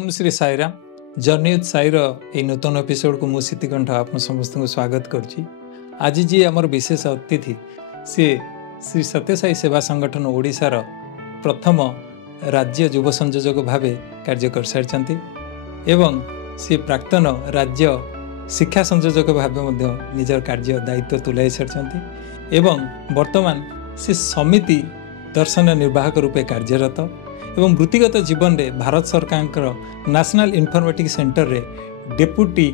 Om Shri Sairam journey with साईर ये नूतन एपिसोड को मुझे सीतिकंठ आप समस्त को स्वागत करुच्ची। आज जी आमर विशेष अतिथि सी श्री सत्य साई सेवा संगठन ओडिशार प्रथम राज्य युव संयोजक भाव कार्य कर सारी एवं सी प्राक्तन राज्य शिक्षा संयोजक भाव निजर कार्य दायित्व तुलाई सारी एवं वर्तमान से समिति दर्शन निर्वाहक रूपे कार्यरत एवं वृत्तिगत जीवन में भारत सरकार नेशनल इन्फॉर्मेटिक्स सेंटर रे डेप्यूटी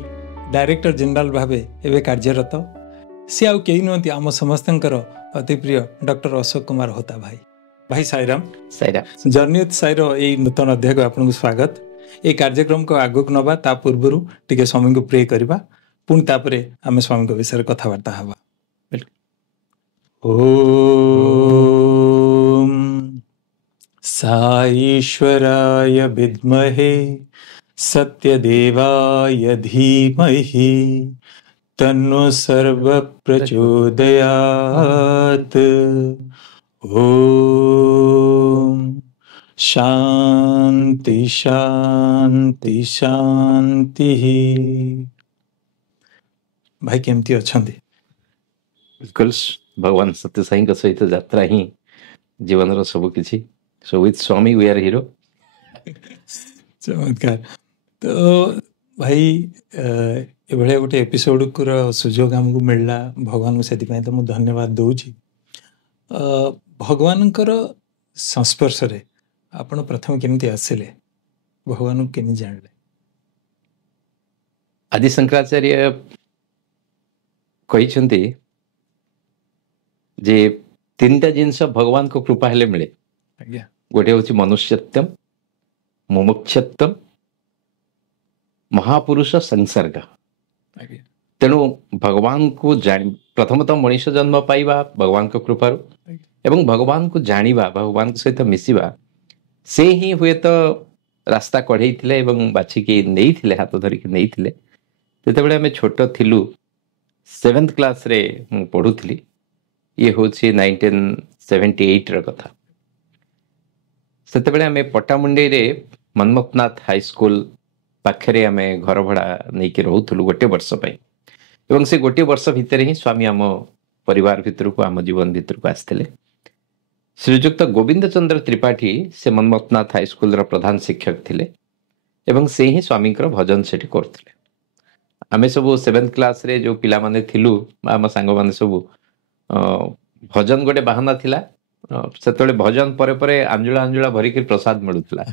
डायरेक्टर जनरल भाव एवं कार्यरत सी आउ कई नुहति आम समस्त अति प्रिय डॉक्टर अशोक कुमार होता भाई। भाई साईराम साईराम जर्नी विथ साईर ये नूतन अध्याय को आपको स्वागत। ये कार्यक्रम को आगक नवा ता पूर्व टिके स्वामी को प्रे करवा पुणी तापरे आम स्वामी विषय कथबार्ता हवा। ओम साईश्वराय विद्महे सत्यदेवाय धीमहि तन्नो सर्व प्रचोदयात्। ओम शांति शांति शांति। भाई केमती अछंती? बिल्कुल भगवान सत्य साई सहित यात्रा ही जीवन सब किसी। So with Swami we are hero. चमत्कार। तो भाई ये गोटे एपिसोड को सुजोग आमको मिलला भगवान को से तो मुझे धन्यवाद दूची। भगवान संस्पर्श रे आपण प्रथम केमती आसिले भगवान को केनी जानले? आदि शंकराचार्य कहते जे तीन टा जिनस भगवान को कृपा हेले मिले। गोटे हूँ मनुष्यत्वम मुमुक्षत्वम महापुरुष संसर्ग। तेणु भगवान को जान प्रथमतः मनुष्य जन्म पाइबा भगवान को कृपा एवं भगवान को जानिबा भगवान सहित मिसिबा से ही हुए तो रास्ता कढ़ई थिले एवं बाछिकी नहीं थिले हाथ धरिकी नहीं थिले। जेतेबेले आमे छोट थिलु 7th क्लास रे मु पढुथली। ये हूँ 1978 र कथा। सेतेबेले आमे पट्टामुंडई रे मनमथनाथ हाई स्कूल पाखरे आमे घर भड़ा नहीं कि रहूथलु गोटे वर्ष पाई एवं से गोटे वर्ष भितर ही स्वामी आम परिवार भितर को आम जीवन भितर को आसते। श्रीजुक्त गोविंद चंद्र त्रिपाठी से मनमथनाथ हाई स्कूल रा प्रधान शिक्षक थिले एवं से ही स्वामी भजन सेठी करथिले। आमे सब 7th क्लास रे जो पिला माने थिलु आम सांग माने सब भजन गोटे बाहाना थिला। सेतले भजन परे परे आंजुला आंजुला भरिक प्रसाद मिलुला।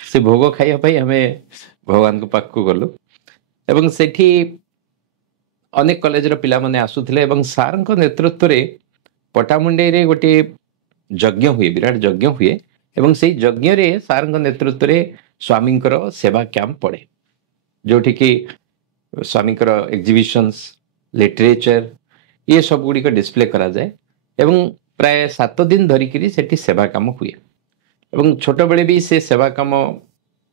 से भोग खाइबा हमें भगवान को पाक को गलु एवं सेठी अनेक कॉलेज रो पिला माने आसुथिले एवं सार नेतृत्व रे पटामुंडई रे गोटे यज्ञ हुए विराट यज्ञ हुए एवं से यज्ञ रे सार नेतृत्व रे स्वामी सेवा कैंप पड़े जोठी कि स्वामी एग्जिबिशंस लिटरेचर ये सब गुड़ी का डिस्प्ले करा जाए एवं प्राय 7 दिन धरिकी सेठी सेवा काम हुए एवं छोट बेले भी से सेवा काम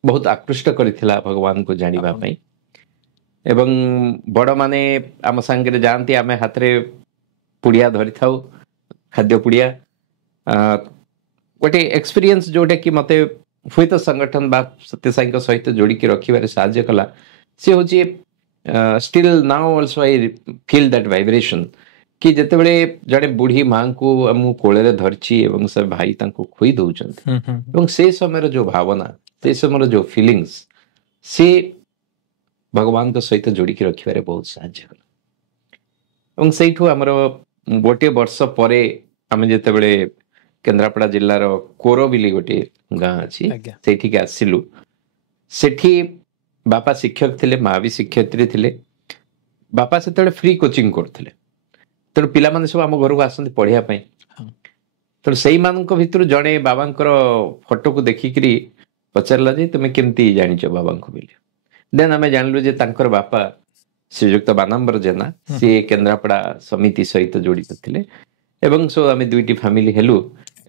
बहुत आकृष्ट करिथिला भगवान को जानिबा पई एवं बड़ माने आम सांगे जानती आम हाथ रे पुड़िया धरी थाउ खाद्य पुड़िया गोटे एक्सपीरियंस जोटा कि मते हुए तो संगठन बा सत्य साई सहित जोड़ी के रखिबारे साहाय्य कला से होची still now also I feel that vibration कि जेतेबेले जड़े बुढ़ी माँ को मु कोले धरची एवं से भाई तांको खोई दउचंत एवं से समय जो भावना से समय जो फीलिंग्स से भगवान को सहित जोड़ी के रखिबारे बहुत साहाय्य कला एवं सेठू हमर गोटे वर्ष परे आमे जेतेबेले केन्द्रापड़ा जिल्लार कोरबिली गोटे गाँ अच्छी सेठी के आसिलु। सेठी बापा शिक्षक थिले माँ भी शिक्षयित्री थिले। बापा से फ्री कोचिंग करथिले तेणु पिला माने सब आम घर को आसते पढ़िया तेणु से भितर जड़े बाबा फोटो को देखिकी पचारा जे तुम केमती जानिच बाबा को बोली। देन आम जानलु जे तांकर बापा श्रीजुक्त बानाम्बर जेना सी केन्द्रापड़ा समिति सहित जोड़ित थिले एवं सो आम दुईटी फैमिली हेलु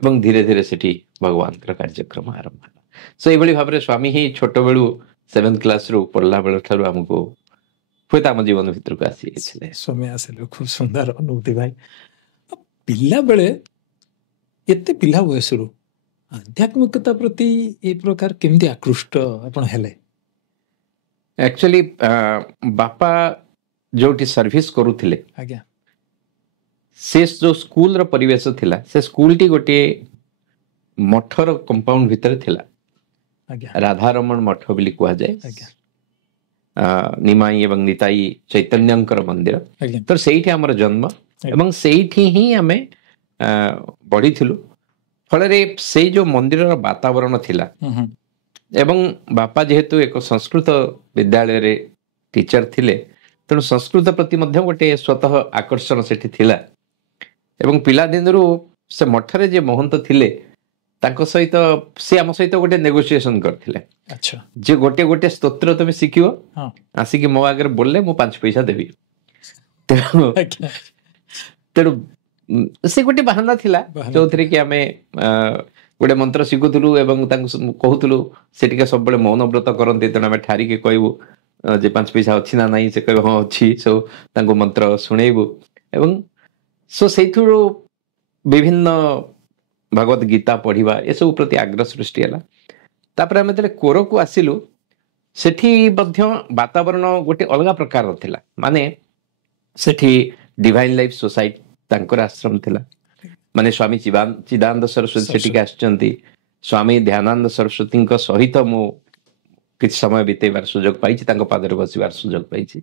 एवं धीरे धीरे सेठी भगवान कार्यक्रम आरंभ होला। सो ये भाव में स्वामी ही छोट बेलू 7th क्लास रु पढ़ला बेल ठारू आमको हुए आम जीवन भितर को आसी स्वामी आसिले। खूब सुंदर अनुभूति भाई। पिला बेले एते पिला बयस आध्यात्मिकता प्रति ए प्रकार केमती आकृष्ट आपण हेले? एक्चुअली बापा जोटी सर्विस करूथिले आज्ञा से जो स्कूल रो परिवेश थिला से स्कूल टी गोटे मठर कंपाउंड भितर थिला आज्ञा राधारमण मठ बोली कुआ जाए आज्ञा निमाई एवं निताई चैतन्यंकर मंदिर आज्ञा तो सेठी हमर जन्म एवं सेठी ही हमें बढ़ी थिलु फलरे से जो मंदिर रो वातावरण थिला एवं बापा जेहेतु एक संस्कृत विद्यालय रे टीचर थिले तेणु संस्कृत प्रति मध्य गोटे स्वतः आकर्षण सेठी थिला एवं पिला दिनरु से मठरे जे महंत थिले ताको सहित से आम सहित गोटे नेगोशिएशन करथिले अच्छा जे गोटे गोटे स्तोत्र तुम शिखियो हाँ आसिक मो आगे बोलले मु 5 पैसा देबी तेणु आज्ञा तेणु से गोटे बहाना थिला बहाना। जो थरे कि हमें गोटे मंत्र शिखुथुलु एवं तांको कहूथुलु से टिके सब बळे मौन व्रत करन्ते तेणु हमें ठारी के कहबो जे 5 पैसा अछि ना नाही से कहबो हां अछि सो तांको मंत्र सुनेबो एवं सो सेथुरु विभिन्न भगवत गीता पढ़िबा ए सब प्रति आग्रह सृष्टि हला तापर हमें तले कोरो को आसिलु सेठी मध्य वातावरण गोटे अलगा प्रकार थिला माने सेठी डिवाइन लाइफ सोसाइटी तांकर आश्रम थिला माने स्वामी चिदानंद सरस्वती सेठी के आछंती स्वामी ध्यानानंद सरस्वती को सहित मु किछ समय बितेबार सुयोग पाइछि तांको पादरे बसिबार सुयोग पाइछि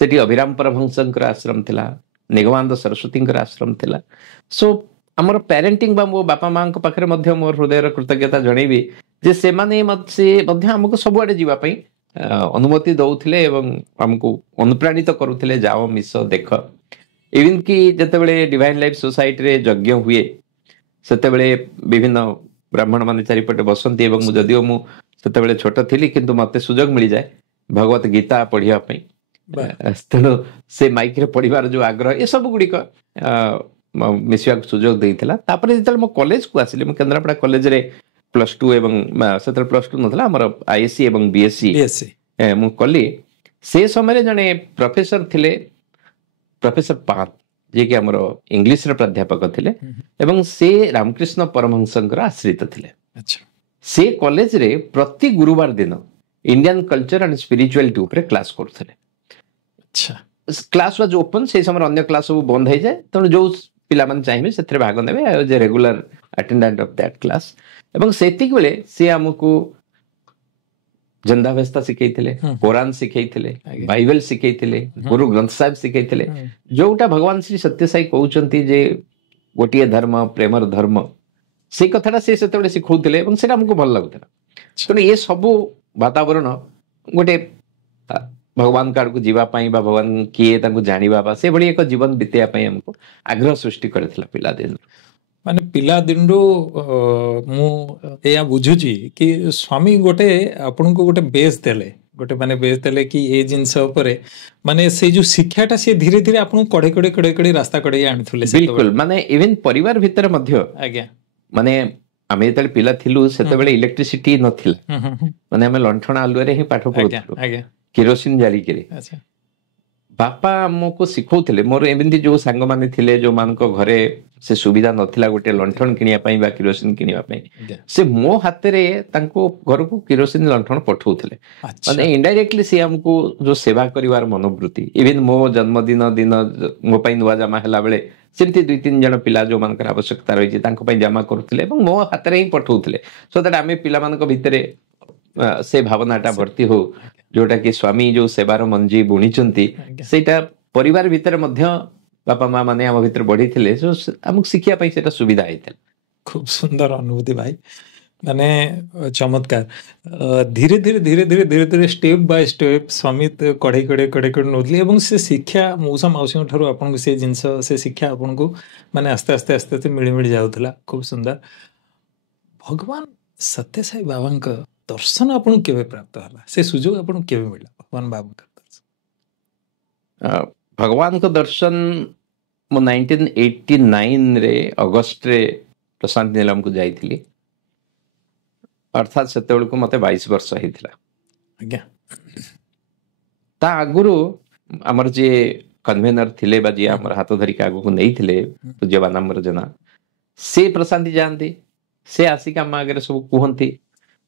सेठी अभिराम परमहंसंकर आश्रम थिला निगमानंद सरस्वतींकर आश्रम थिला सो हमर पेरेंटिंग बा मो बापा मां को पाखरे मध्य मोर हृदय कृतज्ञता जणैबी जे से माने से मध्य हमको सबुआडे जीवा पई अनुमति दउथिले एवं हमको अनुप्राणित करूथिले जाओ मिस देख इवन कि जतेबेले डिवाइन लाइफ सोसाइटी रे यज्ञ हुए सेतेबेले विभिन्न ब्राह्मण माने चारिपटे बसंती एवं जदिओ मु सेतेबेले छोट थिली किंतु मते सुयोग मिली जाए भगवत गीता पढ़िया पई तेणु से माइक रे पढ़िबार जो आग्रह ए सब गुडी को मिसिया सुयोग देइथिला तापर जेतल मो कॉलेज को आसिले मो केंद्रापड़ा कॉलेज रे +2 एवं सेतल +2 नथला हमर आईएससी एवं बीएससी मु कली से समय रे जने प्रोफेसर थिले प्रोफेसर पात जे कि हमर इंग्लिश रे प्राध्यापक थिले एवं से रामकृष्ण परमहंसंकर आश्रित थिले अच्छा से कॉलेज रे प्रति गुरुवार दिन इंडियन कल्चर एंड स्पिरिचुअलिटी ऊपर क्लास करथले अच्छा क्लास वाज ओपन से समय अन्य क्लास सब बंद हो जाए तेणु जो पिला माने चाहिए से भाग नेबे as a regular attendant of that class एवं सेतिक बेले से हमको जंदावस्था शिखैथिले कुरान शिखैथिले बाइबल शिखैथिले गुरु ग्रंथ साहिब शिखैथिले जोटा भगवान श्री सत्य साई कहउचंती जे गोटिए धर्म प्रेमर धर्म से कथाटा से सेतबेले शिखौथिले एवं सेटा हमको भल लागुतला तेणु ये सब वातावरण गोटे भगवान काड़ को जीवा पाई बा भगवान किए तांको जानिबा बा से भली एक जीवन बितेया पाई हमको आग्रह सृष्टि करथिला पिला दिन माने पिला दिनरो मु एया बुझुची कि स्वामी गोटे आपन को गोटे बेस देले गोटे माने बेस देले कि ए जिंस ऊपर माने से जो शिक्षाटा से धीरे धीरे आपन कड़े कड़े कड़े कड़े रास्ता कड़े आनथुले बिल्कुल माने इवन परिवार भीतर मध्य आज्ञा माने आमे जेतले पिला थिलु सेते बेले इलेक्ट्रिसिटी नथिला माने आमे लंठण आलुआ रे ही पाठ पढुथलु आज्ञा केरोसिन जाली करे अच्छा बापा हमको शिखौथिले मोर एमिति जो सांग माने थिले जो मानको घरे से सुविधा नथिला गोटे लंठण किनिया पई बा केरोसिन किनिया पई से मो हाथ रे तांको घर को केरोसिन लंठण पठौथिले माने इनडायरेक्टली से हमको जो सेवा करिवार मनोवृत्ति इवन मो जन्मदिन दिन मो पई नुवा जामा हला बेले सेमती 2-3 जण पिला जो मानकर आवश्यकता रही तांको पई जामा करथिले एवं मो हाथ रे ही पठौथिले सो दैट आमे पिला मानको भितरे से भावनाटा भर्ती हो जोटा कि स्वामी जो सेवार मंजी बुणीचंती सेटा परिवार भितर मध्य बापा माँ माने आम भितर बढ़ी थिले सो हमक शिखिया पई सेटा सुविधा आइतल खूब सुंदर अनुभूति भाई माने चमत्कार धीरे धीरे धीरे धीरे धीरे धीरे स्टेप बाय स्टेप स्वामी कड़े कड़े कड़े कड़े नोदली एवं से शिक्षा मौसा मौसी ठारू आपन को से जिंस से शिक्षा आपन को माने आस्ते आस्ते आस्ते आस्ते मिली मिली जाउथला खूब सुंदर भगवान सत्य साई बाबा का दर्शन आपन केवे प्राप्त हला से सुजोग आपन केवे मिला भगवान बाबा का दर्शन भगवान को दर्शन मो 1989 रे अगस्त रे प्रशांत नीलम को जाइथिली अर्थात सेतेबेल को मते 22 वर्ष हिथिला आज्ञा ता आगुरु हमर जे कन्वेनर थिले बा जे हमर हाथ धरि के आगु को नै थिले पूज्यवान हमर जना से प्रशांति जानती से आसिक आम आगे सब कहती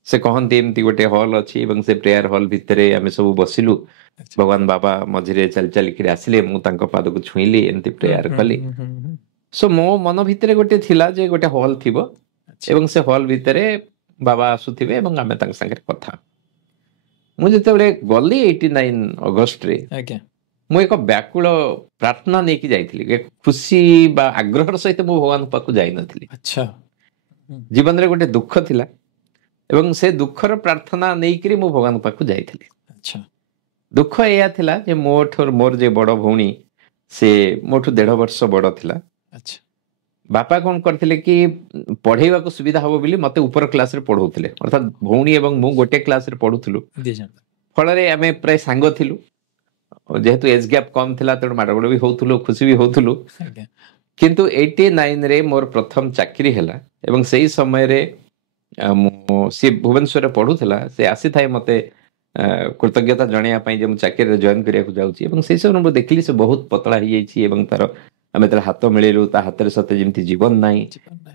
से कहती एमती गोटे हल अच्छी এবং से प्रेयर हल भितरे आम सब बसिलु भगवान बाबा मझे चल चलिक आसिले मुझे पाद को छुईली एमती प्रेयर कली सो मो मन भितर गोटे थिला जे गोटे हल थिबो एवं से हल भितरे बाबा आसुथिबे एवं आमे तांग संगे कथा मु जेतेबेले गली 89 अगस्त रे आज्ञा मु एक व्याकुल प्रार्थना नेकी जाइथिली एक खुशी बा आग्रहर सहित मु भगवान पाखु जाई नथिली अच्छा जीवन रे गोटे दुख थिला एवं से दुखर प्रार्थना नेकी मु भगवान पाखु जाइथिली अच्छा दुख एया थिला जे मोर जे बड़ भौणी से मोठु 1.5 वर्ष बड़ थिला अच्छा बापा कौन करथिले कि पढ़ेवा को सुविधा हबो बोली मते ऊपर क्लास रे पढ़ौथिले अर्थात भौणी एवं मु गोटे क्लास रे पढुथुलु फल रे आमे प्राय सांग थिलु जेहेतु एज गैप कम थिला त माडगोड़ भी होथुलु खुशी भी होथुलु किंतु 89 रे मोर प्रथम चाकरी हैला एवं सही समय रे से भुवनेश्वर पढ़ुथला से आसी थाए मते कृतज्ञता जणिया पई जे मु चाकरी रे जॉइन करिया को जाउची एवं सही समय देखली से बहुत पतला ही जाईची एवं तार आमे तर हाथ मिलेलु ता हाथ रे सते जेमती जीवन नाही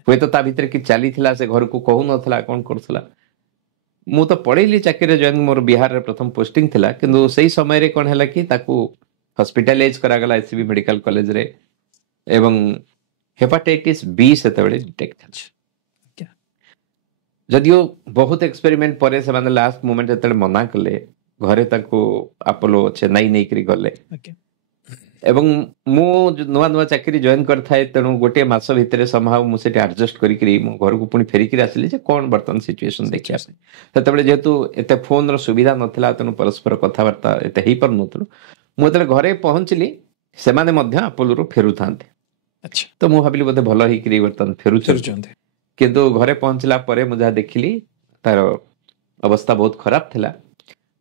होय तो ता भीतर कि चाली थिला से घर को कहू नथला कोन करथला मु तो पढ़ेली चाकरी जॉइन मोर बिहार रे प्रथम पोस्टिंग थिला किंतु सही समय रे कोन हैला कि ताकू हॉस्पिटलाइज करा गला एससीबी मेडिकल कॉलेज रे एवं हेपाटाइटिस बी सेतेबेले डिटेक्ट था जदियो बहुत एक्सपेरिमेंट परे से माने लास्ट मोमेंट एतले मना कले घरे ताकू अपोलो चेन्नई नै करी गले एवं मु नुआ नुआ चाकरी जॉइन कर थाए तेणु गोटे मास भितर संभाव मु सेटे एडजस्ट करी मु घर को पुनी फेरी करी आसली जे कोन बर्तन सिचुएशन देखिया सेतेबेले जेहेतु एते फोन रो सुविधा नथिला तेणु परस्पर कथावार्ता एते हेई पर नथुलु मु एतले घरे पहुंचली से माने मध्य अपोलो रो फेरु थांते अच्छा तो मु भाबिली बोधे भलो ही करी बर्तन फेरु चलचंते किंतु घरे पहुंचला परे मु जा देखिली तार अवस्था बहुत खराब थिला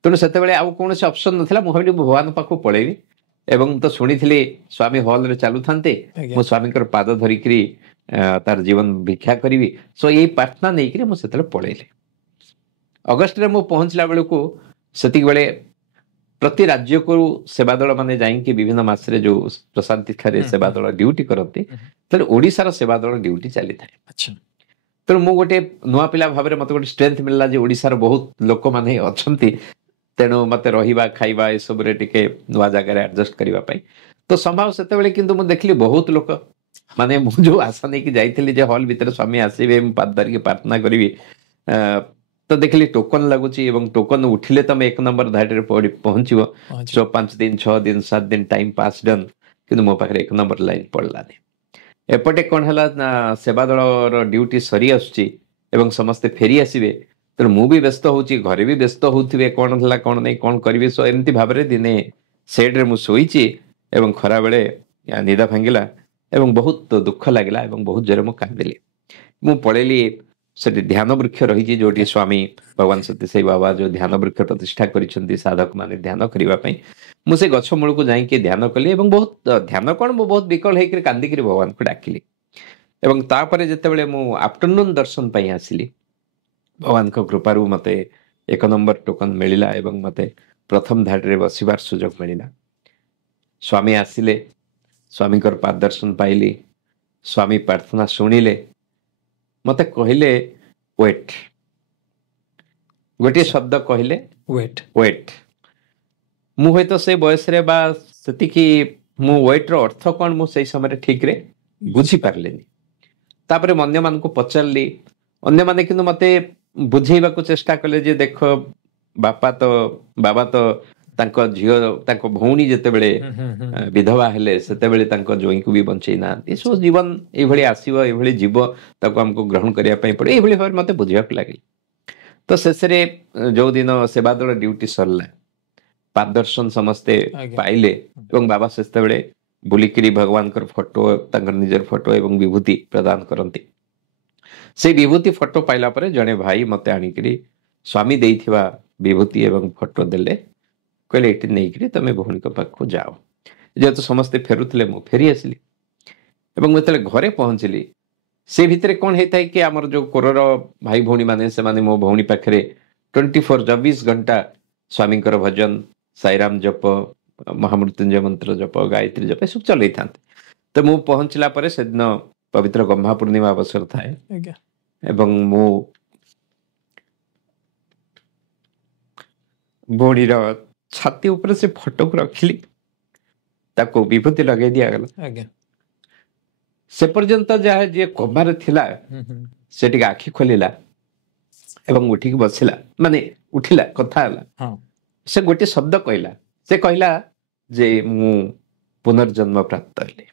तेणु सेतेबेले आउ कोनोसी ऑप्शन नथिला मु भाबिली भगवान पाखु पळेबी एवं तो शुणिथिली स्वामी हॉल रे चालू थांते मो स्वामी कर पाद धरिकरी तार जीवन भिक्षा करिवि सो एई प्रार्थना नै करी मो सेतले पळेले अगस्त रे मो पहुंचला बेले को सेति बेले प्रति राज्य को सेवा दल माने जाई कि विभिन्न मास रे जो प्रशांत तीर्थरे सेवा दल ड्यूटी करते तले ओडिसा रो सेवा दल ड्यूटी चली थाए अच्छा तो मु गोटे नुआ पिला भाबरे मते गोटे स्ट्रेंथ मिलला जे ओडिसा रो बहुत लोक माने अछंती तेणु मत रहा खाइबा ए सब रे टिके नुआ जगह एडजस्ट करबा पई तो संभव सेते बेले किंतु मु देखली बहुत लोक माने मु जो आशा नै कि जाइथिली जे हॉल भीतर स्वामी आसीबे हम पाद धरि के प्रार्थना करिवि तो देखली टोकन लागुची एवं टोकन उठिले तमे एक नंबर धाट रे पहुंचीबो सो 5 दिन 6 दिन 7 दिन टाइम पास डन किंतु मो पाखरे एक नंबर लाइन पड़ला ने एपटे कोन हला सेवा दल रो ड्यूटी सरी आसुची एवं समस्त फेरी आसीबे तो मु भी व्यस्त होची घरे भी व्यस्त होथिबे कोन हला कोन नै कोन करबे सो एमती भाबरे दिने सेड रे मु सोईची एवं खरा बेले निदा भांगिला एवं बहुत दुख लागिला एवं बहुत जोरे मु कांदिली मु पळेली से ध्यान वृक्ष रही जोटी स्वामी भगवान सत्यसाई बाबा जो ध्यान वृक्ष प्रतिष्ठा करिसेंती साधक माने ध्यान करिवा पई मु से गछ मूल को जाई के ध्यान कली एवं बहुत ध्यान कोन मु बहुत विकल हे के कांदी के भगवान को डाकिली एवं तापरे जते बेले मु आफ्टरनून दर्शन पई आसिली भगवान को कृपारू मते एक नंबर टोकन मिलिला एवं मते प्रथम धाट रे बसिबार सुजोग मिलिला स्वामी आसिले स्वामी कर पाद दर्शन पाइली स्वामी प्रार्थना सुनिले मते कहले वेट गोटे शब्द कहले वेट वेट मु होय तो से बयस रे बा सती की मु वेट रो अर्थ कोन मु सेई समय ठीक रे बुझी पारलेनी तापरे अन्य मान को पचारली अन्य माने किंतु मते बुझेइबा को चेष्टा कले जे देखो बापा तो बाबा तो तांको झियो तांको भौणी जते बेले विधवा हेले सेते बेले तांको जोई को भी बंचै ना एसो जीवन ए भली आसीबो ए भली जीव ताको हमको ग्रहण करिया पई पड़े ए भली भाव मते बुझिया लागि तो शेषरे जो दिन सेवा दल ड्यूटी सरला पाद दर्शन समस्ते पाइले एवं बाबा सेते बेले बुलिकिरी भगवान कर फोटो तांकर निजर फोटो एवं विभूति प्रदान करंती से विभूति फोटो पाइला परे जने भाई मते आनिकरी स्वामी देइथिबा विभूति एवं फोटो देले कहले एटी नहीं करी तमे भौणी को पाखु जाओ जेहेतु समस्ते फेरुतले मु फेरी आसली एवं मते घरे पहुंचली से भितरे कोन हेताय कि हमर जो कोरर भाई भौणी माने से माने मो भौणी पाखरे 24 घंटा स्वामी कर भजन साईराम जप महामृत्युंजय मंत्र जप गायत्री जप सब चलै थांते तो मु पहुंचला परे से दिन पवित्र गम्हा पूर्णिमा अवसर थाए ଏବଂ ମୁଁ ଭଉଣୀର ଛାତି ଉପରେ ସେ ଫଟୋକୁ ରଖିଲି, ତାକୁ ବିଭୂତି ଲଗେଇ ଦିଆଗଲା। ଆଜ୍ଞା ସେ ପର୍ଯ୍ୟନ୍ତ ଯାହା ଯିଏ କୋମାରେ ଥିଲା ସେ ଟିକେ ଆଖି ଖୋଲିଲା ଏବଂ ଉଠିକି ବସିଲା, ମାନେ ଉଠିଲା, କଥା ହେଲା। ହଁ ସେ ଗୋଟେ ଶବ୍ଦ କହିଲା, ସେ କହିଲା ଯେ ମୁଁ ପୁନର୍ଜନ୍ମ ପ୍ରାପ୍ତ ହେଲି।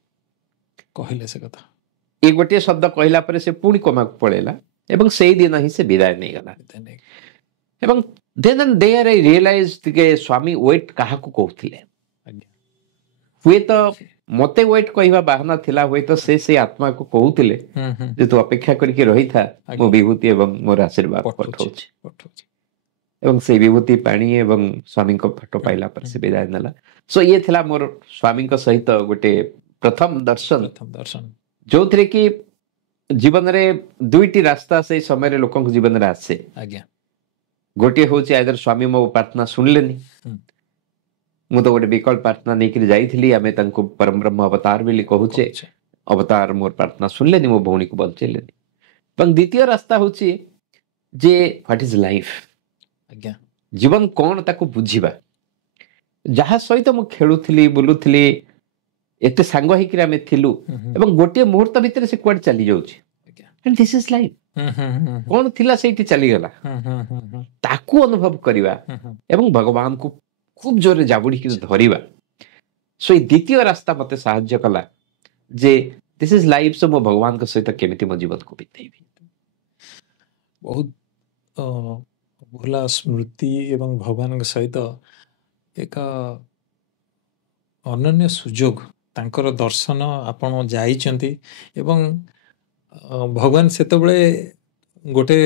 କହିଲେ ସେ କଥା। ଏ ଗୋଟିଏ ଶବ୍ଦ କହିଲା ପରେ ସେ ପୁଣି କୋମାକୁ ପଳେଇଲା ଏବଂ ସେଇ ଦିନ ହିଁ ସେ ବିଦାୟ ନେଇଗଲା। ଏବଂ then and there I realized ଯେ ସ୍ୱାମୀ ୱେଟ୍ କାହାକୁ କହୁଥିଲେ। ଆଜ୍ଞା ହୁଏତ ମତେ ୱେଟ୍ କହିବା ବାହାନା ଥିଲା, ହୁଏତ ସେ ଆତ୍ମାକୁ କହୁଥିଲେ ଯେ ତୁ ଅପେକ୍ଷା କରିକି ରହିଥା, ମୁଁ ବିଭୂତି ଏବଂ ମୋର ଆଶୀର୍ବାଦ ପଠଉଛି। ଏବଂ ସେଇ ବିଭୂତି ପାଣି ଏବଂ ସ୍ୱାମୀଙ୍କ ଫଟୋ ପାଇଲା ପରେ ସେ ବିଦାୟ ନେଲା। ସୋ ଇଏ ଥିଲା ମୋର ସ୍ୱାମୀଙ୍କ ସହିତ ଗୋଟେ ପ୍ରଥମ ଦର୍ଶନ, ଯୋଉଥିରେ କି ଜୀବନରେ ଦୁଇଟି ରାସ୍ତା ସେଇ ସମୟରେ ଲୋକଙ୍କ ଜୀବନରେ ଆସେ। ଆଜ୍ଞା ଗୋଟିଏ ହଉଛି ଆଇଦର ସ୍ୱାମୀ ମୋ ପ୍ରାର୍ଥନା ଶୁଣିଲେନି, ମୁଁ ତ ଗୋଟେ ବିକଳ ପ୍ରାର୍ଥନା ନେଇକରି ଯାଇଥିଲି, ଆମେ ତାଙ୍କୁ ପରମବ୍ରହ୍ମ ଅବତାର ବୋଲି କହୁଛେ, ଅବତାର ମୋର ପ୍ରାର୍ଥନା ଶୁଣିଲେନି, ମୋ ଭଉଣୀକୁ ବଞ୍ଚେଇଲେନି। ଏବଂ ଦ୍ୱିତୀୟ ରାସ୍ତା ହଉଛି ଯେ ହ୍ୱାଟ ଇଜ ଲାଇଫ, ଆଜ୍ଞା ଜୀବନ କଣ ତାକୁ ବୁଝିବା। ଯାହା ସହିତ ମୁଁ ଖେଳୁଥିଲି ବୁଲୁଥିଲି, ଏତେ ସାଙ୍ଗ ହେଇକିରି ଆମେ ଥିଲୁ ଏବଂ ଗୋଟିଏ ମୁହୂର୍ତ୍ତ ଭିତରେ ସେ କୁଆଡେ ଚାଲି ଯାଉଛି। ଦିସ୍ ଇଜ ଲାଇଫ, କଣ ଥିଲା ସେଇଠି ଚାଲିଗଲା, ତାକୁ ଅନୁଭବ କରିବା ଏବଂ ଭଗବାନଙ୍କୁ ଖୁବ ଜୋରରେ ଜାବୁଡ଼ିକି ଧରିବା। ସୋ ଏଇ ଦ୍ୱିତୀୟ ରାସ୍ତା ମତେ ସାହାଯ୍ୟ କଲା ଯେ ଦିସ୍ ଇଜ ଲାଇଫ, ସୋ ମୁଁ ଭଗବାନଙ୍କ ସହିତ କେମିତି ମୋ ଜୀବନକୁ ବିତେଇବି। ବହୁତ ଭଲ ସ୍ମୃତି ଏବଂ ଭଗବାନଙ୍କ ସହିତ ଏକ ଅନନ୍ୟ ସୁଯୋଗ, ତାଙ୍କର ଦର୍ଶନ ଆପଣ ଯାଇଛନ୍ତି ଏବଂ ଭଗବାନ ସେତେବେଳେ ଗୋଟେ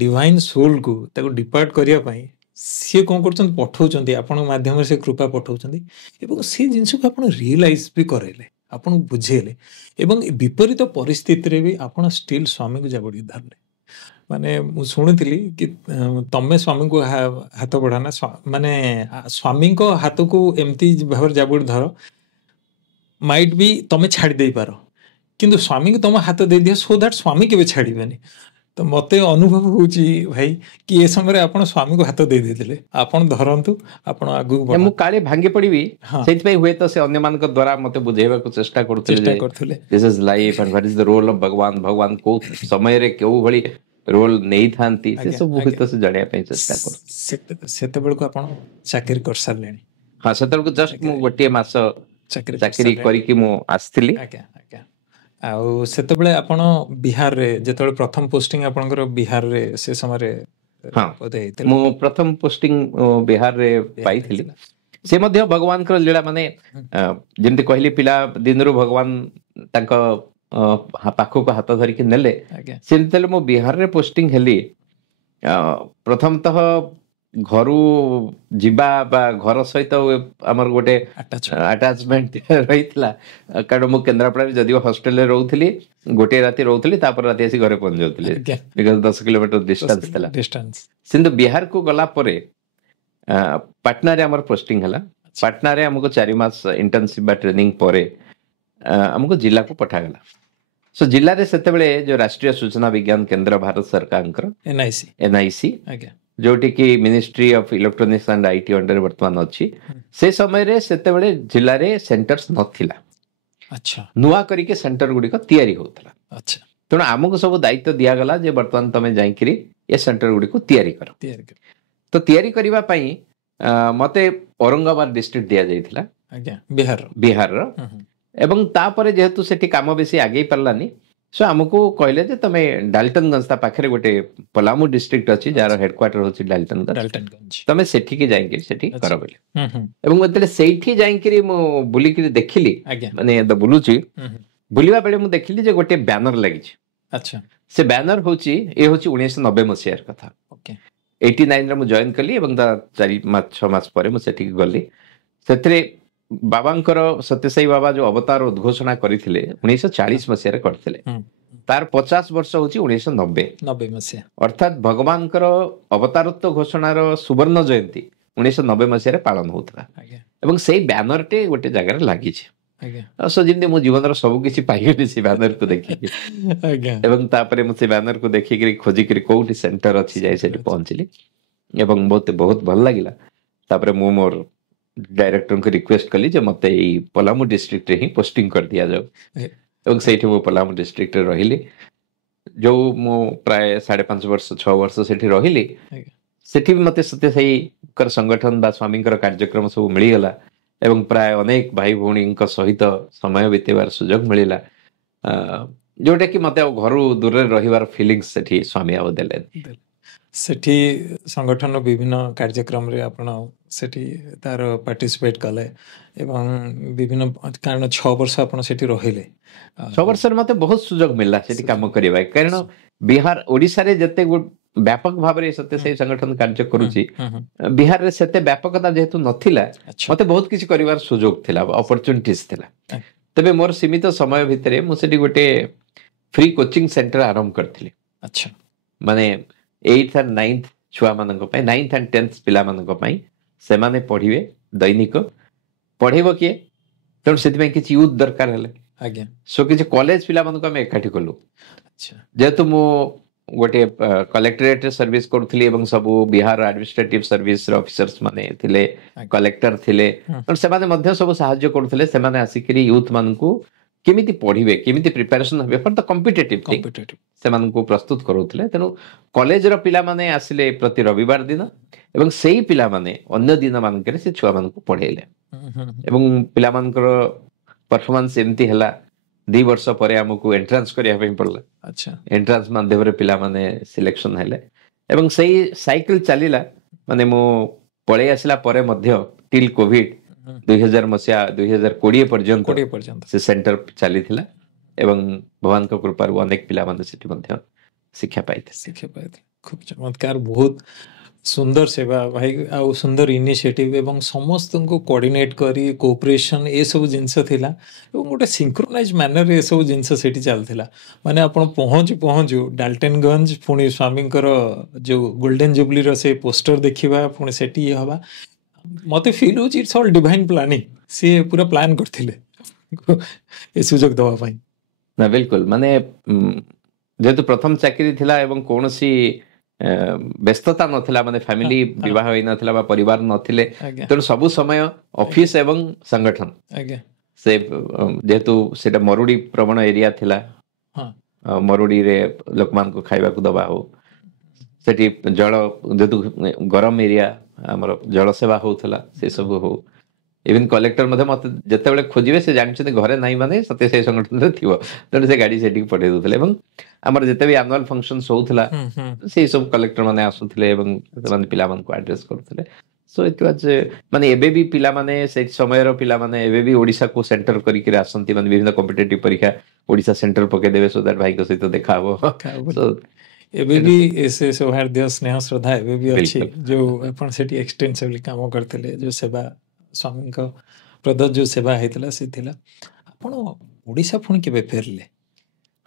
ଡିଭାଇନ୍ ସୋଲକୁ ତାକୁ ଡିପାର୍ଟ କରିବା ପାଇଁ ସିଏ କ'ଣ କରୁଛନ୍ତି, ପଠାଉଛନ୍ତି, ଆପଣଙ୍କ ମାଧ୍ୟମରେ ସେ କୃପା ପଠାଉଛନ୍ତି ଏବଂ ସେ ଜିନିଷକୁ ଆପଣ ରିଏଲାଇଜ୍ ବି କରାଇଲେ, ଆପଣଙ୍କୁ ବୁଝେଇଲେ ଏବଂ ବିପରୀତ ପରିସ୍ଥିତିରେ ବି ଆପଣ ଷ୍ଟିଲ୍ ସ୍ୱାମୀକୁ ଜାବୁଡ଼ିକି ଧରିଲେ। ମାନେ ମୁଁ ଶୁଣିଥିଲି କି ତମେ ସ୍ୱାମୀଙ୍କୁ ହାତ ବଢ଼ାନା, ମାନେ ସ୍ୱାମୀଙ୍କ ହାତକୁ ଏମିତି ଭାବରେ ଜାବୁଡ଼ି ଧର, ମାଇଟ୍ ବି ତମେ ଛାଡ଼ି ଦେଇପାର, କିନ୍ତୁ ସ୍ୱାମୀକୁ ତମ ହାତ ଦେଇଦିଅ ସୋ ଦ୍ୟାଟ୍ ସ୍ୱାମୀ କେବେ ଛାଡ଼ିବେନି। ତ ମତେ ଅନୁଭବ ହେଉଛି ଭାଇ କି ଏ ସମୟରେ ଆପଣ ସ୍ୱାମୀକୁ ହାତ ଦେଇ ଦେଇଥିଲେ, ଆପଣ ଧରନ୍ତୁ, ଆପଣ ଆଗକୁ ବଢ଼ନ୍ତୁ। ମୁଁ କାଳେ ଭାଙ୍ଗି ପଡ଼ିବି, ସେଇଥିପାଇଁ ହୁଏତ ସେ ଅନ୍ୟମାନଙ୍କ ଦ୍ୱାରା ମତେ ବୁଝେଇବାକୁ ଚେଷ୍ଟା କରୁଥିଲେ this is life and what is the role of ଭଗବାନ, ଭଗବାନ କୋଉ ସମୟରେ କେଉଁ ଭଳି ରୋଲ ନେଇଥାନ୍ତି ସେ ସବୁ ହୁଏତ ସେ ଜାଣିବା ପାଇଁ ଚେଷ୍ଟା କରୁଥିଲେ। ସେତେବେଳକୁ ଆପଣ ଚାକିରି କରିସାରିଲେଣି? ହଁ, ସେତେବେଳକୁ ଜଷ୍ଟ ମୁଁ ଗୋଟିଏ ମାସ ଚାକିରି କରିକି ମୁଁ ଆସିଥିଲି। ଆଜ୍ଞା ଆଜ୍ଞା। ଆଉ ସେତେବେଳେ ଆପଣ ବିହାରରେ, ଯେତେବେଳେ ପ୍ରଥମ ପୋଷ୍ଟିଂ ଆପଣଙ୍କର ବିହାରରେ ସେ ସମୟରେ? ହଁ, ମୁଁ ପ୍ରଥମ ପୋଷ୍ଟିଂ ବିହାରରେ ପାଇଥିଲି। ସେ ମଧ୍ୟ ଭଗବାନଙ୍କର ଲୀଳା, ମାନେ ଯେମିତି କହିଲି ପିଲା ଦିନରୁ ଭଗବାନ ତାଙ୍କ ପାଖକୁ ହାତ ଧରିକି ନେଲେ, ସେମିତି ମୁଁ ବିହାରରେ ପୋଷ୍ଟିଂ ହେଲି। ପ୍ରଥମତଃ ଘରୁ ଯିବା ବା ଘର ସହିତ ଆମର ଗୋଟେ ଆଟାଚମେଣ୍ଟ ରହିଥିଲା, କାରଣ ମୁଁ କେନ୍ଦ୍ରାପଡ଼ାରେ ଯଦିଓ ହଷ୍ଟେଲରେ ରହୁଥିଲି, ଗୋଟିଏ ରାତି ରହୁଥିଲି, ତାପରେ ରାତି ଆସି ଘରେ ପହଞ୍ଚି ଯାଉଥିଲି, ବିକଜ 10 କିଲୋମିଟର ଡିଷ୍ଟାନ୍ସ ଥିଲା। କିନ୍ତୁ ବିହାରକୁ ଗଲା ପରେ ପାଟନାରେ ଆମର ପୋଷ୍ଟିଂ ହେଲା। ପାଟନାରେ ଆମକୁ 4 ମାସ ଇଣ୍ଟର୍ନସିପ ବା ଟ୍ରେନିଂ ପରେ ଆମକୁ ଜିଲ୍ଲାକୁ ପଠାଗଲା। ସୋ ଜିଲ୍ଲାରେ ସେତେବେଳେ ଯୋଉ ରାଷ୍ଟ୍ରୀୟ ସୂଚନା ବିଜ୍ଞାନ କେନ୍ଦ୍ର ଭାରତ ସରକାରଙ୍କର NIC, ଯୋଉଠି କି ministry of electronics and IT ଅଣ୍ଡରରେ ବର୍ତ୍ତମାନ ଅଛି, ସେ ସମୟରେ ସେତେବେଳେ ଜିଲ୍ଲାରେ ସେଣ୍ଟର୍ସ ନଥିଲା, ନୂଆ କରିକି ସେଣ୍ଟର ଗୁଡ଼ିକ ତିଆରି ହଉଥିଲା। ତେଣୁ ଆମକୁ ସବୁ ଦାୟିତ୍ୱ ଦିଆଗଲା ଯେ ବର୍ତ୍ତମାନ ତମେ ଯାଇକିରି ଏ ସେଣ୍ଟର ଗୁଡ଼ିକୁ ତିଆରି କର। ତ ତିଆରି କରିବା ପାଇଁ ମତେ ଔରଙ୍ଗାବାଦ ଡିଷ୍ଟ୍ରିକ୍ଟ ଦିଆଯାଇଥିଲା ବିହାରର। ଏବଂ ତାପରେ ଯେହେତୁ ସେଠି କାମ ବେଶୀ ଆଗେଇ ପାରିଲାନି, ସୋ ଆମକୁ କହିଲେ ଯେ ତମେ ଡାଲଟନଗଞ୍ଜ, ତା ପାଖରେ ଗୋଟେ ପଲାମୁ ଡିଷ୍ଟ୍ରିକ୍ଟ ଅଛି ଯାହାର ହେଡକ୍ୱାର୍ଟର ହଉଛି ଡାଲଟନଗଞ୍ଜ, ତମେ ସେଠିକି ଯାଇକି ସେଠି କର ବୋଲି। ଏବଂ ଯେତେବେଳେ ସେଇଠି ଯାଇକିରି ମୁଁ ବୁଲିକିରି ଦେଖିଲି, ମାନେ ବୁଲୁଛି, ବୁଲିବା ବେଳେ ମୁଁ ଦେଖିଲି ଯେ ଗୋଟେ ବ୍ୟାନର ଲାଗିଛି। ସେ ବ୍ୟାନର ହଉଛି 1990 ମସିହାର କଥା। 89ରେ ମୁଁ ଜଏନ୍ କଲି ଏବଂ 4-6 ମାସ ପରେ ମୁଁ ସେଠିକି ଗଲି। ସେଥିରେ ବାବାଙ୍କର ସତ୍ୟସାଇ ବାବା ଯୋଉ ଅବତାର ଉଦ୍ଘୋଷଣା କରିଥିଲେ 1940 ମସିହାରେ କରିଥିଲେ, ତାର 50 ବର୍ଷ ହଉଛି 1990 ମସିହା, ଅର୍ଥାତ୍ ଭଗବାନଙ୍କର ଅବତାରତ୍ୱ ଘୋଷଣାର ସୁବର୍ଣ୍ଣ ଜୟନ୍ତୀ 1990 ମସିହାରେ ପାଳନ ହଉଥିଲା। ଏବଂ ସେଇ ବ୍ୟାନରଟେ ଗୋଟେ ଜାଗାରେ ଲାଗିଛି। ଆଜ୍ଞା ସୋ ଯେମିତି ମୋ ଜୀବନର ସବୁ କିଛି ପାଇଗଲି ସେ ବ୍ୟାନରକୁ ଦେଖିକି ଆଜ୍ଞା ଏବଂ ତାପରେ ମୁଁ ସେ ବ୍ୟାନରକୁ ଦେଖିକିରି ଖୋଜିକିରି କୋଉଠି ସେଣ୍ଟର ଅଛି ଯାଇ ସେଠି ପହଞ୍ଚିଲି ଏବଂ ମୋତେ ବହୁତ ଭଲ ଲାଗିଲା। ତାପରେ ମୁଁ ମୋର ଡାଇରେକ୍ଟରଙ୍କୁ ରିକ୍ୱେଷ୍ଟ କଲି ଯେ ମୋତେ ଏଇ ପଲାମୁ ଡିଷ୍ଟ୍ରିକ୍ଟରେ ହିଁ ପୋଷ୍ଟିଂ କରିଦିଆଯାଉ ଏବଂ ସେଇଠି ମୁଁ ପଲାମୁ ଡିଷ୍ଟ୍ରିକ୍ଟରେ ରହିଲି। ଯୋଉ ମୁଁ ପ୍ରାୟ 5.5 ବର୍ଷ 6 ବର୍ଷ ସେଠି ରହିଲି ସେଠି ବି ମୋତେ ସତ୍ୟସାଇଙ୍କର ସଂଗଠନ ବା ସ୍ୱାମୀଙ୍କର କାର୍ଯ୍ୟକ୍ରମ ସବୁ ମିଳିଗଲା ଏବଂ ପ୍ରାୟ ଅନେକ ଭାଇ ଭଉଣୀଙ୍କ ସହିତ ସମୟ ବିତେଇବାର ସୁଯୋଗ ମିଳିଲା, ଯୋଉଟା କି ମୋତେ ଆଉ ଘରୁ ଦୂରରେ ରହିବାର ଫିଲିଙ୍ଗସ୍ ସେଠି ସ୍ୱାମୀ ଆଉ ଦେଲେନି। ସେଠି ସଂଗଠନର ବିଭିନ୍ନ କାର୍ଯ୍ୟକ୍ରମରେ ଆପଣ ସେଠି ତାର ପାର୍ଟିସିପେଟ୍ କଲେ ଏବଂ ବିଭିନ୍ନ କାରଣ 6 ବର୍ଷ ଆପଣ ସେଠି ରହିଲେ। 6 ବର୍ଷରେ ମୋତେ ବହୁତ ସୁଯୋଗ ମିଳିଲା ସେଠି କାମ କରିବା, କାରଣ ବିହାର ଓଡ଼ିଶାରେ ଯେତେ ବ୍ୟାପକ ଭାବରେ ସତ୍ୟସାଇ ସଂଗଠନ କାର୍ଯ୍ୟ କରୁଛି, ବିହାରରେ ସେତେ ବ୍ୟାପକତା ଯେହେତୁ ନଥିଲା ମୋତେ ବହୁତ କିଛି କରିବାର ସୁଯୋଗ ଥିଲା, ଅପରଚୁନିଟିସ୍ ଥିଲା। ତେବେ ମୋର ସୀମିତ ସମୟ ଭିତରେ ମୁଁ ସେଠି ଗୋଟେ ଫ୍ରି କୋଚିଂ ସେଣ୍ଟର ଆରମ୍ଭ କରିଥିଲି। ଆଚ୍ଛା, ମାନେ 8th and 9th ଛୁଆମାନଙ୍କ ପାଇଁ, 9th and 10th ପିଲାମାନଙ୍କ ପାଇଁ ସେମାନେ ପଢ଼ିବେ, ଦୈନିକ ପଢ଼େଇବ କିଏ? ତେଣୁ ସେଥିପାଇଁ କିଛି ୟୁଥ୍ ଦରକାର ହେଲେ, ଆଜ୍ଞା ସୋ କିଛି କଲେଜ ପିଲାମାନଙ୍କୁ ଆମେ ଏକାଠି କଲୁ। ଆଚ୍ଛା, ଯେହେତୁ ମୁଁ ଗୋଟେ କଲେକ୍ଟରେଟରେ ସର୍ଭିସ କରୁଥିଲି ଏବଂ ସବୁ ବିହାର ଆଡମିନିଷ୍ଟ୍ରେଟିଭ ସର୍ଭିସର ଅଫିସର୍ସ ମାନେ ଥିଲେ, କଲେକ୍ଟର ଥିଲେ, ତେଣୁ ସେମାନେ ମଧ୍ୟ ସବୁ ସାହାଯ୍ୟ କରୁଥିଲେ। ସେମାନେ ଆସିକିରି ୟୁଥ୍ ମାନଙ୍କୁ କେମିତି ପଢ଼ିବେ, କେମିତି ପ୍ରିପାରେସନ୍ ହେବେ ଫର୍ ଦ କମ୍ପିଟେଟିଭ୍ ଥିଙ୍ଗ ସେମାନଙ୍କୁ ପ୍ରସ୍ତୁତ କରୁଥିଲେ। ତେଣୁ କଲେଜର ପିଲାମାନେ ଆସିଲେ ପ୍ରତି ରବିବାର ଦିନ ଏବଂ ସେଇ ପିଲାମାନେ ଅନ୍ୟ ଦିନମାନଙ୍କରେ ସେ ଛୁଆମାନଙ୍କୁ ପଢ଼େଇଲେ ଏବଂ ପିଲାମାନଙ୍କର ପରଫର୍ମାନ୍ସ ଏମିତି ହେଲା 2 ବର୍ଷ ପରେ ଆମକୁ ଏଣ୍ଟ୍ରାନ୍ସ କରିବା ପାଇଁ ପଡ଼ିଲା। ଏଣ୍ଟ୍ରାନ୍ସ ମାଧ୍ୟମରେ ପିଲାମାନେ ସିଲେକ୍ସନ ହେଲେ ଏବଂ ସେଇ ସାଇକେଲ ଚାଲିଲା। ମାନେ ମୁଁ ପଳେଇ ଆସିଲା ପରେ ମଧ୍ୟ ଟିଲ୍ କୋଭିଡ 2020 ପର୍ଯ୍ୟନ୍ତ ସେ ସେଣ୍ଟର ଚାଲିଥିଲା ଏବଂ ଭଗବାନଙ୍କ କୃପାରୁ ଅନେକ ପିଲାମାନେ ସେଠି ମଧ୍ୟ ଶିକ୍ଷା ପାଇଥିଲେ। ଖୁବ ଚମତ୍କାର, ବହୁତ ସୁନ୍ଦର ସେବା ଭାଇ, ଆଉ ସୁନ୍ଦର ଇନିସିଏଟିଭ ଏବଂ ସମସ୍ତଙ୍କୁ କୋଅର୍ଡିନେଟ୍ କରି କୋଅପରେସନ୍ ଏସବୁ ଜିନିଷ ଥିଲା ଏବଂ ଗୋଟେ ସିଙ୍କ୍ରୋନାଇଜ୍ ମ୍ୟାନରରେ ଏସବୁ ଜିନିଷ ସେଠି ଚାଲିଥିଲା। ମାନେ ଆପଣ ପହଞ୍ଚୁ ଡାଲଟନଗଞ୍ଜ, ପୁଣି ସ୍ୱାମୀଙ୍କର ଯେଉଁ ଗୋଲ୍ଡେନ୍ ଜୁବଲିର ସେ ପୋଷ୍ଟର ଦେଖିବା, ପୁଣି ସେଠି ଇଏ ହେବା, ମୋତେ ଫିଲ୍ ହେଉଛି ଇଟ୍ସ ଅଲ୍ ଡିଭାଇନ୍ ପ୍ଲାନିଂ। ସିଏ ପୁରା ପ୍ଲାନ୍ କରିଥିଲେ ଏ ସୁଯୋଗ ଦେବା ପାଇଁ। ନା ବିଲକୁଲ, ମାନେ ଯେହେତୁ ପ୍ରଥମ ଚାକିରି ଥିଲା ଏବଂ କୌଣସି ବ୍ୟସ୍ତତା ନଥିଲା, ମାନେ ଫ୍ୟାମିଲି ବିବାହ ହେଇନଥିଲା ବା ପରିବାର ନଥିଲେ, ତେଣୁ ସବୁ ସମୟ ଅଫିସ ଏବଂ ସଂଗଠନ। ସେ ଯେହେତୁ ସେଟା ମରୁଡି ପ୍ରବଣ ଏରିଆ ଥିଲା, ମରୁଡିରେ ଲୋକମାନଙ୍କୁ ଖାଇବାକୁ ଦବା ହଉ, ସେଠି ଜଳ ଯେହେତୁ ଗରମ ଏରିଆ, ଆମର ଜଳ ସେବା ହଉଥିଲା, ସେ ସବୁ ହଉ। ଇଭେନ୍ କଲେକ୍ଟର ମଧ୍ୟ ମୋତେ ଯେତେବେଳେ ଖୋଜିବେ ସେ ଜାଣିଛନ୍ତି ଘରେ ନାହିଁ ମାନେ ସତ୍ୟସାଇ ସଂଗଠନରେ ଥିବ, ତେଣୁ ସେ ଗାଡ଼ି ସେଠିକି ପଠେଇ ଦେଉଥିଲେ। ଏବଂ ଆମର ଯେତେ ବି ଆନୁଆଲ ଫଙ୍କସନ୍ସ ହଉଥିଲା ସେଇ ସବୁ କଲେକ୍ଟର ମାନେ ଆସୁଥିଲେ ଏବଂ ସେମାନେ ପିଲାମାନଙ୍କୁ ଆଡ୍ରେସ୍ କରୁଥିଲେ। ସୋ ଇଟ୍ ୱାଜ୍, ମାନେ ଏବେ ବି ପିଲାମାନେ ସେଇ ସମୟର ପିଲାମାନେ ଏବେ ବି ଓଡ଼ିଶାକୁ ସେଣ୍ଟର କରିକି ଆସନ୍ତି। ମାନେ ବିଭିନ୍ନ କମ୍ପିଟେଟିଭ ପରୀକ୍ଷା ଓଡ଼ିଶା ସେଣ୍ଟର ପକେଇଦେବେ ସୋ ଦ୍ୟାଟ୍ ଭାଇଙ୍କ ସହିତ ଦେଖା ହବ। ଏବେ ବି ସେ ସୌହାର୍ଦ୍ଦ୍ୟ, ସ୍ନେହ, ଶ୍ରଦ୍ଧା ଏବେ ବି ଅଛି। ଯୋଉ ଆପଣ ସେଠି ଏକ୍ସଟେନ୍ସିଭଲି କାମ କରିଥିଲେ, ଯୋଉ ସେବା ସ୍ୱାମୀଙ୍କ ପ୍ରଦତ୍ତ ଯୋଉ ସେବା ହେଇଥିଲା ସେ ଥିଲା। ଆପଣ ଓଡ଼ିଶା ପୁଣି କେବେ ଫେରିଲେ?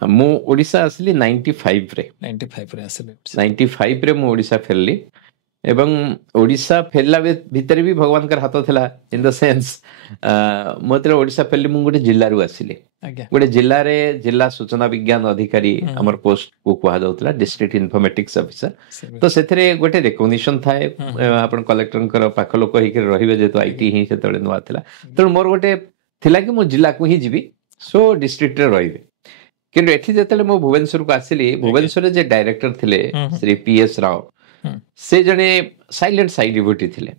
ମୁଁ ଓଡ଼ିଶା ଆସିଲି 95ରେ। 95ରେ ଆସିଲେ। 95ରେ ମୁଁ ଓଡ଼ିଶା ଫେରିଲି ଏବଂ ଓଡ଼ିଶା ଫେରିଲା ଭିତରେ ବି ଭଗବାନଙ୍କର ହାତ ଥିଲା। ଇନ୍ ଦ ସେନ୍ସ ମୁଁ ଯେତେବେଳେ ଓଡ଼ିଶା ଫେରିଲି, ମୁଁ ଗୋଟେ ଜିଲ୍ଲାରୁ ଆସିଲି। ଗୋଟେ ଜିଲ୍ଲାରେ ଜିଲ୍ଲା ସୂଚନା ବିଜ୍ଞାନ ଅଧିକାରୀ ଆମର ପୋଷ୍ଟକୁ କୁହାଯାଉଥିଲା, ଡିଷ୍ଟ୍ରିକ୍ଟ ଇନଫର୍ମେଟିକ୍ସ ଅଫିସର। ତ ସେଥିରେ ଗୋଟେ ରେକଗ୍ନିସନ ଥାଏ, ଆପଣ କଲେକ୍ଟରଙ୍କର ପାଖ ଲୋକ ହେଇକି ରହିବେ, ଯେହେତୁ ଆଇଟି ହିଁ ସେତେବେଳେ ନୂଆ ଥିଲା। ତେଣୁ ମୋର ଗୋଟେ ଥିଲା କି ମୁଁ ଜିଲ୍ଲାକୁ ହିଁ ଯିବି, ସୋ ଡିଷ୍ଟ୍ରିକ୍ଟରେ ରହିବି। କିନ୍ତୁ ଏଠି ଯେତେବେଳେ ମୁଁ ଭୁବନେଶ୍ୱରକୁ ଆସିଲି, ଭୁବନେଶ୍ୱରରେ ଯେ ଡାଇରେକ୍ଟର ଥିଲେ ଶ୍ରୀ PS ରାଓ, ସେ ଜଣେ ସାଇଲେଣ୍ଟ ସାଇ ଡିଭୋଟି ଥିଲେ।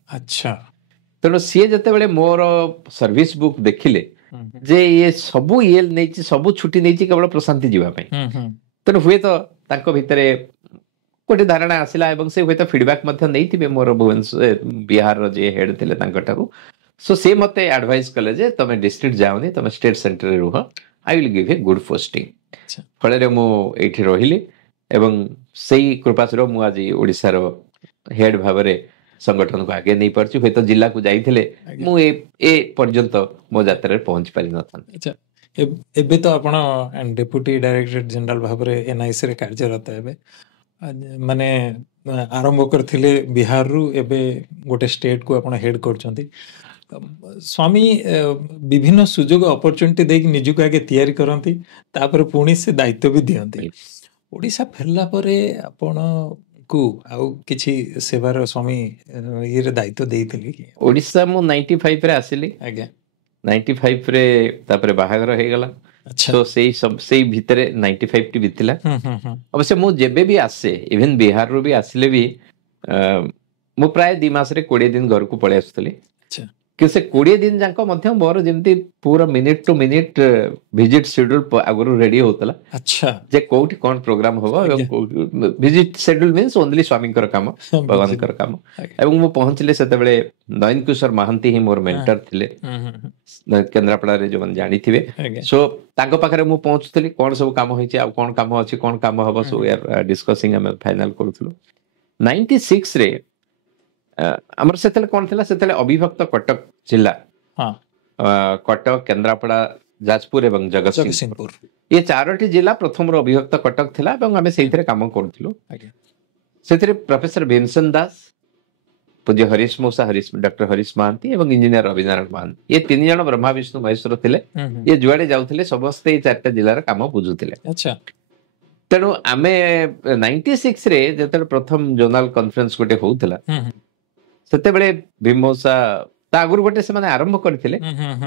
ତେଣୁ ସିଏ ଯେତେବେଳେ ମୋର ସର୍ଭିସ ବୁକ୍ ଦେଖିଲେ ଯେ ଇଏ ସବୁ ନେଇଛି, ସବୁ ଛୁଟି ନେଇଛି କେବଳ ପ୍ରଶାନ୍ତି ଯିବା ପାଇଁ, ତେଣୁ ହୁଏତ ତାଙ୍କ ଭିତରେ ଗୋଟେ ଧାରଣା ଆସିଲା ଏବଂ ସେ ହୁଏତ ଫିଡବ୍ୟାକ୍ ମଧ୍ୟ ନେଇଥିବେ ମୋର ଭୁବନେଶ୍ୱର ବିହାରର ଯିଏ ହେଡ୍ ଥିଲେ ତାଙ୍କଠାରୁ। ସୋ ସେ ମୋତେ ଆଡଭାଇସ୍ କଲେ ଯେ ତମେ ଡିଷ୍ଟ୍ରିକ୍ଟ ଯାଅନି, ତମେ ଷ୍ଟେଟ୍ ସେଣ୍ଟରରେ ରୁହ, I will give A good posting. ଫଳରେ ମୁଁ ଏଇଠି ରହିଲି ଏବଂ ସେଇ କୃପାସୁର ମୁଁ ଆଜି ଓଡ଼ିଶାର ହେଡ୍ ଭାବରେ ସଂଗଠନକୁ ଆଗେଇ ନେଇ ପାରୁଛି। ହୁଏତ ଜିଲ୍ଲାକୁ ଯାଇଥିଲେ ମୁଁ ଏ ପର୍ଯ୍ୟନ୍ତ ମୋ ଯାତ୍ରାରେ ପହଞ୍ଚି ପାରିନଥାନ୍ତି। ଏବେ ତ ଆପଣ ଡେପୁଟି ଡାଇରେକ୍ଟର ଜେନେରାଲ ଭାବରେ NICରେ କାର୍ଯ୍ୟରତ ହେବେ। ମାନେ ଆରମ୍ଭ କରିଥିଲେ ବିହାରରୁ, ଏବେ ଗୋଟେ ଷ୍ଟେଟକୁ ଆପଣ ହେଡ୍ କରୁଛନ୍ତି। स्वामी विभिन्न सुजोग अपॉर्चुनिटी देख निजुक आगे तैयारी करती तापर पुणी से दायित्व भी दियंती ओडिशा फेरला परे आपण को आउ किछि सेवार स्वामी ये दायित्व देइतली कि ओडिशा मु 95 रे आसिली आज्ञा 95 रे तापर बाहागर हे गला अच्छा तो सेई भितरे 95 टी बितिला अवश्य मु जेबे भी आसे इवन बिहार रो भी आसिले भी मु प्राय 2 मास रे 20 दिन घर को पळे आसतली अच्छा कि से 20 दिन जांको मध्य मोर जेमती पूरा minute to minute visit schedule आगुरु रेडी होतला अच्छा जे कोठी कोन प्रोग्राम होबो एवं विजिट शेड्यूल मींस ओनली स्वामी कर काम भगवान कर काम एवं मु पहुंचले सेते बेले नयन किशोर महांती ही मोर मेंटर थिले केंद्रापड़ा रे जो मन जानी थिबे सो तांको पाखरे मु पहुंचतली कोन सब काम होइछि आ कोन काम अछि कोन काम होबो सो वी आर डिस्कसिंग हम फाइनल करथुलो 96 रे हमर सेतले कोन थिला सेतले अविभक्त कटक जिल्ला हां कटक केंद्रापड़ा जाजपुर एवं जगतसिंहपुर ये चारोटी जिला प्रथम रो अविभक्त कटक थिला एवं हमें सेइथरे काम करथिलो आज्ञा सेतरे प्रोफेसर भीमसेन दास पूज्य हरीश मौसा हरीश डॉक्टर हरीश महांती एवं इंजीनियर रविनारायण महांती ये तीन जन ब्रह्मा विष्णु महेश्वर थिले ये जुआडे जाउथिले समस्त ए चारटा जिल्लार काम बुझुथिले अच्छा तेणु आमे 96 रे जेतले प्रथम जोनल कॉन्फ्रेंस गोटे होउथिला सेते बेले भीम मौसा ता आगुर गोटे से माने आरंभ करथिले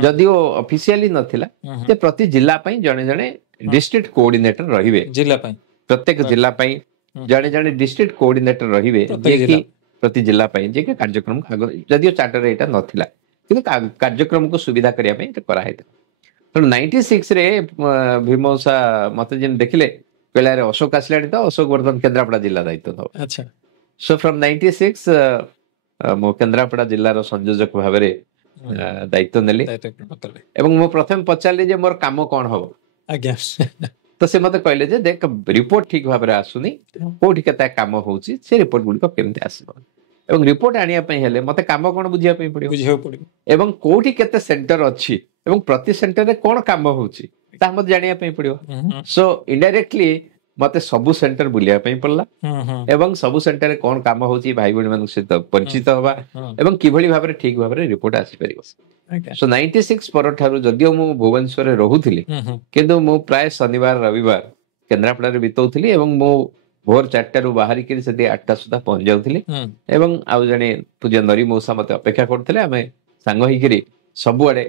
जदिओ ऑफिशियली नथिला ते प्रति जिल्ला पई जणे जणे डिस्ट्रिक्ट कोऑर्डिनेटर रहिबे जिल्ला पई प्रत्येक जिल्ला पई जणे जणे डिस्ट्रिक्ट कोऑर्डिनेटर रहिबे जे कि प्रति जिल्ला पई जे कि कार्यक्रम जदिओ चार्टर एटा नथिला किंतु कार्यक्रम को सुविधा करिया पई करा हेता तो 96 रे भीम मौसा मते जिन देखिले कहले रे अशोक आसलाडी तो अशोक वर्धन केंद्रापड़ा जिल्ला दायित्व दो अच्छा सो फ्रॉम 96 मो केंद्रापड़ा जिल्लार संयोजक भाबरे दायित्व नेली एवं मो प्रथम पचारली जे मोर काम कोन हबो आज्ञा तो से मते कहले जे देख रिपोर्ट ठीक भाबरे आसुनी कोठी केता काम होउची से रिपोर्ट गुडी को केमते आसीबो एवं रिपोर्ट आनिया पई हेले मते काम कोन बुझिया पई पड़ियो एवं कोठी केते सेंटर अछि एवं प्रति सेंटर रे कोन काम होउची ता मते जानिया पई पड़ियो सो इनडायरेक्टली मते सबु सेंटर बुलिया पई पड़ला एवं सबु सेंटर रे कोन काम होउची भाई बणी मान से परिचित होबा एवं किभली भाबरे ठीक भाबरे रिपोर्ट आसी परिबो सो 96 पर ठारू जदियो मु भुवनेश्वर रे रहुथिली किंतु मु प्राय शनिवार रविवार केंद्रापड़ा रे बितौथिली एवं मु भोर 4टा रु बाहरी के से 8टा सुधा पहुंच जाउथिली एवं आउ जने पूज्य नरी मौसा मते अपेक्षा करथिले हमें सांग होइकरी सबुआडे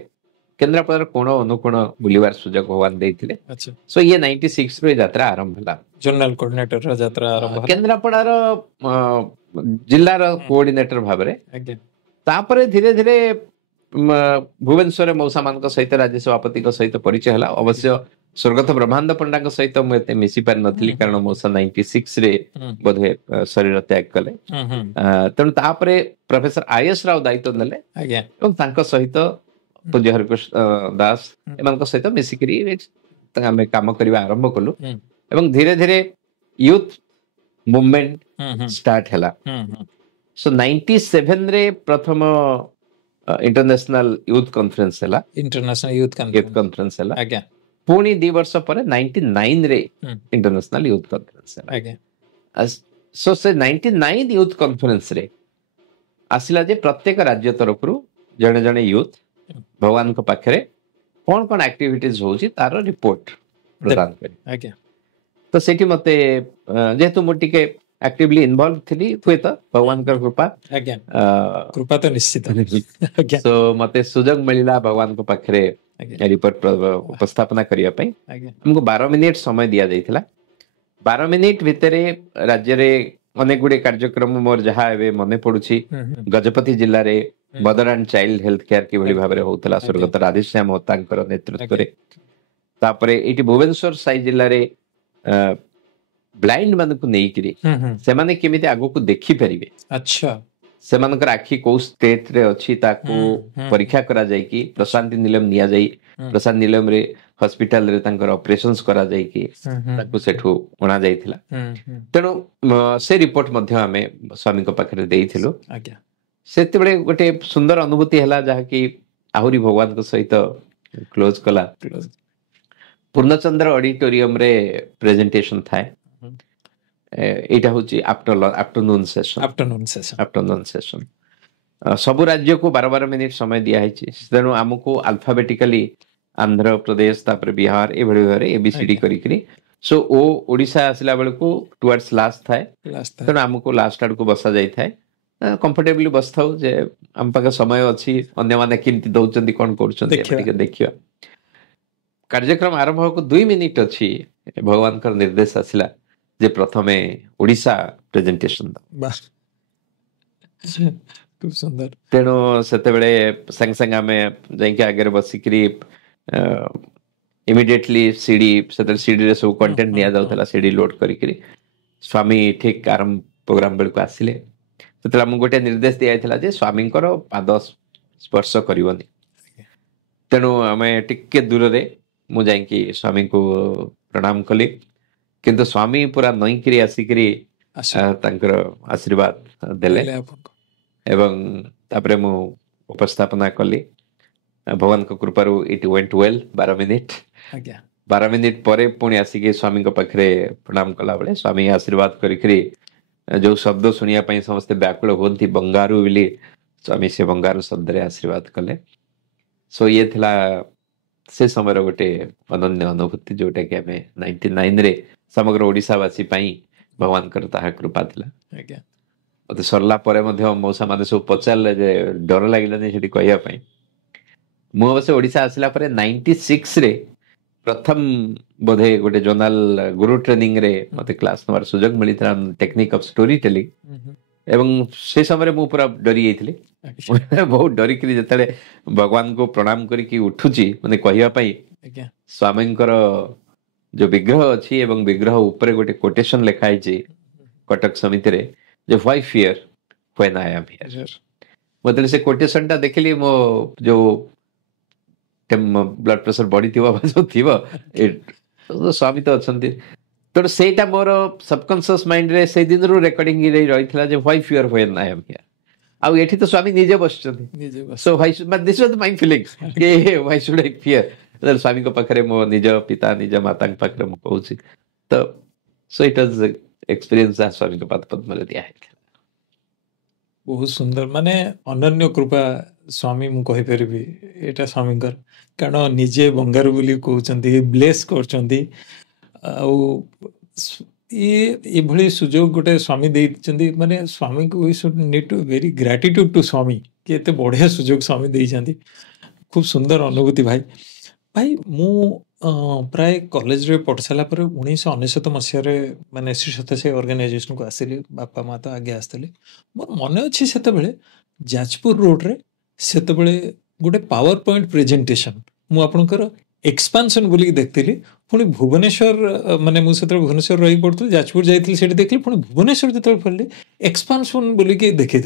केंद्रापड़ा कोण अनुकोण बुलिवार सुजोग भगवान देइथिले अच्छा सो ये 96 रे यात्रा आरंभ हला जनरल कोऑर्डिनेटर रा यात्रा आरंभ केंद्रापड़ा रो जिल्ला रो कोऑर्डिनेटर भाबरे आज्ञा तापरे धीरे धीरे भुवनेश्वर मौसा मान सहित राज्य सभापति सहित परिचय हला अवश्य स्वर्गत ब्रह्मानंद पंडा सहित मुझे मिसी पार नथिली कारण मौसा 96 रे बोधे शरीर त्याग कले तेणु तापरे प्रोफेसर आईएस राव दायित्व नेले आज्ञा एवं तांको सहित पूज्य हरिकृष्ण दास एमान सहित मिसिकरी आमे काम करबा आरंभ कलु एवं धीरे धीरे यूथ मूवमेंट स्टार्ट हला सो 97 रे प्रथम इंटरनेशनल यूथ कॉन्फ्रेंस हला इंटरनेशनल यूथ कॉन्फ्रेंस हला आज्ञा पुणी 2 वर्ष पर 99 रे इंटरनेशनल यूथ कॉन्फ्रेंस हला आज्ञा सो से 99 यूथ कॉन्फ्रेंस रे आसिला जे प्रत्येक राज्य तरफ रु जणे जणे यूथ भगवान को पाखरे कोन कोन एक्टिविटीज होची तार रिपोर्ट प्रदान करे आज्ञा तो सेठी मते जेतु मोटिके एक्टिवली इन्वॉल्व थिली हुए तो भगवान का कृपा आज्ञा कृपा तो निश्चित आज्ञा सो मते सुजोग मिलिला भगवान को पाखरे रिपोर्ट उपस्थापना करिया पई हमको 12 मिनिट समय दिया जाइथिला 12 मिनिट भितरे राज्य रे अनेक गुडे कार्यक्रम मोर जहा एबे मने पडुची गजपति जिल्ला रे mother and child health care की भली भाबरे होतला स्वर्गत राधेश्याम होतांकर नेतृत्व रे तापरे एटी भुवनेश्वर साई जिल्ला रे ब्लाइंड मान को नहीं करी से माने केमिते आगो को देखि परिबे अच्छा से मानकर आखि को स्टेट रे अछि ताको परीक्षा करा जाय कि प्रशांति निलम निया जाय प्रशांत निलम रे हॉस्पिटल रे तांकर ऑपरेशंस करा जाय कि ताको सेठो उणा जायथिला तेनो से रिपोर्ट मध्य हमें स्वामी को पाखरे देइथिलो आज्ञा सेते बेले गोटे सुंदर अनुभूति हला जहा कि आहुरी भगवान को सहित क्लोज कला पूर्णचंद्र ऑडिटोरियम रे प्रेजेंटेशन थाए एटा होची आफ्टरनून सेशन ସବୁ ରାଜ୍ୟକୁ 12 ମିନିଟ୍ ସମୟ ଦିଆହେଇଛି ତେଣୁ ଆମକୁ ଆଲଫାବେଟିକାଲି ଆନ୍ଧ୍ର ପ୍ରଦେଶ ତାପରେ ବିହାର ଏଭଳି ଭାବରେ ABCD କରିକିରି ସୋ ଓଡ଼ିଶା ଆସିଲା ବେଳକୁ ଟୁୱାର୍ଡସ୍ ଲାଷ୍ଟ ଥାଏ ତେଣୁ ଆମକୁ ଲାଷ୍ଟ ଆଡକୁ ବସା ଯାଇଥାଏ କମ୍ଫର୍ଟେବଲି ବସିଥାଉ ଯେ ଆମ ପାଖେ ସମୟ ଅଛି ଅନ୍ୟମାନେ କେମିତି ଦଉଛନ୍ତି କଣ କରୁଛନ୍ତି ଟିକେ ଦେଖିବା କାର୍ଯ୍ୟକ୍ରମ ଆରମ୍ଭ ହେବାକୁ 2 ମିନିଟ୍ ଅଛି ଭଗବାନଙ୍କର ନିର୍ଦ୍ଦେଶ ଆସିଲା ଯେ ପ୍ରଥମେ ଓଡ଼ିଶା ପ୍ରେଜେଣ୍ଟେସନ ଖୁବ ସୁନ୍ଦର ତେଣୁ ସେତେବେଳେ ସାଙ୍ଗେ ସାଙ୍ଗେ ଆମେ ଯାଇକି ଆଗରେ ବସିକିରି ଇମିଡିଏଟଲି ସିଡିରେ ସବୁ କଣ୍ଟେଣ୍ଟ ନିଆଯାଉଥିଲା ସିଡି ଲୋଡ କରିକିରି ସ୍ୱାମୀ ଠିକ ଆରମ୍ଭ ପ୍ରୋଗ୍ରାମ ବେଳକୁ ଆସିଲେ ସେତେବେଳେ ଆମକୁ ଗୋଟେ ନିର୍ଦ୍ଦେଶ ଦିଆଯାଇଥିଲା ଯେ ସ୍ୱାମୀଙ୍କର ପାଦ ସ୍ପର୍ଶ କରିବନି ତେଣୁ ଆମେ ଟିକେ ଦୂରରେ ମୁଁ ଯାଇକି ସ୍ୱାମୀଙ୍କୁ ପ୍ରଣାମ କଲି କିନ୍ତୁ ସ୍ୱାମୀ ପୁରା ନଇଁକିରି ଆସିକିରି ତାଙ୍କର ଆଶୀର୍ବାଦ ଦେଲେ ଏବଂ ତାପରେ ମୁଁ ଉପସ୍ଥାପନା କଲି ଭଗବାନଙ୍କ କୃପାରୁ ଇଟ୍ ୱେଣ୍ଟ ୱେଲ୍ 12 ମିନିଟ୍ ପରେ ପୁଣି ଆସିକି ସ୍ୱାମୀଙ୍କ ପାଖରେ ପ୍ରଣାମ କଲା ବେଳେ ସ୍ୱାମୀ ଆଶୀର୍ବାଦ କରିକିରି ଯୋଉ ଶବ୍ଦ ଶୁଣିବା ପାଇଁ ସମସ୍ତେ ବ୍ୟାକୁଳ ହୁଅନ୍ତି ବଙ୍ଗାରୁ ବୋଲି ସ୍ୱାମୀ ସେ ବଙ୍ଗାରୁ ଶବ୍ଦରେ ଆଶୀର୍ବାଦ କଲେ ସୋ ଇଏ ଥିଲା ସେ ସମୟର ଗୋଟେ ଅନନ୍ୟ ଅନୁଭୂତି ଯୋଉଟା କି ଆମେ 99ରେ ସମଗ୍ର ଓଡ଼ିଶାବାସୀ ପାଇଁ ଭଗବାନଙ୍କର ତାହା କୃପା ଥିଲା ମତେ ସରିଲା ପରେ ମଧ୍ୟ ମଉସା ମାନେ ସବୁ ପଚାରିଲେ ଯେ ଡର ଲାଗିଲାନି ସେଠି କହିବା ପାଇଁ ମୁଁ ଅବଶ୍ୟ ଓଡ଼ିଶା ଆସିଲା ପରେ 96ରେ ପ୍ରଥମ ବୋଧେ ଗୋଟେ ଜୋନାଲ ଗୁରୁ ଟ୍ରେନିଂରେ ମତେ କ୍ଲାସ ନେବାର ସୁଯୋଗ ମିଳିଥିଲା ଟେକ୍ନିକ୍ ଅଫ୍ ଷ୍ଟୋରି ଟେଲିଂ ଏବଂ ସେ ସମୟରେ ମୁଁ ପୁରା ଡରି ଯାଇଥିଲି ବହୁତ ଡରିକିରି ଯେତେବେଳେ ଭଗବାନଙ୍କୁ ପ୍ରଣାମ କରିକି ଉଠୁଛି ମାନେ କହିବା ପାଇଁ ସ୍ୱାମୀଙ୍କର ଯୋଉ ବିଗ୍ରହ ଅଛି ଏବଂ ବିଗ୍ରହ ଉପରେ ଗୋଟେ କୋଟେସନ ଲେଖା ହେଇଛି କଟକ ସମିତିରେ ଯେ why fear when I am here ମତେ ସେ କୋଟେସନ ଟା ଦେଖିଲି ମୋ ଯୋଉ ବ୍ଲଡ ପ୍ରେସର ବଢିଥିବ ବା ଯୋଉ ଥିବ ସ୍ୱାମୀ ତ ଅଛନ୍ତି ତେଣୁ ସେଇଟା ମୋର ସବକନସିୟସ ମାଇଣ୍ଡରେ ସେଇ ଦିନରୁ ରେକର୍ଡିଂ ରହିଥିଲା ଯେ why fear when I am here ଆଉ ଏଠି ତ ସ୍ୱାମୀ ନିଜେ ବସିଛନ୍ତି so why this was my feelings why should I fear ସ୍ୱାମୀଙ୍କ ପାଖରେ ମୋ ନିଜ ପିତା ନିଜ ମାତାଙ୍କ ପାଖରେ ମୁଁ କହୁଛି ତ so it was experience ସ୍ୱାମୀଙ୍କ ପାଦ ପଦ୍ମରେ ଦିଆ ହେଇଥିଲା ବହୁତ ସୁନ୍ଦର ମାନେ ଅନନ୍ୟ କୃପା ସ୍ୱାମୀ ମୁଁ କହିପାରିବି ଏଇଟା ସ୍ୱାମୀଙ୍କର କାରଣ ନିଜେ ବଙ୍ଗାରୁ ବୋଲି କହୁଛନ୍ତି ବ୍ଲେସ୍ କରୁଛନ୍ତି ଆଉ ଏଭଳି ସୁଯୋଗ ଗୋଟେ ସ୍ୱାମୀ ଦେଇଛନ୍ତି ମାନେ ସ୍ୱାମୀଙ୍କୁ we should need to very gratitude to स्वामी कि एते बढ़िया सुजोग स्वामी देइछंती खूब सुंदर अनुभूति भाई भाई मु प्राय कॉलेज रे पढ़ साला पर 1999 मसिया माने श्री सत्यसाई ऑर्गेनाइजेशन को आसिली बापा माँ तो आगे आसते मोर मन अच्छी सेते जाजपुर रोड रे सेते गोटे पावर पॉइंट प्रेजेंटेशन मु आपनकर एक्सपांशन बोली देखती पुणी भुवनेश्वर माने मुझे भुवनेश्वर रही पड़ू जाजपुर जाइली से देखली पुणी भुवनेश्वर जो पढ़ली एक्सपांशन बोली देखी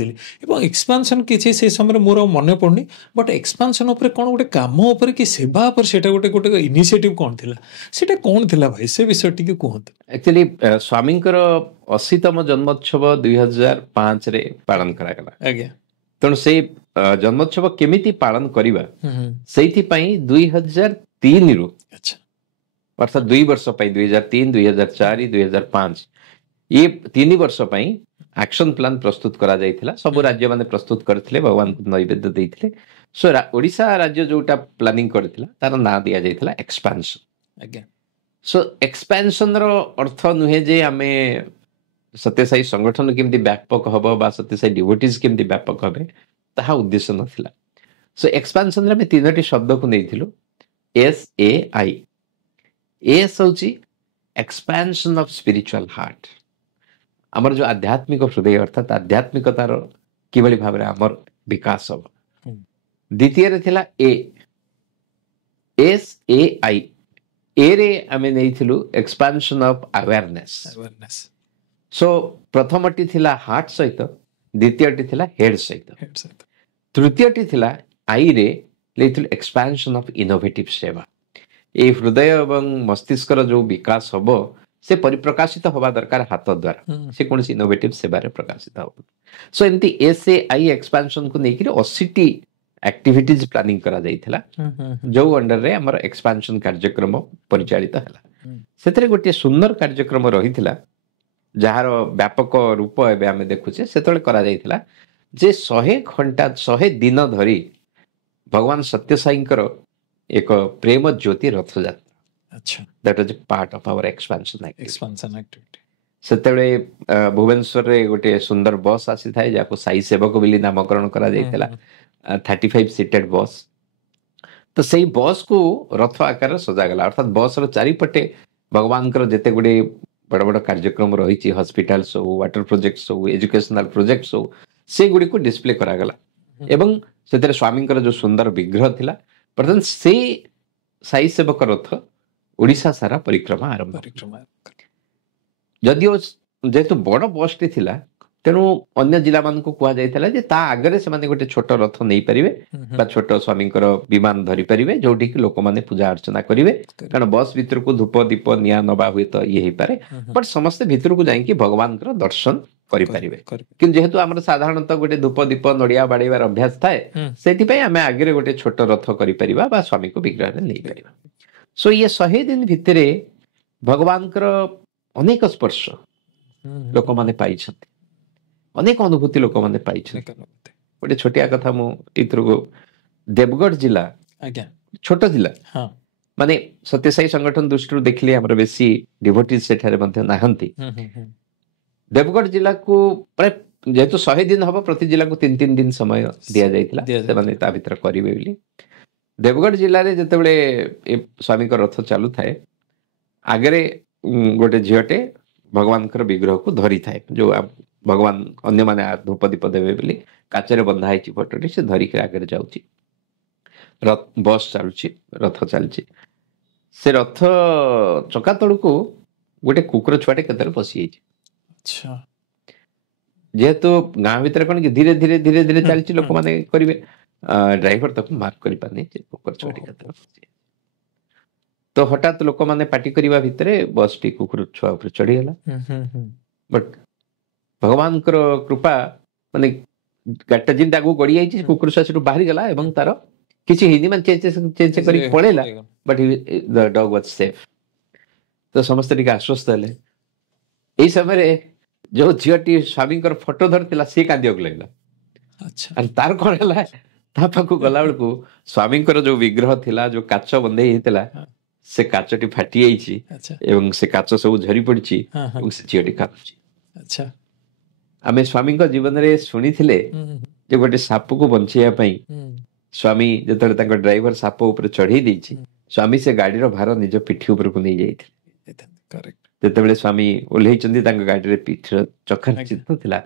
एक्सपांशन किसी से समय मोर मन पड़नी बट एक्सपांशन उपर कौन गोटे कम उपर कि सेवा उपर से गोटे गोटे इनिशिएटिव कौन थिला सेटा कौन थिला भाई से विषय टिके कहंतु एक्चुअली स्वामींकर 80तम जन्मोत्सव 2005 रे पालन करा गला आज्ञा तेणु से जन्मोत्सव केमिति पालन करिबा सेथि पई 2003 रु अच्छा अर्थात 2 वर्ष पई 2003 2004 2005 ये 3 वर्ष पई एक्शन प्लान प्रस्तुत करा जाइथिला सब राज्य माने प्रस्तुत करथिले भगवान को नैवेद्य देइथिले सो ओडिशा राज्य जोटा प्लानिंग करथिला तार ना दिया जाइथिला एक्सपेंशन आज्ञा सो एक्सपेंशन रो अर्थ नुहे जे आमे सत्यसाई संगठन केमती व्यापक हबो बा सत्यसाई डिवोटीज केमती व्यापक हबे ताहा उद्देश्य नथिला सो एक्सपेंशन रे मे तीनोटी शब्द को नेइथिलु SAI एस होची एक्सपेंशन ऑफ स्पिरिचुअल हार्ट आमर जो आध्यात्मिक हृदय अर्थात आध्यात्मिकतार किभली भाव रे आमर विकास हो द्वितीय रे थिला SAI ए रे आमे नेइथिलु एक्सपेंशन ऑफ अवेयरनेस सो प्रथमटी थिला हार्ट सहित द्वितीयटी थिला हेड सहित तृतीयटी थिला आई रे लेथिलु एक्सपेंशन ऑफ इनोवेटिव सेवा ए हृदय एवं मस्तिष्कर जो विकास हबो से परिप्रकाशित होबा दरकार हाथ द्वारा से कौन इनोवेटिव सेवा रे प्रकाशित हो सो एमती SAI एक्सपेंशन को नेकिरे 80टी एक्टिविटीज प्लानिंग करा जाइथिला जो अंडर रे हमर एक्सपेंशन कार्यक्रम परिचालित हला सेतरे गोटे सुंदर कार्यक्रम रहिथिला जहार व्यापक रूप एबे हमें देखुचे सेतले करा जाइथिला ଯେ 100 ଘଣ୍ଟା 100 ଦିନ ଧରି ଭଗବାନ ସତ୍ୟ ସାଇଙ୍କର ଏକ ପ୍ରେମ ଜ୍ୟୋତି ରଥଯାତ୍ରା ଆଚ୍ଛା that was a part of our expansion activity. Expansion activity ସେତେବେଳେ ଭୁବନେଶ୍ୱରରେ ଗୋଟେ ସୁନ୍ଦର ବସ୍ ଆସିଥାଏ ଯାହାକୁ ସାଇ ସେବକ ବୋଲି ନାମକରଣ କରାଯାଇଥିଲା 35 ସିଟେଡ୍ ବସ୍। ତ ସେଇ ବସ୍କୁ ରଥ ଆକାରରେ ସଜାଗଲା ଅର୍ଥାତ୍ ବସ୍ର ଚାରିପଟେ ଭଗବାନଙ୍କର ଯେତେ ଗୁଡେ ବଡ ବଡ କାର୍ଯ୍ୟକ୍ରମ ରହିଛି ହସ୍ପିଟାଲ୍ସ ହଉ ୱାଟର ପ୍ରୋଜେକ୍ଟସ୍ ହଉ ଏଜୁକେସନାଲ ପ୍ରୋଜେକ୍ଟସ୍ ହଉ ସେଗୁଡିକୁ ଡିସପ୍ଲେ କରାଗଲା ଏବଂ ସେଥିରେ ସ୍ୱାମୀଙ୍କର ଯୋଉ ସୁନ୍ଦର ବିଗ୍ରହ ଥିଲା ବର୍ତ୍ତମାନ ସେଇ ସାଇ ସେବକ ରଥ ଓଡ଼ିଶା ସାରା ପରିକ୍ରମା ଆରମ୍ଭ ହେଲା। ପରିକ୍ରମା ଯଦିଓ ଯେହେତୁ ବଡ ବସ୍ଟି ଥିଲା ତେଣୁ ଅନ୍ୟ ଜିଲ୍ଲାମାନଙ୍କୁ କୁହାଯାଇଥିଲା ଯେ ତା ଆଗରେ ସେମାନେ ଗୋଟେ ଛୋଟ ରଥ ନେଇପାରିବେ ବା ଛୋଟ ସ୍ୱାମୀଙ୍କର ବିମାନ ଧରିପାରିବେ ଯୋଉଠିକି ଲୋକମାନେ ପୂଜା ଅର୍ଚ୍ଚନା କରିବେ କାରଣ ବସ୍ ଭିତରକୁ ଧୂପ ଦୀପ ନିଆଁ ନବା ହୁଏ ତ ଇଏ ହେଇପାରେ ବଟ୍ ସମସ୍ତେ ଭିତରକୁ ଯାଇକି ଭଗବାନଙ୍କର ଦର୍ଶନ କରିପାରିବେ। କିନ୍ତୁ ଯେହେତୁ ଆମର ସାଧାରଣତଃ ଗୋଟେ ଧୂପ ଦୀପ ନଡିଆ ବାଡେଇବାର ଅଭ୍ୟାସ ଥାଏ ସେଥିପାଇଁ ଆମେ ଆଗରେ ଗୋଟେ ଛୋଟ ରଥ କରିପାରିବା ବା ସ୍ୱାମୀଙ୍କୁ ବିଗ୍ରହରେ ନେଇପାରିବା। ସୋ ଇଏ 100 ଦିନ ଭିତରେ ଭଗବାନଙ୍କର ଅନେକ ସ୍ପର୍ଶ ଲୋକମାନେ ପାଇଛନ୍ତି ଅନେକ ଅନୁଭୂତି ଲୋକମାନେ ପାଇଛନ୍ତି। ଗୋଟେ ଛୋଟିଆ କଥା ମୁଁ ଏଥିରୁ ଦେବଗଡ଼ ଜିଲ୍ଲା ଆଜ୍ଞା ଛୋଟ ଜିଲ୍ଲା ହଁ ମାନେ ସତ୍ୟସାଇ ସଂଗଠନ ଦୃଷ୍ଟିରୁ ଦେଖିଲେ ଆମର ବେଶୀ ଡିଭୋଟିଜ୍ ସେଠାରେ ମଧ୍ୟ ନାହାନ୍ତି। ଦେବଗଡ଼ ଜିଲ୍ଲାକୁ ପ୍ରାୟ ଯେହେତୁ 100 ଦିନ ହବ ପ୍ରତି ଜିଲ୍ଲାକୁ 3 ଦିନ ସମୟ ଦିଆଯାଇଥିଲା ସେମାନେ ତା ଭିତରେ କରିବେ ବୋଲି। ଦେବଗଡ଼ ଜିଲ୍ଲାରେ ଯେତେବେଳେ ଏ ସ୍ୱାମୀଙ୍କ ରଥ ଚାଲୁଥାଏ ଆଗରେ ଗୋଟେ ଝିଅଟେ ଭଗବାନଙ୍କର ବିଗ୍ରହକୁ ଧରିଥାଏ ଯୋଉ ଭଗବାନ ଅନ୍ୟମାନେ ଧୂପ ଦୀପ ଦେବେ ବୋଲି କାଚରେ ବନ୍ଧା ହେଇଛି ଫଟୋଟି ସେ ଧରିକି ଆଗରେ ଯାଉଛି ବସ୍ ଚାଲୁଛି ରଥ ଚାଲିଛି ସେ ରଥ ଚକା ତଳକୁ ଗୋଟେ କୁକୁର ଛୁଆଟେ କେତେବେଳେ ପଶିଯାଇଛି। ଆଚ୍ଛା ଯେହେତୁ ଗାଁ ଭିତରେ କଣ କି ଧୀରେ ଧୀରେ ଧୀରେ ଧୀରେ ଚାଲିଛି ଲୋକମାନେ କରିବେ ଡ୍ରାଇଭର ତାକୁ ମାର୍କ କରିପାରନି ଯେ କୁକୁର ଛୁଆଟି କେତେବେଳେ ପଶିଯାଇଛି। ତ ହଠାତ୍ ଲୋକମାନେ ପାଟି କରିବା ଭିତରେ ବସ୍ଟି କୁକୁର ଛୁଆ ଉପରେ ଚଢିଗଲା ବଟ୍ ଭଗବାନଙ୍କର କୃପା ମାନେ ଗାଡ଼ିଟା ଯେମିତି ଆଗକୁ ଗଡି ଯାଇଛି କୁକୁର ଛୁଆ ସେଠୁ ବାହାରିଗଲା ଏବଂ ତାର କିଛି ହେଇନି ମାନେ ଚେଞ୍ଚେ କରି ପଳେଇଲା but the dog was safe. ତ ସମସ୍ତେ ଟିକେ ଆଶ୍ୱସ୍ତ ହେଲେ। ଏଇ ସମୟରେ ଯୋଉ ଝିଅଟି ସ୍ୱାମୀଙ୍କର ଫଟୋ ଧରିଥିଲା ସିଏ କାନ୍ଦିବାକୁ ଲାଗିଲା। ତାର କଣ ହେଲା ତା ପାଖକୁ ଗଲା ବେଳକୁ ସ୍ୱାମୀଙ୍କର ଯୋଉ ବିଗ୍ରହ ଥିଲା ଯୋଉ କାଚ ବନ୍ଧେଇ ହେଇଥିଲା ସେ କାଚଟି ଫାଟି ଯାଇଛି ଏବଂ ସେ କାଚ ସବୁ ଝରି ପଡିଛି ଏବଂ ସେ ଝିଅଟି କାନ୍ଦୁଛି। ଆମେ ସ୍ୱାମୀଙ୍କ ଜୀବନରେ ଶୁଣିଥିଲେ ଯେ ଗୋଟେ ସାପକୁ ବଞ୍ଚେଇବା ପାଇଁ ସ୍ୱାମୀ ଯେତେବେଳେ ତାଙ୍କ ଡ୍ରାଇଭର ସାପ ଉପରେ ଚଢେଇ ଦେଇଛି ସ୍ୱାମୀ ସେ ଗାଡିର ଭାର ନିଜ ପିଠି ଉପରକୁ ନେଇ ଯାଇଥିଲେ। ଯେତେବେଳେ ସ୍ୱାମୀ ଓହ୍ଲେଇଛନ୍ତି ତାଙ୍କ ଗାଡିରେ ପିଠିର ଚକା ଚିହ୍ନ ଥିଲା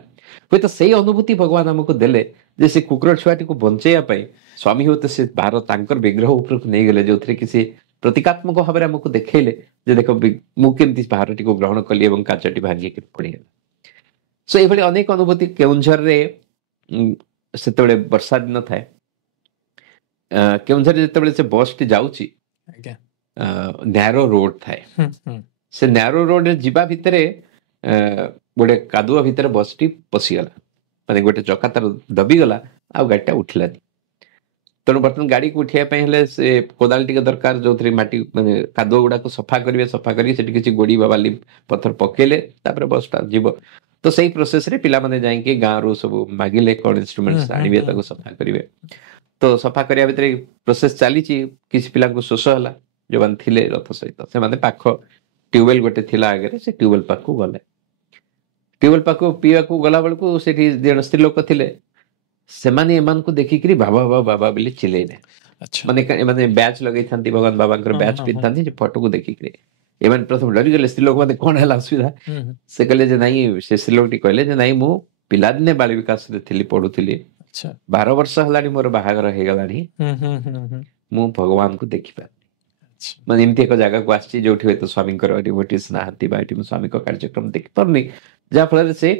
ହୁଏତ ସେଇ ଅନୁଭୂତି ଭଗବାନ ଆମକୁ ଦେଲେ ଯେ ସେ କୁକୁର ଛୁଆଟିକୁ ବଞ୍ଚେଇବା ପାଇଁ ସ୍ୱାମୀ ହୁଏତ ସେ ଭାର ତାଙ୍କର ବିଗ୍ରହ ଉପରକୁ ନେଇଗଲେ ଯୋଉଥିରେ କି ସେ ପ୍ରତୀକାତ୍ମକ ଭାବରେ ଆମକୁ ଦେଖେଇଲେ ଯେ ଦେଖ ମୁଁ କେମିତି ଭାରଟିକୁ ଗ୍ରହଣ କଲି ଏବଂ କାଚଟି ଭାଙ୍ଗିକି ପଡିଗଲା। ସୋ ଏଇଭଳି ଅନେକ ଅନୁଭୂତି କେଉଁଝରରେ ସେତେବେଳେ ବର୍ଷା ଦିନ ଥାଏ କେଉଁଝରରେ ଯେତେବେଳେ ସେ ବସ୍ଟି ଯାଉଛି ନ୍ୟାରୋ ରୋଡ ଥାଏ ସେ ନ୍ୟାରୋ ରୋଡରେ ଯିବା ଭିତରେ ଗୋଟେ କାଦୁଅ ଭିତରେ ବସ୍ଟି ପଶିଗଲା ମାନେ ଗୋଟେ ଚକା ତାର ଦବିଗଲା ଆଉ ଗାଡିଟା ଉଠିଲାନି। ତେଣୁ ବର୍ତ୍ତମାନ ଗାଡିକୁ ଉଠିବା ପାଇଁ ହେଲେ ସେ କୋଦାଳ ଟିକେ ଦରକାର ଯୋଉଥିରେ ମାଟି ମାନେ କାଦୁଅ ଗୁଡାକୁ ସଫା କରିବେ ସଫା କରିକି ସେଠି କିଛି ଗୋଡି ବା ବାଲି ପଥର ପକେଇଲେ ତାପରେ ବସ୍ଟା ଯିବ। ତ ସେଇ ପ୍ରୋସେସରେ ପିଲାମାନେ ଯାଇକି ଗାଁରୁ ସବୁ ମାଗିଲେ କଣ ଇନଷ୍ଟ୍ରୁମେଣ୍ଟସ ଆଣିବେ ତାକୁ ସଫା କରିବେ। ତ ସଫା କରିବା ଭିତରେ ପ୍ରୋସେସ ଚାଲିଛି କିଛି ପିଲାଙ୍କୁ ଶୋଷ ହେଲା ଯୋଉମାନେ ଥିଲେ ରଥ ସହିତ ସେମାନେ ପାଖ ଟ୍ୟୁବୱେଲ ଗୋଟେ ଥିଲା ଆଗରେ ସେ ଟ୍ୟୁବୱେଲ ପାଖକୁ ଗଲେ। ଟ୍ୟୁବୱେଲ ପାଖକୁ ପିଇବାକୁ ଗଲା ବେଳକୁ ସେଠି ଜଣେ ସ୍ତ୍ରୀ ଲୋକ ଥିଲେ ସେମାନେ ଏମାନଙ୍କୁ ଦେଖିକିରି ବାବା ବାବା ବାବା ବୋଲି ଚିଲେଇଲେ। ମାନେ ଏମାନେ ବ୍ୟାଚ୍ ଲଗେଇଥାନ୍ତି ଭଗବାନ ବାବାଙ୍କର ବ୍ୟାଚ୍ ପିନ୍ଧିଥାନ୍ତି ସେ ଫଟୋକୁ ଦେଖିକିରି ଏମାନେ ପ୍ରଥମେ ଡରିଗଲେ। ସ୍ତ୍ରୀ ଲୋକମାନେ କଣ ହେଲା ଅସୁବିଧା ସେ କହିଲେ ଯେ ନାଇଁ ସେ ସ୍ତ୍ରୀ ଲୋକଟି କହିଲେ ଯେ ନାଇଁ ମୁଁ ପିଲାଦିନେ ବାଳ ବିକାଶରେ ଥିଲି ପଢୁଥିଲି 12 ବର୍ଷ ହେଲାଣି ମୋର ବାହାଘର ହେଇଗଲାଣି ମୁଁ ଭଗବାନଙ୍କୁ ଦେଖିପାରୁନି। ମାନେ ଏମିତି ଏକ ଜାଗାକୁ ଆସିଛି ଯୋଉଠି ହୁଏତ ସ୍ୱାମୀଙ୍କର ଡିଭୋଟିସ୍ ନାହାନ୍ତି ବା ଏଠି ମୁଁ ସ୍ୱାମୀଙ୍କ କାର୍ଯ୍ୟକ୍ରମ ଦେଖିପାରୁନି ଯାହାଫଳରେ ସେ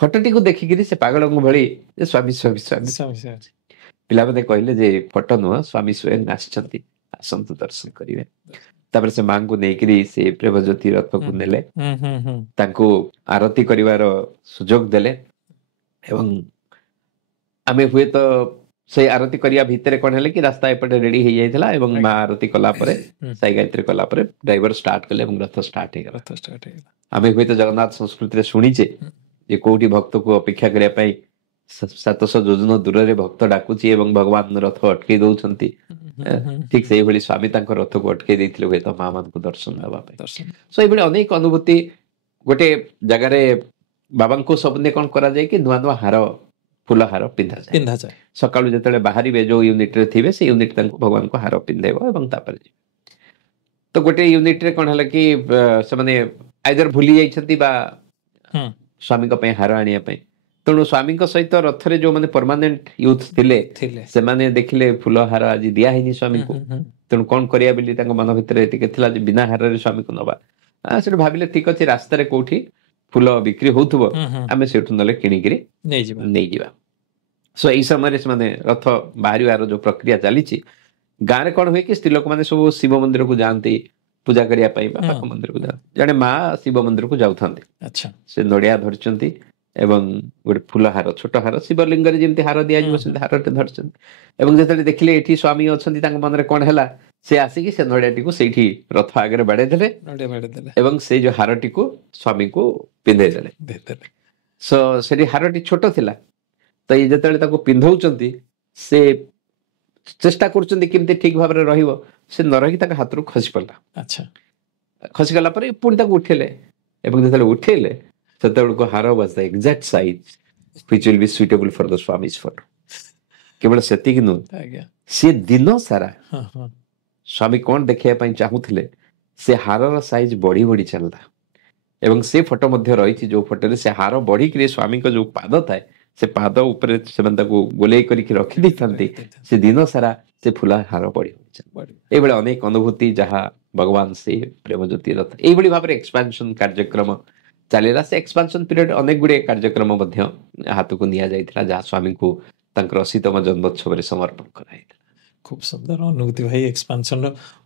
ଫଟୋଟିକୁ ଦେଖିକିରି ସେ ପାଗଳଙ୍କ ଭଳି ଯେ ସ୍ୱାମୀ ସ୍ୱାମୀ ସ୍ୱାମୀ ପିଲାମାନେ କହିଲେ ଯେ ଫଟୋ ନୁହଁ ସ୍ୱାମୀ ସ୍ୱୟଂ ଆସିଛନ୍ତି ଆସନ୍ତୁ ଦର୍ଶନ କରିବେ। ତାପରେ ସେ ମାଙ୍କୁ ନେଇକିରି ସେ ପ୍ରେମଜ୍ୟୋତି ରଥକୁ ନେଲେ ତାଙ୍କୁ ଆରତି କରିବାର ସୁଯୋଗ ଦେଲେ ଏବଂ ଆମେ ହୁଏତ ସେଇ ଆରତି କରିବା ଭିତରେ କଣ ହେଲେ କି ରାସ୍ତା ଏପଟେ ରେଡି ହେଇଯାଇଥିଲା ଏବଂ ମା ଆରତି କଲା ପରେ ସାଇ ଗାୟତ୍ରୀ କଲା ପରେ ଡ୍ରାଇଭର ଷ୍ଟାର୍ଟ କଲେ ଏବଂ ରଥ ଷ୍ଟାର୍ଟ ହେଇଗଲା। ଆମେ ହୁଏତ ଜଗନ୍ନାଥ ସଂସ୍କୃତିରେ ଶୁଣିଛେ ଯେ କୋଉଠି ଭକ୍ତକୁ ଅପେକ୍ଷା କରିବା ପାଇଁ 700 ଯୋଜନ ଦୂରରେ ଭକ୍ତ ଡାକୁଛି ଏବଂ ଭଗବାନ ରଥ ଅଟକେଇ ଦଉଛନ୍ତି। ଠିକ ସେଇଭଳି ସ୍ୱାମୀ ତାଙ୍କ ରଥକୁ ଅଟକେଇ ଦେଇଥିଲେ ହୁଏତ ମା ମାନଙ୍କୁ ଦର୍ଶନ ଦେବା ପାଇଁ। ସୋ ଏଇଭଳି ଅନେକ ଅନୁଭୂତି। ଗୋଟେ ଜାଗାରେ ବାବାଙ୍କୁ ସବୁଦିନେ କଣ କରାଯାଏ କି ନୂଆ ନୂଆ ହାର, ଫୁଲ ହାର ପିନ୍ଧାଯାଏ। ସକାଳୁ ଯେତେବେଳେ ବାହାରିବେ ଯୋଉ ୟୁନିଟରେ ଥିବେ ସେ ୟୁନିଟ ତାଙ୍କୁ ଭଗବାନଙ୍କୁ ହାର ପିନ୍ଧେଇବ ଏବଂ ତାପରେ ଯିବେ। ତ ଗୋଟେ ୟୁନିଟରେ କଣ ହେଲା କି ସେମାନେ ଆଇଦର ଭୁଲି ଯାଇଛନ୍ତି ବା ସ୍ୱାମୀଙ୍କ ପାଇଁ ହାର ଆଣିବା ପାଇଁ। ତେଣୁ ସ୍ୱାମୀଙ୍କ ସହିତ ରଥରେ ଯୋଉମାନେ ପରମାନେଣ୍ଟ ୟୁଥ ଥିଲେ ସେମାନେ ଦେଖିଲେ ଫୁଲ ହାର ଆଜି ଦିଆ ହେଇନି ସ୍ୱାମୀଙ୍କୁ, ତେଣୁ କଣ କରିବା ବୋଲି ତାଙ୍କ ମନ ଭିତରେ ଟିକେ ଥିଲା ଯେ ବିନା ହାରରେ ସ୍ୱାମୀକୁ ନବା। ସେଠୁ ଭାବିଲେ ଠିକ ଅଛି ରାସ୍ତାରେ କୋଉଠି ଫୁଲ ବିକ୍ରି ହଉଥିବ ଆମେ ସେଠୁ ନହେଲେ କିଣିକିରି ନେଇଯିବା। ସୋ ଏଇ ସମୟରେ ସେମାନେ ରଥ ବାହାରିବାର ଯୋଉ ପ୍ରକ୍ରିୟା ଚାଲିଛି, ଗାଁରେ କଣ ହୁଏ କି ସ୍ତ୍ରୀ ଲୋକମାନେ ସବୁ ଶିବ ମନ୍ଦିରକୁ ଯାଆନ୍ତି ପୂଜା କରିବା ପାଇଁ ବା ପାଖ ମନ୍ଦିରକୁ ଯାଆନ୍ତି। ଜଣେ ମା ଶିବ ମନ୍ଦିରକୁ ଯାଉଥାନ୍ତି, ସେ ନଡିଆ ଧରିଛନ୍ତି ଏବଂ ଗୋଟେ ଫୁଲ ହାର, ଛୋଟ ହାର, ଶିବଲିଙ୍ଗରେ ଯେମିତି ହାର ଦିଆଯିବ ସେମିତି ହାରଟେ ଧରିଛନ୍ତି। ଏବଂ ଯେତେବେଳେ ଦେଖିଲେ ଏଠି ସ୍ୱାମୀ ଅଛନ୍ତି ତାଙ୍କ ମନରେ କଣ ହେଲା, ସେ ଆସିକି ସେ ନଡିଆଟିକୁ ସେଇଠି ରଥ ଆଗରେ ବାଡେଇ ଦେଲେ ଏବଂ ସେଇ ଯୋଉ ହାରଟିକୁ ସ୍ୱାମୀଙ୍କୁ ପିନ୍ଧେଇ ଦେଲେ। ସୋ ସେଠି ହାରଟି ଛୋଟ ଥିଲା, ତ ଏଇ ଯେତେବେଳେ ତାକୁ ପିନ୍ଧଉଛନ୍ତି ସେ ଚେଷ୍ଟା କରୁଛନ୍ତି କେମିତି ଠିକ ଭାବରେ ରହିବ, ସେ ନ ରହିକି ତାଙ୍କ ହାତରୁ ଖସି ପଡିଲା। ଖସିଗଲା ପରେ ପୁଣି ତାକୁ ଉଠେଇଲେ ଏବଂ ଯେତେବେଳେ ଉଠେଇଲେ ସେତେବେଳକୁ ହାର was the exact size which will be suitable for the Swami's photo। କେବଳ ସେତିକି ନୁହେଁ, ସେ ଦିନ ସାରା ସ୍ୱାମୀ କଣ ଦେଖିବା ପାଇଁ ଚାହୁଁଥିଲେ ସେ ହାରର ସାଇଜ ବଢି ବଢି ଚାଲିଲା ଏବଂ ସେ ଫଟୋ ମଧ୍ୟ ରହିଛି ଯୋଉ ଫଟୋରେ ସେ ହାର ବଢିକିରି ସ୍ୱାମୀଙ୍କ ଯୋଉ ପାଦ ଥାଏ ସେ ପାଦ ଉପରେ ସେମାନେ ତାକୁ ଗୋଲେଇ କରିକି ରଖିଦେଇଥାନ୍ତି। ସେ ଦିନ ସାରା ସେ ଫୁଲ ହାର ବଢି ଏଇଭଳି ଅନେକ ଅନୁଭୂତି ଯାହା ଭଗବାନ ସେ ପ୍ରେମ ଜ୍ୟୋତି ରଥ ଏଇଭଳି ଭାବରେ ଏକ୍ସପାନସନ କାର୍ଯ୍ୟକ୍ରମ ଚାଲିଲା। ସେ ଏକ୍ସପାନସନ ପିରିୟଡ ଅନେକ ଗୁଡିଏ କାର୍ଯ୍ୟକ୍ରମ ମଧ୍ୟ ହାତକୁ ନିଆଯାଇଥିଲା ଯାହା ସ୍ୱାମୀଙ୍କୁ ତାଙ୍କର 80ତମ ଜନ୍ମୋତ୍ସବରେ ସମର୍ପଣ କରାଯାଇଥିଲା। খুব সুন্দর অনুভূতি ভাই এক্সপানসন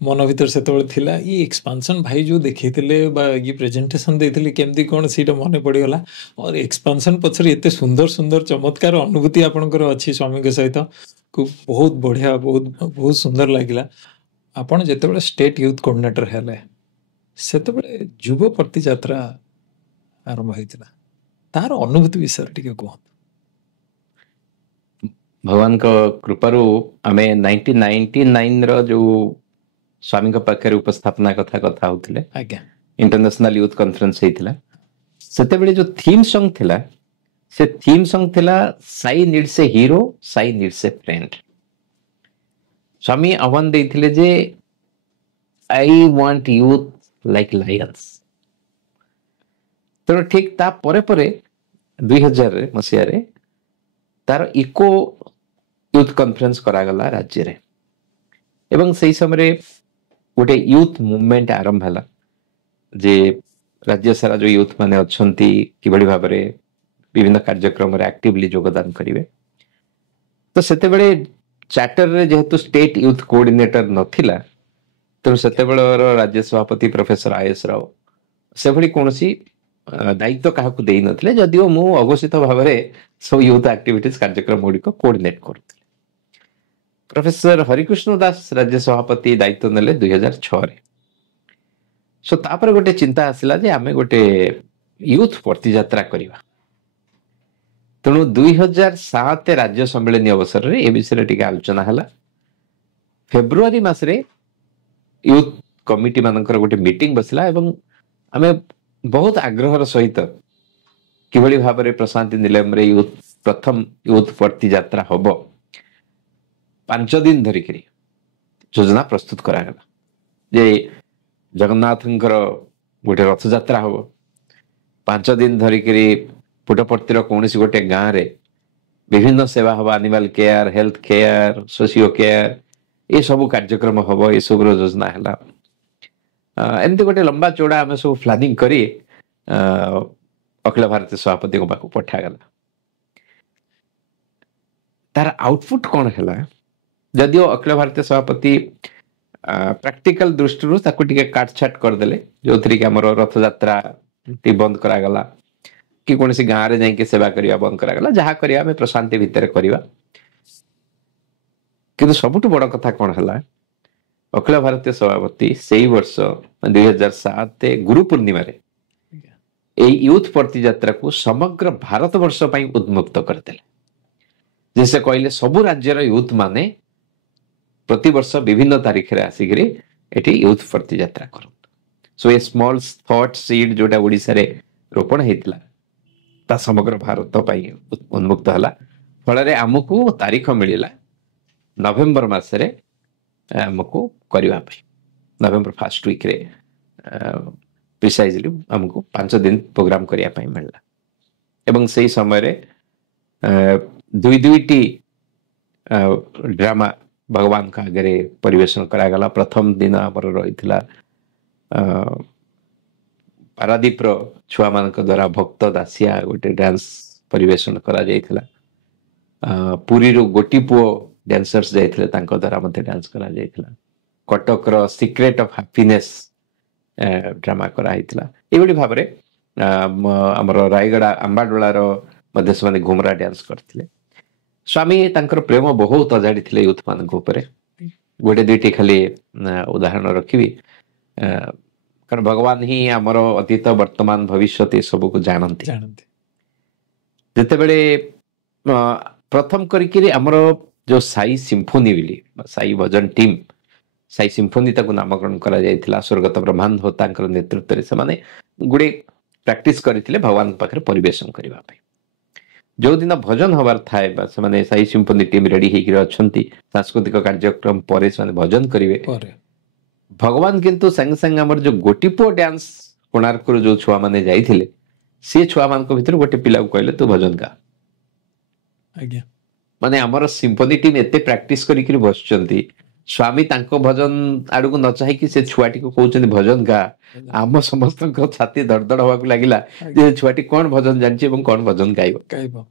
মন ভিতর সেতবে লা ই এক্সপানসন ভাই যে দেখাইলে বা ই প্রেজেন্টেশন দিয়ে কেমতি কোণ সেইটা মনে পড়িগলা। আর এক্সপানসন পছরে এত সুন্দর সুন্দর চমৎকার অনুভূতি আপনার অছি স্বামীଙ୍କ সহিত, খুব বহুত বঢ়িয়া, বহুত বহুত সুন্দর লাগিলা। আপন যেতবে স্টেট ୟୁଥ୍ କୋର୍ଡିନେଟର ହେଲେ ସେତେବେଳେ ଯୁବ ପ୍ରତିଯାତ୍ରା ଆରମ୍ଭ ହେଇଥିଲା, ତାର ଅନୁଭୂତି ବିଷୟରେ ଟିକେ କୁହନ୍ତୁ। ଭଗବାନଙ୍କ କୃପାରୁ ଆମେ 1999 ର ଯୋଉ ସ୍ୱାମୀଙ୍କ ପାଖରେ ଉପସ୍ଥାପନା କଥା ହଉଥିଲେ, ଇଣ୍ଟରନ୍ୟାସନାଲ ୟୁଥ୍ କନଫରେନ୍ସ ହେଇଥିଲା, ସେତେବେଳେ ଯୋଉ ଥୀମ୍ ସଙ୍ଗ ଥିଲା ସେ ଥୀମ୍ ସଙ୍ଗ ଥିଲା ସାଇ ନିଡ୍ସ ଏ ହିରୋ, ସାଇ ନିଡ୍ସ ଏ ଫ୍ରେଣ୍ଡ। ସ୍ୱାମୀ ଆହ୍ୱାନ ଦେଇଥିଲେ ଯେ I want youth like Lions. ତେଣୁ ଠିକ ତା ପରେ ପରେ 2000 ମସିହାରେ ତାର ଇକୋ ୟୁଥ୍ କନଫରେନ୍ସ କରାଗଲା ରାଜ୍ୟରେ ଏବଂ ସେହି ସମୟରେ ଗୋଟେ ୟୁଥ୍ ମୁଭମେଣ୍ଟ ଆରମ୍ଭ ହେଲା ଯେ ରାଜ୍ୟ ସାରା ଯୋଉ ୟୁଥ୍ ମାନେ ଅଛନ୍ତି କିଭଳି ଭାବରେ ବିଭିନ୍ନ କାର୍ଯ୍ୟକ୍ରମରେ ଆକ୍ଟିଭଲି ଯୋଗଦାନ କରିବେ। ତ ସେତେବେଳେ ଚାର୍ଟରରେ ଯେହେତୁ ଷ୍ଟେଟ ୟୁଥ୍ କୋଅର୍ଡିନେଟର ନଥିଲା, ତେଣୁ ସେତେବେଳର ରାଜ୍ୟ ସଭାପତି ପ୍ରଫେସର ଆୟସ ରାଓ ସେଭଳି କୌଣସି ଦାୟିତ୍ୱ କାହାକୁ ଦେଇନଥିଲେ, ଯଦିଓ ମୁଁ ଅଘୋଷିତ ଭାବରେ ସବୁ ୟୁଥ୍ ଆକ୍ଟିଭିଟିଜ କାର୍ଯ୍ୟକ୍ରମ ଗୁଡିକ କୋଅର୍ଡିନେଟ କରୁଥିଲି। ପ୍ରଫେସର ହରିକୃଷ୍ଣ ଦାସ ରାଜ୍ୟ ସଭାପତି ଦାୟିତ୍ୱ ନେଲେ 2006ରେ। ସୋ ତାପରେ ଗୋଟେ ଚିନ୍ତା ଆସିଲା ଯେ ଆମେ ଗୋଟେ ୟୁଥ୍ ପ୍ରତିଯାତ୍ରା କରିବା। ତେଣୁ 2007 ରାଜ୍ୟ ସମ୍ମିଳନୀ ଅବସରରେ ଏ ବିଷୟରେ ଟିକେ ଆଲୋଚନା ହେଲା। ଫେବୃଆରୀ ମାସରେ ୟୁଥ୍ କମିଟି ମାନଙ୍କର ଗୋଟେ ମିଟିଂ ବସିଲା ଏବଂ ଆମେ ବହୁତ ଆଗ୍ରହର ସହିତ କିଭଳି ଭାବରେ ପ୍ରଶାନ୍ତି ନିଲୟମରେ ପ୍ରଥମ ୟୁଥ୍ ପ୍ରତିଯାତ୍ରା ହବ 5 ଦିନ ଧରିକିରି ଯୋଜନା ପ୍ରସ୍ତୁତ କରାଗଲା ଯେ ଜଗନ୍ନାଥଙ୍କର ଗୋଟେ ରଥଯାତ୍ରା ହବ। 5 ଦିନ ଧରିକିରି ପୁଟପର୍ତ୍ତିର କୌଣସି ଗୋଟେ ଗାଁରେ ବିଭିନ୍ନ ସେବା ହବ, animal care, health care, socio care, ଏସବୁ କାର୍ଯ୍ୟକ୍ରମ ହବ, ଏସବୁର ଯୋଜନା ହେଲା। ଏମିତି ଗୋଟେ ଲମ୍ବା ଚौड़ा ଆମେ ସବୁ ପ୍ଲାନିଂ କରି ଅଖିଳ ଭାରତୀୟ ସଭାପତିଙ୍କ ପାଖକୁ ପଠାଗଲା। ତାର ଆଉଟପୁଟ କଣ ହେଲା, ଯଦିଓ ଅଖିଳ ଭାରତୀୟ ସଭାପତି ପ୍ରାକ୍ଟିକାଲ ଦୃଷ୍ଟିରୁ ତାକୁ ଟିକେ କାଟଛାଟ କରିଦେଲେ, ଯୋଉଥିରେ କି ଆମର ରଥଯାତ୍ରା ବନ୍ଦ କରାଗଲା କି କୌଣସି ଗାଁରେ ଯାଇକି ସେବା କରିବା ବନ୍ଦ କରାଗଲା। ଯାହା କରିବା ଆମେ ପ୍ରଶାନ୍ତି ଭିତରେ କରିବା। କିନ୍ତୁ ସବୁଠୁ ବଡ କଥା କଣ ହେଲା, ଅଖିଳ ଭାରତୀୟ ସଭାପତି ସେଇ ବର୍ଷ 2007 ଗୁରୁ ପୂର୍ଣ୍ଣିମାରେ ଏଇ ୟୁଥ୍ ପ୍ରତିଯାତ୍ରାକୁ ସମଗ୍ର ଭାରତ ବର୍ଷ ପାଇଁ ଉନ୍ମୁକ୍ତ କରିଦେଲେ। जे से कहले सबु राज्यर यूथ माने प्रति वर्ष विभिन्न तारीख रे आसिकरी एठी यूथ प्रति यात्रा करत। सो ए स्मॉल थॉट सीड जोटा ओडिसा रे रोपण हेतला ता समग्र भारत पाई उन्मुक्त हला। फल रे हमकु तारीख मिलिला नवेम्बर मास रे हमकु करबा पई नवेम्बर फर्स्ट वीक रे प्रिसाइजली हमकु 5 दिन प्रोग्राम करिया पई मिलला। एवं सही समय रे दुई दुईटी ड्रामा भगवान का आगे परिवेशन करागला। प्रथम दिन आमर रही पारादीप छुआ मान द्वारा भक्त दासिया गोटे डांस परिवेशन करा जायथिला। पुरी रो गोटी पुओ डांसर्स जायथिले तांको द्वारा मते डांस करा जायथिला। कटक रो सीक्रेट ऑफ हैप्पीनेस ड्रामा करा हितला। एबडी भाबरे हमर रायगड़ा अंबाडोला रो मध्य से घुमरा डांस करथिले। स्वामी तांकर प्रेम बहुत अजाड़ी थिले यूथ मान को ऊपर। गोटे दुईटी खाली उदाहरण रखिबी कारण भगवान ही हमर अतीत वर्तमान भविष्य सब को जानती। जते बेले प्रथम करिकरी हमर जो साई सिम्फोनी बिली साई भजन टीम साई सिम्फोनी ताको नामकरण करा जायथिला। स्वर्गत ब्रह्मांड हो तांकर नेतृत्व रे से माने गुडे प्रैक्टिस करथिले भगवान पाखरे परिवेशन करबा पई। जो दिन भजन हबार थाए बा से माने साई सिम्फोनी टीम रेडी हेकि अछंती सांस्कृतिक कार्यक्रम परे से भजन करिवे। भगवान किंतु संग संग हमर जो गोटीपो डांस कोणार्क रो जो छुआ माने जाइथिले से छुआ मान को भीतर गोटे पिला को कहले तू भजन गा। आज्ञा माने हमर सिम्फोनी टीम एते प्रैक्टिस करी कि बसचंती। स्वामी तांको भजन आडू को न चाहि कि से छुआटी को कहउचंती भजन गा। आम समस्त को छाती धड़धड़ होवा को लागिला जे छुआटी कोन भजन जानची एवं कोन भजन गाइबो।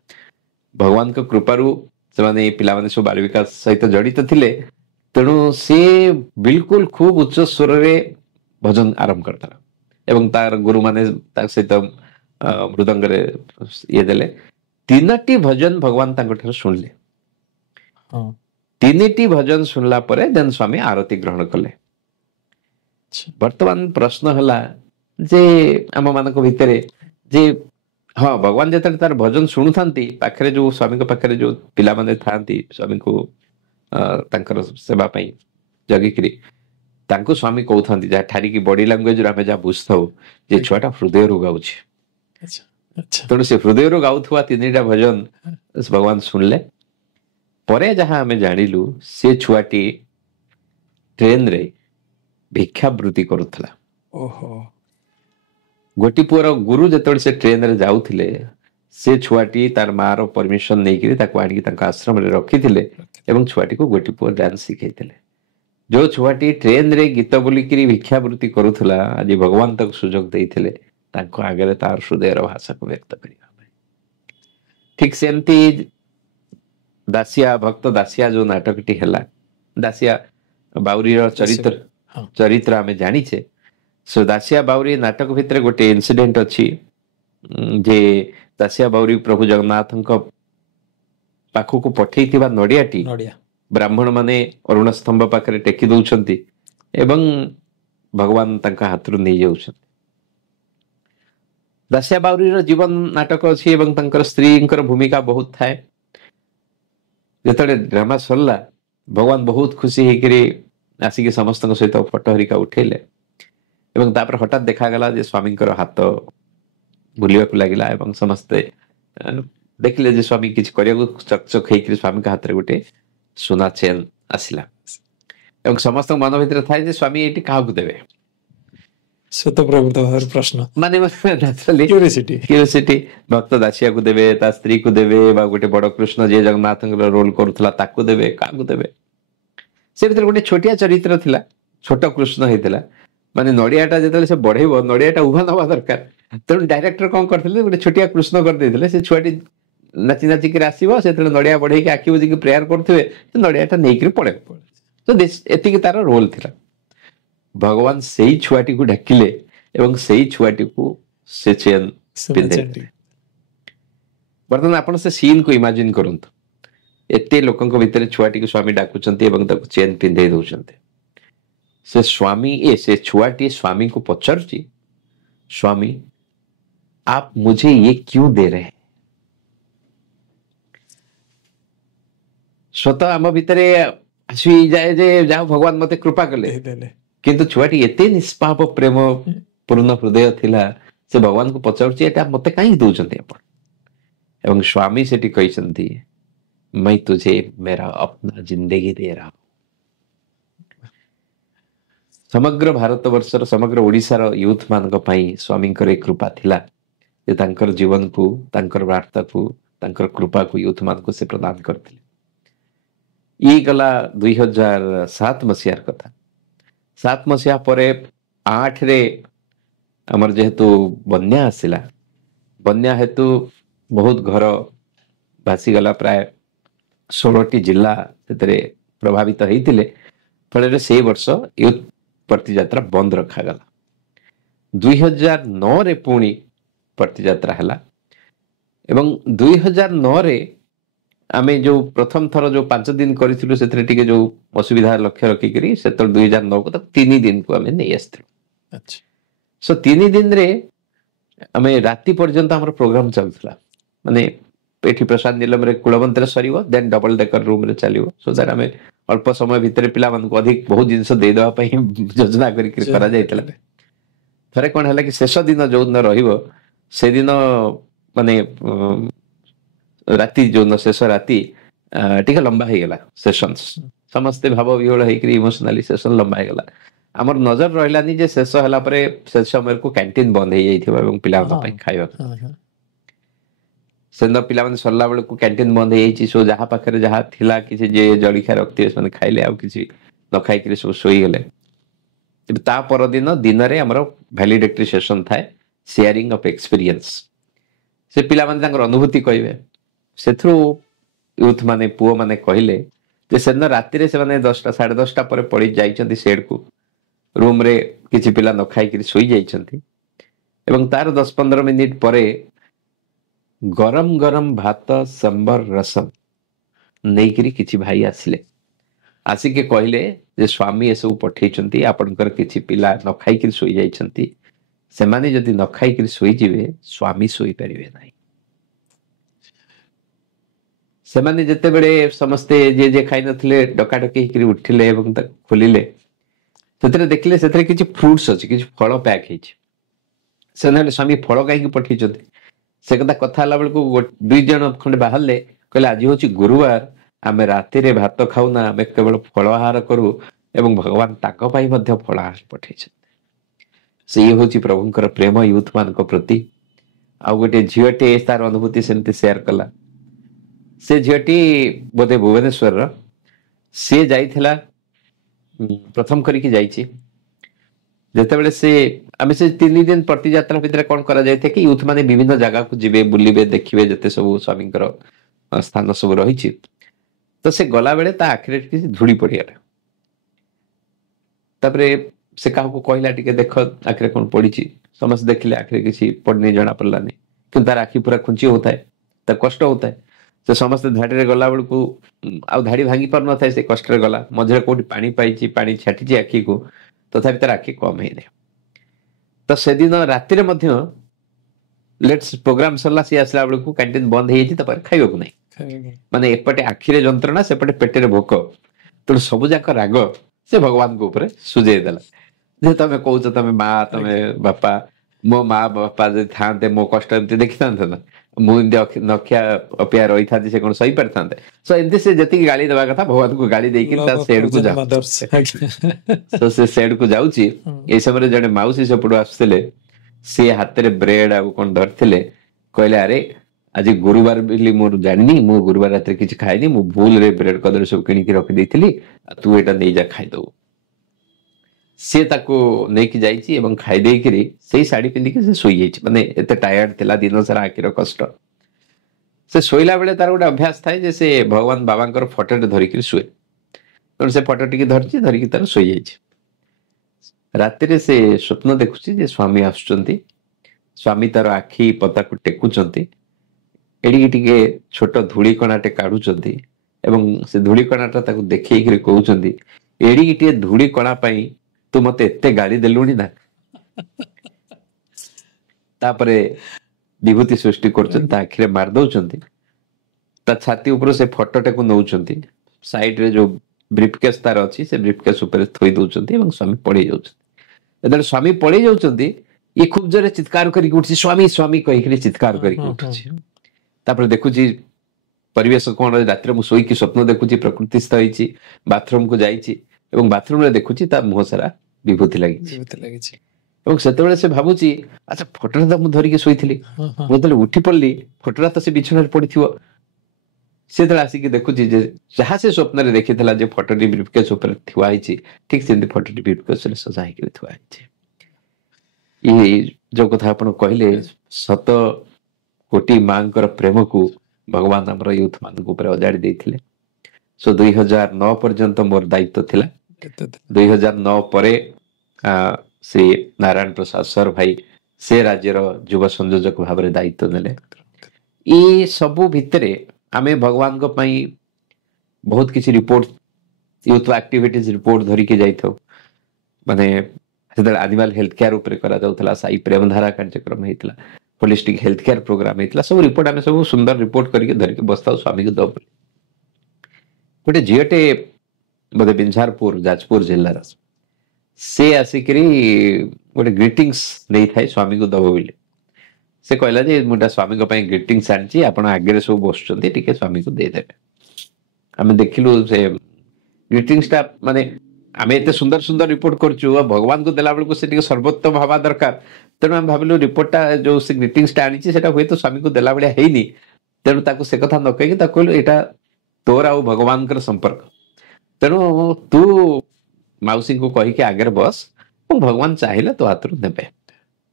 भगवान को कृपारु से माने पिला माने सब बाल विकास सहित जड़ित थिले तेणु से बिल्कुल खूब उच्च स्वर रे भजन आरंभ करता एवं तार गुरु माने तार सहित मृदंग रे ये देले। तीनटी भजन भगवान तांको ठर सुनले। तीनटी भजन सुनला परे देन स्वामी आरती ग्रहण कले। वर्तमान प्रश्न हला जे आम मानक भितरे जे हाँ भगवान जतरे तार भजन सुनु थांती पाखरे जो स्वामी को पाखरे जो पिला माने थांती स्वामी को तांकर सेवा पई जगिकरी तांको स्वामी कहउथांती जा ठारी की बॉडी लैंग्वेज रे हमें जा बुझथौ जे छुआटा हृदय रो गाउछि। अच्छा तो से हृदय रो गाउथवा तीनटा भजन भगवान सुनले परे जहां हमें जानिलु से छुआटी ट्रेन रे भिक्षावृत्ति करुथला। ओहो गोटी पुअर गुरु जतोड़ से ट्रेन रे जाउथिले से छुआटी तार मां रो परमिशन नै कि ताको आनी ताका आश्रम रे रखिथिले एवं छुआटी को गोटी पुअर डांस सिखैथिले। जो छुआटी ट्रेन रे गीत बोली कि भिक्षावृत्ति करुथला आज भगवान तक सुजोग देइथिले ताको आगे तार हृदय रो भाषा को व्यक्त करिया। ठीक सेमती दासिया भक्त दासिया जो नाटकटी हैला दासिया बाउरी रो चरित्र हमें जानी छे। सो दासिया बाउरी नाटक भितर गोटे इंसिडेंट अच्छी जे दासिया बाउरी प्रभु जगन्नाथ पाखु को पठेइथिबा नडियाटी ब्राह्मण माने अरुण स्तंभ पाखरे टेकी दउछंती एवं भगवान तांका हाथरु नै जाउछंती। दासिया बाउरी रो जीवन नाटक अछि एवं तांकर स्त्रींकर भूमिका बहुत थाए। जेतले ड्रामा सरला भगवान बहुत खुशी हेकरी आसिक समस्त सहित फोटो हरिका उठेले एवं तापर हठात देखा गला जे स्वामी हाथ बुलिया को लगिला एवं समस्ते देखले जे स्वामी किछ करिया चकचक हेकरी स्वामी का हाथ रे गोटे सोना चेन आसिला एवं समस्त मन भीतर थाए जे स्वामी एटी काहा को देबे। स्वतःप्रवृत्त हर प्रश्न माने नेचुरली क्यूरियोसिटी भक्त दासिया को देबे ता स्त्री को देबे बा गोटे बड़ कृष्ण जे जगन्नाथ रोल करूथला ताको देबे काहा को देबे। से भीतर गोटे छोटिया चरित्र थिला छोट कृष्ण हेतिला माने नडियाटा जेतले से बढ़ेबो नडियाटा उभा नवा दरकार तेणु डायरेक्टर कौन करथिले गोटे छोटिया कृष्ण कर देथिले से छुआटी नाची नाची के आसीबो सेतले नडिया बढ़े के आखि बुझी के प्रेयर करथिबे नडियाटा नै के पड़े तो एति के तार रोल थिला। भगवान सेई छुआटी को ढाकिले एवं सेई छुआटी को से चेन पिंधे। वर्तमान आपण से सीन को इमेजिन करंतु एते लोकंक भितर छुआटी को स्वामी डाकुचंती एवं ताको चेन पिंधे दउचंती। से स्वामी से छुआटी स्वामी को पचारुची स्वामी आप मुझे ये क्यों दे रहे हैं। स्वतः आम भितर आसी जाए जे जहाँ भगवान मते कृपा कले ଦେଇଦେଲେ। किंतु छुआटी एते निष्पाप प्रेम पूर्ण हृदय थिला से भगवान को पचारुछि एटा मते काहे दउछन्ती आपण एवं स्वामी सेठी कहिसन्ती मैं तुझे मेरा अपना जिंदगी दे रहा हूं। समग्र भारत वर्षर समग्र ओडिशार यूथ मानक पई स्वामींकर एक कृपा थिला जे तांकर जीवन को तांकर वार्ता को तांकर कृपा को यूथ मान को से प्रदान करथिले। ये गला 2007 मसीहार कथा। 7 मसीहा परे 8 रे हमर जेहेतु बन्या आसिला बन्या हेतु बहुत घर भासी गला प्राय 16टी जिला सेतरे प्रभावित होइतिले फଳରେ से वर्ष यूथ प्रतियात्रा बंद रखा गला। 2009 रे पुणी प्रतियात्रा हला एवं 2009 रे आमे जो प्रथम थर जो 5 दिन करिथिलु सेतरे टिके जो असुविधा लक्ष्य रखी करी सेतर 2009 को तक 3 दिन को आमे नै आस्थिलु। अच्छा सो 3 दिन रे आमे राति पर्यंत हमर प्रोग्राम चलथला माने पेठी प्रसाद नीलम रे कुलवंतर सरीव देन डबल डेकर रूम रे चलिवो सो दैट आमे अल्प समय भितर पिला मन को अधिक बहुत जिंस दे दवा पई योजना करी करा जायतला। थरे कोन हला कि शेष दिन जो दिन रहिवो से दिन माने राति जो दिन शेष राति टिके लंबा हे गेला सेशंस समस्त भाव विहोल हे कि इमोशनली सेशन लंबा हे गेला। हमर नजर रहलानी जे शेष हला परे शेष समय को कैंटीन बंद हे जाइथिबा एवं पिला पई खाइबा सेन पिला माने सरला बेल को कैंटीन बंद हे सो जहाँ पाखे जहाँ थिला किसी जे जलिखा रखते से खाइले आ किसी न खाई सब सोई गले। ता पर दिन दिन रे हमर वैलिडेटरी सेशन थाए शेयरिंग ऑफ एक्सपीरियंस से पिला माने तांकर अनुभूति कहबे सेथरु यूथ माने पुओ माने कहले जे सेन राति रे से माने 10टा 10:30 पर पड़ी जाइछंती शेड को रूम रे किछि पिला न खाई कि सोई जाइछंती एवं तार 10-15 मिनिट परे गरम गरम भात संबर रसम नहींकरी किछि भाई आसिले आसिके कहले जे स्वामी ए सब पठेइचंती आपनकर किछि पिला न खाई कि सोई जाइछंती से माने जदि न खाई कि सोई जिवे स्वामी सोई परिवे नाही। से माने जते बेले समस्ते जे खाई नथिले डकाडकी कि उठिले एवं त खोलिले सेतरे देखले सेतरे किछि फ्रूट्स अछि किछि फल पैक हेछि से नले स्वामी फल काई कि पठेइचंती से कथा हला बेल को 2 जन खंडे बाहरले कहले आज होची गुरुवार आमे राति रे भात खाउना आमे केवल फलाहार करू एवं भगवान ताक पाई मध्य फलाहार पठेइछन से ये होची प्रभुंकर प्रेम यूथ मान को प्रति आ गोटे झियटे तार अनुभूति सेमते शेयर कला। से झियटी बोधे भुवनेश्वर से जाइथिला प्रथम करी कि जाइछि जेते बेले से आमे से 3 दिन प्रति यात्रा भितर कोन करा जाय थे कि यूथ माने विभिन्न जगह को जिबे बुलिबे देखिबे जते सब स्वामींकर स्थान सब रहिछि तो से गला बेले ता आखिरे किछि धुड़ी पड़ियाला तापरे से काहू को कहला टिके देख आखिरे कोन पड़िछि समस्त देखिले आखिरे किछि पड़ने जणा पड़लानी कि तार आखि पूरा खुंची होता है त कष्ट होता है से समस्त धाड़ी रे गला बेल को आ धाड़ी भांगी पर न थाए से कष्ट रे गला मझरे कोठी पानी पाइछि पानी छाटिछि आखि को तथापि तार आखि कम हे नै तो से दिन राति रे मध्य लेट्स प्रोग्राम सरला सी आसला बेल को कैंटीन बंद हे छि त पर खाइबो को नै माने एपटे आखि रे जंत्रणा सेपटे पेटे रे भोक तो सब जाक राग से भगवान को ऊपर सुझे देला जे तमे कहउछ तमे मां तमे बापा मो मां बापा जे थांते मो कष्ट एमते देखि थांते ना मु नख्या अपिया रही था से कोन सही पर थांते सो एमते से जति गाली देबा कथा भगवान को गाली देकी ता सेड को जा सो से सेड को जाउची ए समय जने माउसी सपडो आसले से हाथ रे ब्रेड आ कोन धरथिले कहले अरे आज गुरुवार बिली मोर जानिनी मु गुरुवार रात किछ खाइनी मु भूल रे ब्रेड कदर सब किनी की रख देथिली तू एटा नै जा खाइ दो से ताको नै कि जाईची एवं खाइ देई करी सेही साड़ी पिंदी के से सोई जाईची माने एते टायर्ड थिला दिन सारा आखिर कष्ट से सोइला बेले तार गोटे अभ्यास थाए जे से भगवान बाबांकर फोटो धरि कि सोए तो से फोटो टिके धरची धरि कि तार सोई जाईची राति रे से स्वप्न देखुची जे स्वामी आसुचंती स्वामी तार आखी पता को टेकुचंती एडी टिके छोट धूली कणाटे काढुचंती एवं से धूली कणाटा ताको देखै कि कहउचंती एडी टिके धूली कणा पई तू मते एते गाली देलुनी ना तापरे विभूति सृष्टि करछन ता आखिरे मार दउचंती ता छाती ऊपर से फोटोटे को नउचंती साइड रे जो ब्रीफकेस तार अछि से ब्रीफकेस ऊपर थोई दउचंती एवं स्वामी पळेई जाउछंती एदर स्वामी पळेई जाउचंती ये खूब जोरे चित्कार करी उठछि स्वामी स्वामी कहि के चित्कार करी उठछि तापर देखुछि परिवेश कोन रात्रि मु सोई की स्वप्न देखुछि प्रकृतिस्थ होइछि बाथरूम को जाइछि एवं बाथरूम रे देखुछि ता मुह सारा विभूति लागिछि एवं सेतेबेले से भाबुछि अच्छा फोटोरा त मु धरि के सोइथिली मु तले उठी पड़ली फोटोरा त से बिछणा रे पड़िथिवो से तले आसी के देखुछि जे जहा से स्वप्न रे देखितला जे फोटोटी ब्रीफकेस ऊपर थिवा आइछि ठीक सेंति फोटोटी ब्रीफकेस रे सजा के थिवा आइछि ये जो कथा आपण कहले सत कोटी मांकर प्रेम को भगवान हमर यूथ मान को ऊपर अजाड़ी देथिले सो 2009 पर्यंत मोर दायित्व थिला 2009 परे श्री नारायण प्रसाद सर भाई से राज्यर युवा संयोजक भाव में दायित्व नेले ये सबू भितरे आमे भगवान को पई बहुत किसी रिपोर्ट यूथ एक्टिविटीज रिपोर्ट धरी के जाई थो माने एनिमल हेल्थ केयर ऊपर करा जाउतला साई प्रेमधारा कार्यक्रम हेतला होलिस्टिक हेल्थ केयर प्रोग्राम हेतला सब रिपोर्ट आमे सब सुंदर रिपोर्ट करके धर के बस्ताओ स्वामी को दो गोटे झीटे बोधे बिंझारपुर जाजपुर जिल्लार से आसिकरी गोटे ग्रीटिंग्स नहीं थाए स्वामी को दब बोले से कहला जे मुटा स्वामी को पई ग्रीटिंग्स आनची आपण आगे सब बसचंती टिके स्वामी को दे देबे आमे देखिलु से ग्रीटिंग्स ता माने आमे एते सुंदर सुंदर रिपोर्ट करछु भगवान को देला बेल को से टिके सर्वोत्तम हवा दरकार तेणु आम भाविलु रिपोर्टा जो से ग्रीटिंग्स टा आनी सेटा हुए तो स्वामी को देला बेला हेनी तेणु ताको से कथा न कहि ता कहलु एटा तोर आ भगवान कर संपर्क तेणु तू माउसी को कहि के आगे बस भगवान चाहिए तो हाथ नेबे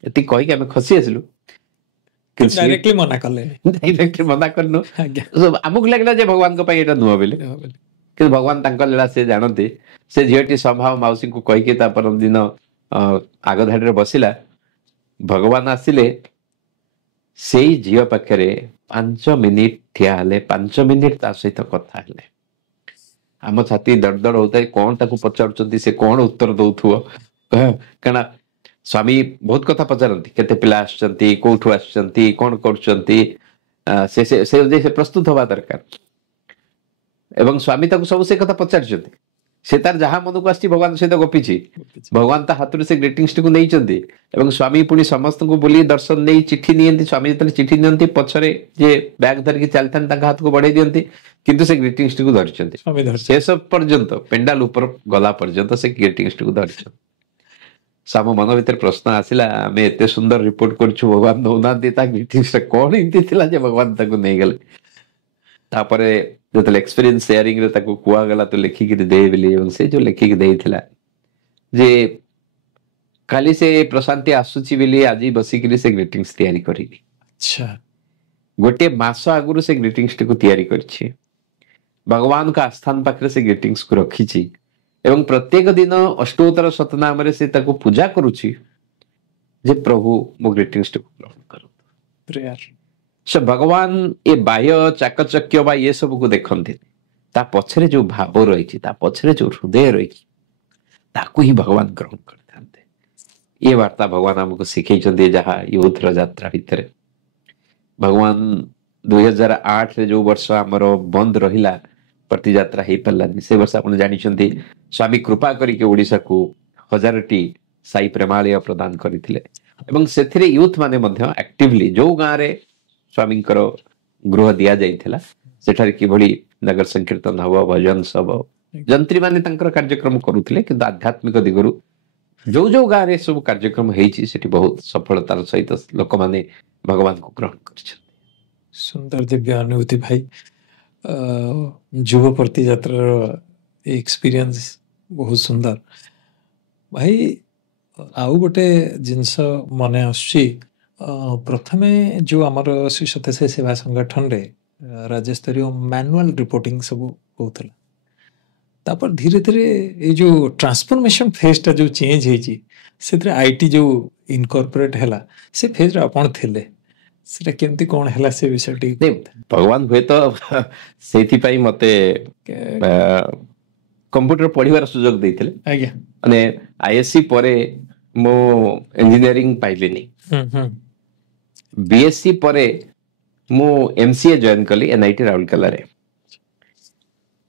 एति कहि के आमे खसी आसिलु डायरेक्टली मना कले डायरेक्टली मना करनु हमको लागला जे भगवान को पई एटा नुवा बेले कि भगवान तांकर लीला से जानते से झीटी संभाव माउसी को कहि के ता पर दिन आग धाडी रे बसिला भगवान आसिले सेई झियो पाखरे 5 मिनिट ठिया हले 5 मिनिट ता सहित कथा हले आम छाती दरदर होता है कौन ताको पचारुचंती से कौन उत्तर दउथुओ कना स्वामी बहुत कथा पचारंती केते पिला आछंती कोठु आछंती कोन करछंती से प्रस्तुत होवा दरकार एवं स्वामी ताको सब से कथा पचारछंती से तार जहा मन को आछि भगवान सहित गपिछि भगवान ता हाथुर से ग्रीटिंग्स को नै चंती एवं स्वामी पुनी समस्त को बोली दर्शन नै चिट्ठी नियंती स्वामी जतले चिट्ठी नियंती पछरे जे बैग धर के चलतन ताका हाथ को बढ़ाई दियंती किंतु से ग्रीटिंग्स को धरछंती से सब पर्यंत पेंडाल ऊपर गला पर्यंत से ग्रीटिंग्स को धरछंती साम मन भीतर प्रश्न आसिला आमे एते सुंदर रिपोर्ट करछु भगवान नौना देता ग्रीटिंग्स कोन इनती थिला जे भगवान ताको नै गेले तापरे जतले एक्सपीरियंस शेयरिंग रे ताको कुआ गला तो लेखि के दे बेली एवं से जो लेखि के देइथिला जे काली से प्रशांति आसुची बेली आजी बसी के से ग्रीटिंग्स तैयारी करी अच्छा गोटे मास आगुरु से ग्रीटिंग्स को तैयारी करछि भगवान का आस्थान पाखरे से ग्रीटिंग्स को रखिछि एवं प्रत्येक दिन अष्टोत्तर शतनाम रे से ताको पूजा करूछि जे प्रभु मो ग्रीटिंग्स को ग्रहण करू प्रेयर से भगवान ए बाह्य चाकचक्य बा ये सब को देखंती ता पछरे जो भाव रही ता पछरे जो हृदय रही ताकू ही भगवान ग्रहण करते ये वार्ता भगवान हमको सिखैछन्ते जहा यूथ र यात्रा भितर भगवान 2008 रे जो वर्ष हमर बंद रहिला प्रति यात्रा हे पल्लानी से वर्ष आपण जानि छन्ते स्वामी कृपा करी के ओडिसा को 1000टी साई प्रेमालय प्रदान करिथिले एवं सेथिरे यूथ माने मध्य एक्टिवली जो गां रे स्वामी गृह दिया जाइथिला सेठारे किभली नगर संकीर्तन हव भजन सब जंत्री माने तंकर कार्यक्रम करूथिले किंतु आध्यात्मिक दिगरु जो जो गां रे सब कार्यक्रम हेछि सेठी बहुत सफलतार सहित लोक माने भगवान को ग्रहण करछन सुंदर दिव्य अनुभूति भाई जुव प्रति यात्रा एक्सपीरियंस बहुत सुंदर भाई आउ गोटे जिनस मने आछि प्रथमे जो आमर श्री सत्यसाई सेवा संगठन रे राज्य स्तरीय मैनुअल रिपोर्टिंग सब होतला तापर धीरे धीरे ये जो ट्रांसफॉर्मेशन फेज टा जो चेंज हेची सेतरे आईटी जो इनकॉर्पोरेट हला से फेज रे आपण थिले सेटा केमती कोन हला से विषय टी भगवान हुए तो सेथि पई मते कंप्यूटर पढिबार सुयोग दैथिले आज्ञा माने आईएससी परे मो इंजीनियरिंग पाइलेनी बीएससी परे मु एमसीए जॉइन कली एनआईटी राउरकेला रे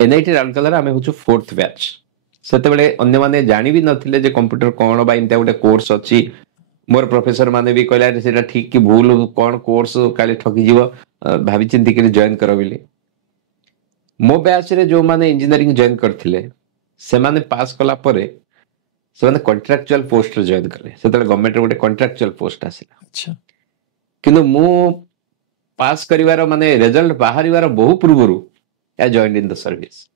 एनआईटी राउरकेला आम हूँ 4th बैच से अन्य मैंने जानी भी नथिले जे कंप्यूटर कौन बा इनता गोटे कोर्स अच्छी मोर प्रोफेसर माने भी कहला से ठीक कि भूल कौन कोर्स काली ठकी जीव भाभी चिंती के जॉइन कर बोली मो बैच रे जो माने इंजीनियरिंग जॉइन करथिले से माने पास कला परे से माने कॉन्ट्रैक्चुअल पोस्ट रे जॉइन करले से गवर्नमेंट रे गोटे कॉन्ट्रैक्चुअल पोस्ट आसिला अच्छा किंतु मु पास करिवार माने रिजल्ट बाहरिवार बहु पूर्वरु I joined in the service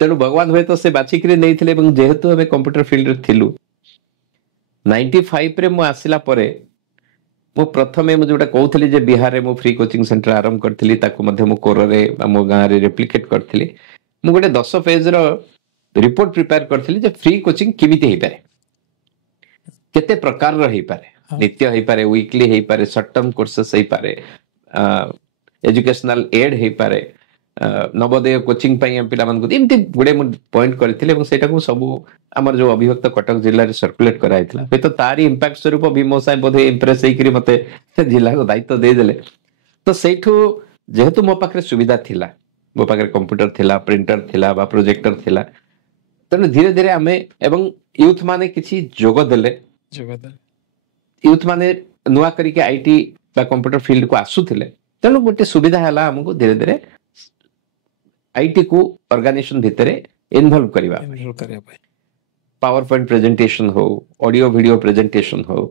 तेणु भगवान हुए तो से बाछिक नहीं थे जेहेतु आम कंप्यूटर फील्ड थिलु 95 रे मु आसिला परे मु प्रथमे मु जोटा कहउथली जे बिहार रे मु फ्री कोचिंग सेंटर आरंभ करथिली ताकू मध्ये मु कोर रे मो गां रे रेप्लिकेट करथिली मु गोटे 10 पेज रो रिपोर्ट प्रिपेयर करथिली जे फ्री कोचिंग किमिति हेइ पारे केते प्रकार रो हेइ पारे नित्य हेइ पारे वीकली हेइ पारे शॉर्ट टर्म कोर्सेस हेइ पारे एजुकेशनल एड हेइ पारे नवोदय कोचिंग पाई हम पिला मानको एमती गुडे मु पॉइंट करथिले এবং सेटा को सब हमर जो अभिभक्त कटक जिल्ला रे सर्कुलेट कराइतला हे तो तारी इंपैक्ट स्वरूप भीमो साहेब बोधे इंप्रेस हेइ करी मते जिल्ला को दायित्व दे देले तो सेठू जेहेतु मो पाखरे सुविधा थिला मो पाखरे कंप्यूटर थिला प्रिंटर थिला बा प्रोजेक्टर थिला तने धीरे धीरे हमें एवं यूथ माने किछि जोग देले यूथ माने नुआ करी के आईटी बा कंप्यूटर फील्ड को आसुथिले तने गोटे सुविधा हला हमको धीरे धीरे आईटी को ऑर्गेनाइजेशन भितरे इन्वॉल्व करिवा पावर पॉइंट प्रेजेंटेशन हो ऑडियो वीडियो प्रेजेंटेशन हो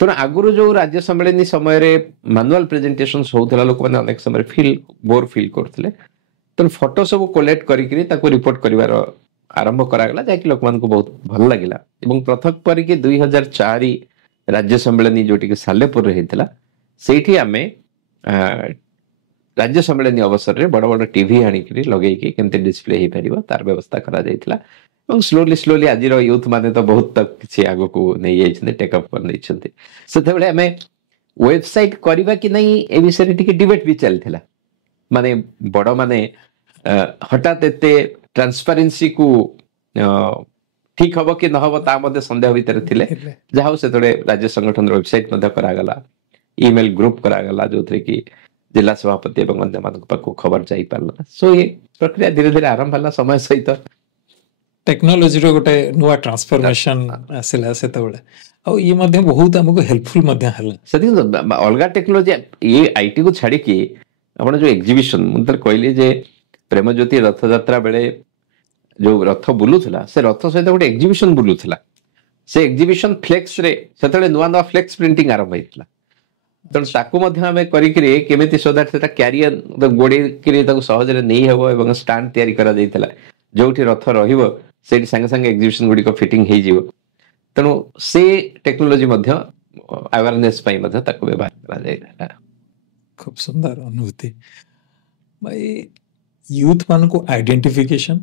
तो आगुरु जो राज्य सम्मेलन समय रे मैनुअल प्रेजेंटेशंस होथला लोक माने अनेक समय फील बोर फील करथले तो फोटो सब कलेक्ट करी करी ताको रिपोर्ट करिवार आरंभ करा गला जाकि लोक मान को बहुत भल लागिला एवं प्रथम परि के 2004 राज्य सम्मेलन जोटी के सालेपुर रे हेतला सेठी आमे राज्य सम्मेलन अवसर रे बड़ बड़ टीवी आनी करी लगेई के केमते डिस्प्ले हे परिबो तार व्यवस्था करा जायतिला এবং स्लोली स्लोली आज यूथ माने तो बहुत तक किसी आगो को नहीं जाइछन्ते टेक अप कर नैछन्ते सेतेबेले हमें वेबसाइट करिबा कि नहीं ए विषय रे टिके डिबेट भी चलथिला माने बड़ माने हठात एते ट्रांसपेरेंसी को ठीक हबो कि न हबो ता मध्ये संदेह भीतर थिले जाहो सेतडे राज्य संगठन वेबसाइट मध्ये करा गला ईमेल ग्रुप करा गला जोथरे कि जिला सभापति एवं अन्य मानक पाको खबर जाई पारला सो ये प्रक्रिया धीरे धीरे आरंभ हला समय सहित टेक्नोलोजी रो गोटे नुआ ट्रांसफॉर्मेशन आसिला सेतबेले आ ये मध्ये बहुत हमको हेल्पफुल मध्ये हला सदी अलगा टेक्नोलोजी ये आईटी को छाड़ी कि आपण जो एग्जीबिशन मुतर कहली जे प्रेम ज्योति रथ यात्रा बेले जो रथ बुलुथला से रथ सहित गोटे एग्जीबिशन बुलुथला से एग्जीबिशन फ्लेक्स रे सेतले नुआ नुआ फ्लेक्स प्रिंटिंग आरंभ होइतला तो ताकू मध्ये हमें करी करी केमिति सो दैट सेटा कैरियर गोडी करी ताकू सहज रे नहीं हेबो एवं स्टैंड तयारी करा जाइतला जोठी रथ रहिबो सेठी संगे संगे एग्जीबिशन गुडी को फिटिंग हे जीवो तनो से टेक्नोलॉजी मध्ये अवेयरनेस पई मध्ये ताकू व्यवहार करा जाइतला खूब सुंदर अनुभूति भाई यूथ मान को आइडेंटिफिकेशन